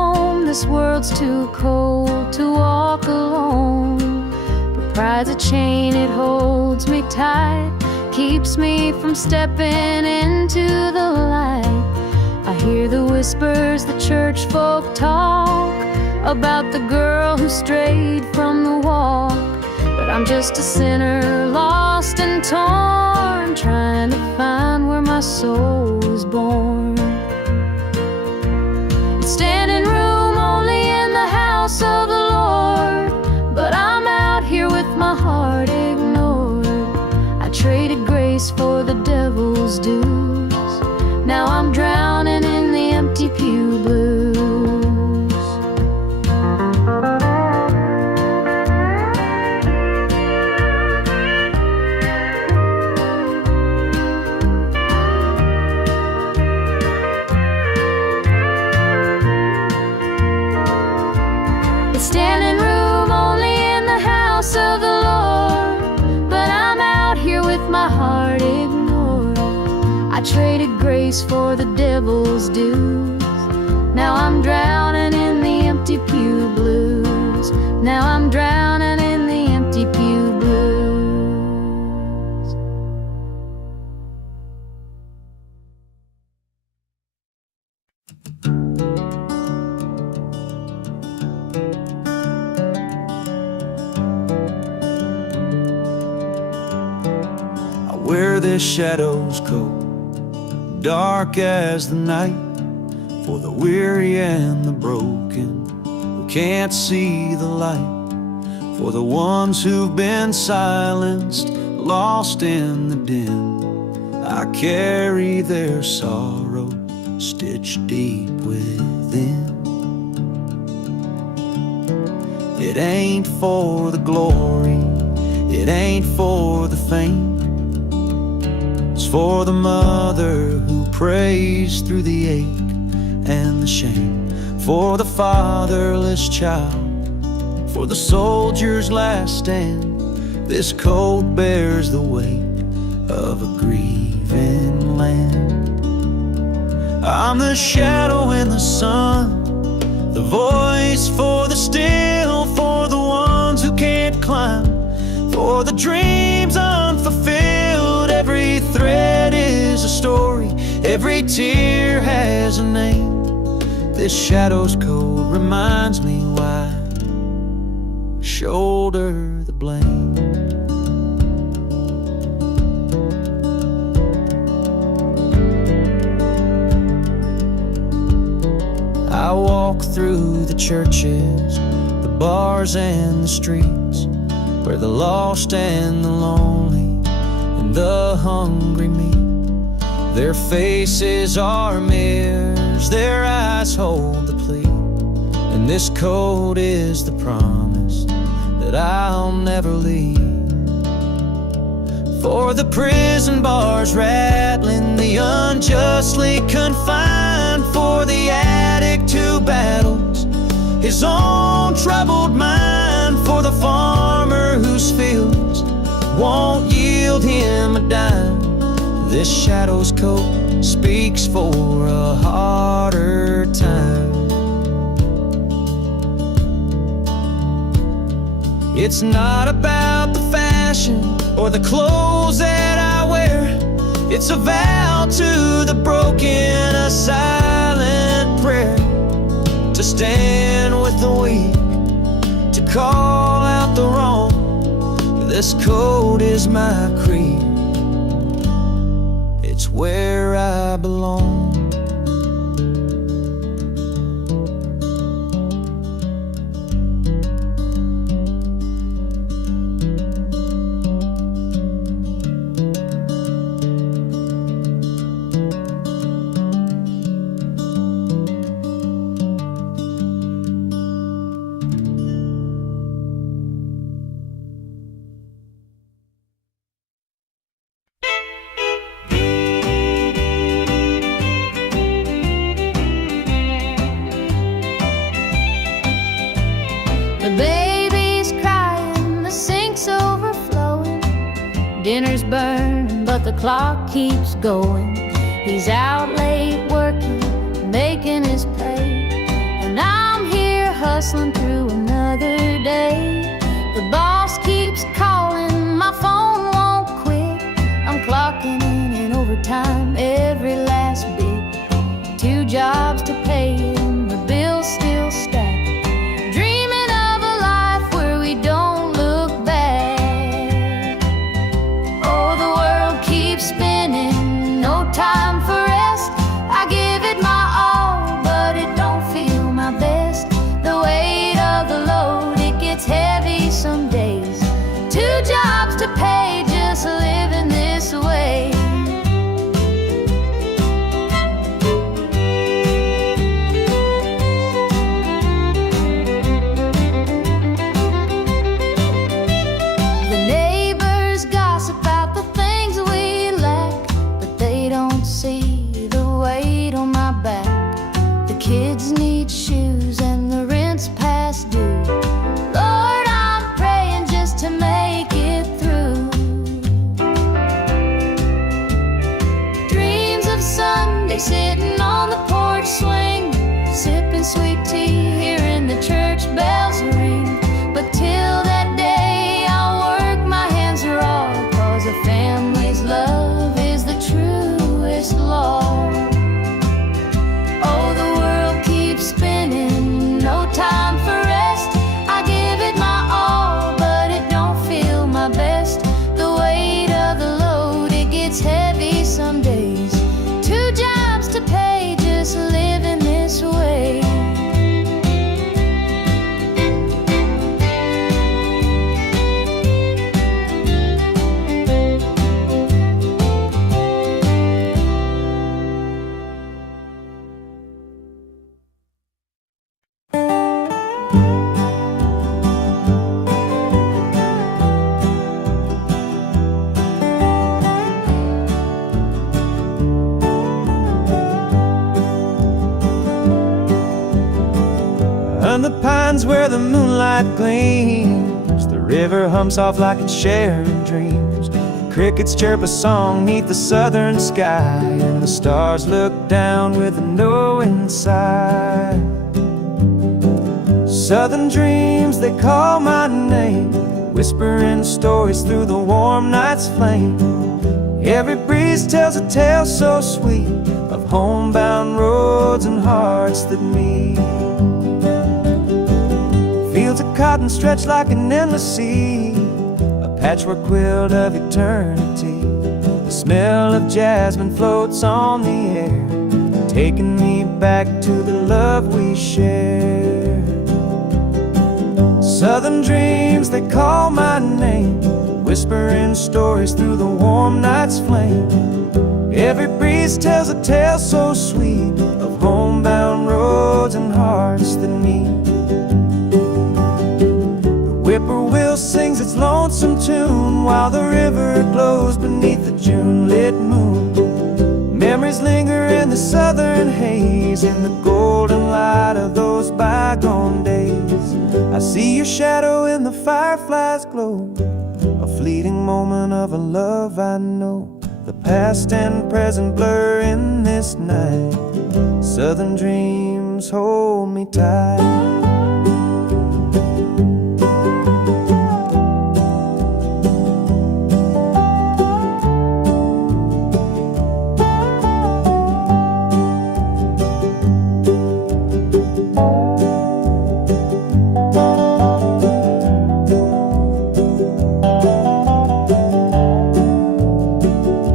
this world's too cold to walk alone. But pride's a chain, it holds me tight, keeps me from stepping into the light. I hear the whispers the church folk talk about the girl who strayed from the walk. But I'm just a sinner, lost and torn, trying to find where my soul was born. It's standing room only in the house of the Lord, but I'm out here with my heart ignored. I traded grace for the devil's dues. Now I'm drowning in the empty pew blues. It's standing room only in the house of the Lord, but I'm out here with my heart ignored. I traded grace for the devil's dues. Now I'm drowning in the empty pew blues. Now I'm drowning in the empty pew blues. I wear this shadow's coat, dark as the night, for the weary and the broken who can't see the light, for the ones who've been silenced, lost in the din. I carry their sorrow stitched deep within. It ain't for the glory, it ain't for the fame. It's for the mother who prays through the ache and the shame, for the fatherless child, for the soldier's last stand. This coat bears the weight of a grieving land. I'm the shadow in the sun, the voice for the still, for the ones who can't climb, for the dreams unfulfilled. Every thread is a story, every tear has a name. This shadow's code reminds me why I shoulder the blame. I walk through the churches, the bars and the streets, where the lost and the lonely and the hungry meet. Their faces are mirrors, their eyes hold the plea, and this code is the promise that I'll never leave. For the prison bars rattling, the unjustly confined, for the addict who battles his own troubled mind, for the farmer whose fields won't yield him a dime. This shadow's coat speaks for a harder time. It's not about the fashion or the clothes that I wear. It's a vow to the broken, a silent prayer, to stand with the weak, to call out the wrong. This code is my creed, it's where I belong. The baby's crying, the sink's overflowing. Dinner's burning, but the clock keeps going. He's out late working, making his pay, and I'm here hustling through another day. The boss keeps calling, my phone won't quit. I'm clocking in overtime every last bit. 2 jobs to pay and the bills still stack. Dreaming of a life where we don't look back. Oh, the world keeps spinning, no time for rest. I give it my all, but it don't feel my best. The weight of the load, it gets heavy some days. 2 jobs to pay, just living this way. The neighbors gossip about the things we lack, but they don't see the weight on my back. The kids need shoes and the rent's past due. Lord, I'm praying just to make it through. Dreams of Sunday sitting on the porch swing, sipping sweet tea, hearing the church bells ring. But till that day, I'll work my hands raw, 'cause a family's love is the truest law. Oh, the world keeps spinning, no time for rest. I give it my all, but it don't feel my best. The weight of the load, it gets heavy some days. 2 jobs to pay, just living this way. And the pines where the moonlight gleams, the river hums off like it's sharing dreams. The crickets chirp a song neath the southern sky, and the stars look down with a knowing sigh. Southern dreams, they call my name, whispering stories through the warm night's flame. Every breeze tells a tale so sweet of homebound roads and hearts that meet. Fields of cotton stretch like an endless sea, a patchwork quilt of eternity. The smell of jasmine floats on the air, taking me back to the love we shared. Southern dreams, they call my name, whispering stories through the warm night's flame. Every breeze tells a tale so sweet of homebound roads and hearts that meet. Whippoorwill sings its lonesome tune while the river glows beneath the June-lit moon. Memories linger in the southern haze, in the golden light of those bygone days. I see your shadow in the firefly's glow, a fleeting moment of a love I know. The past and present blur in this night. Southern dreams hold me tight.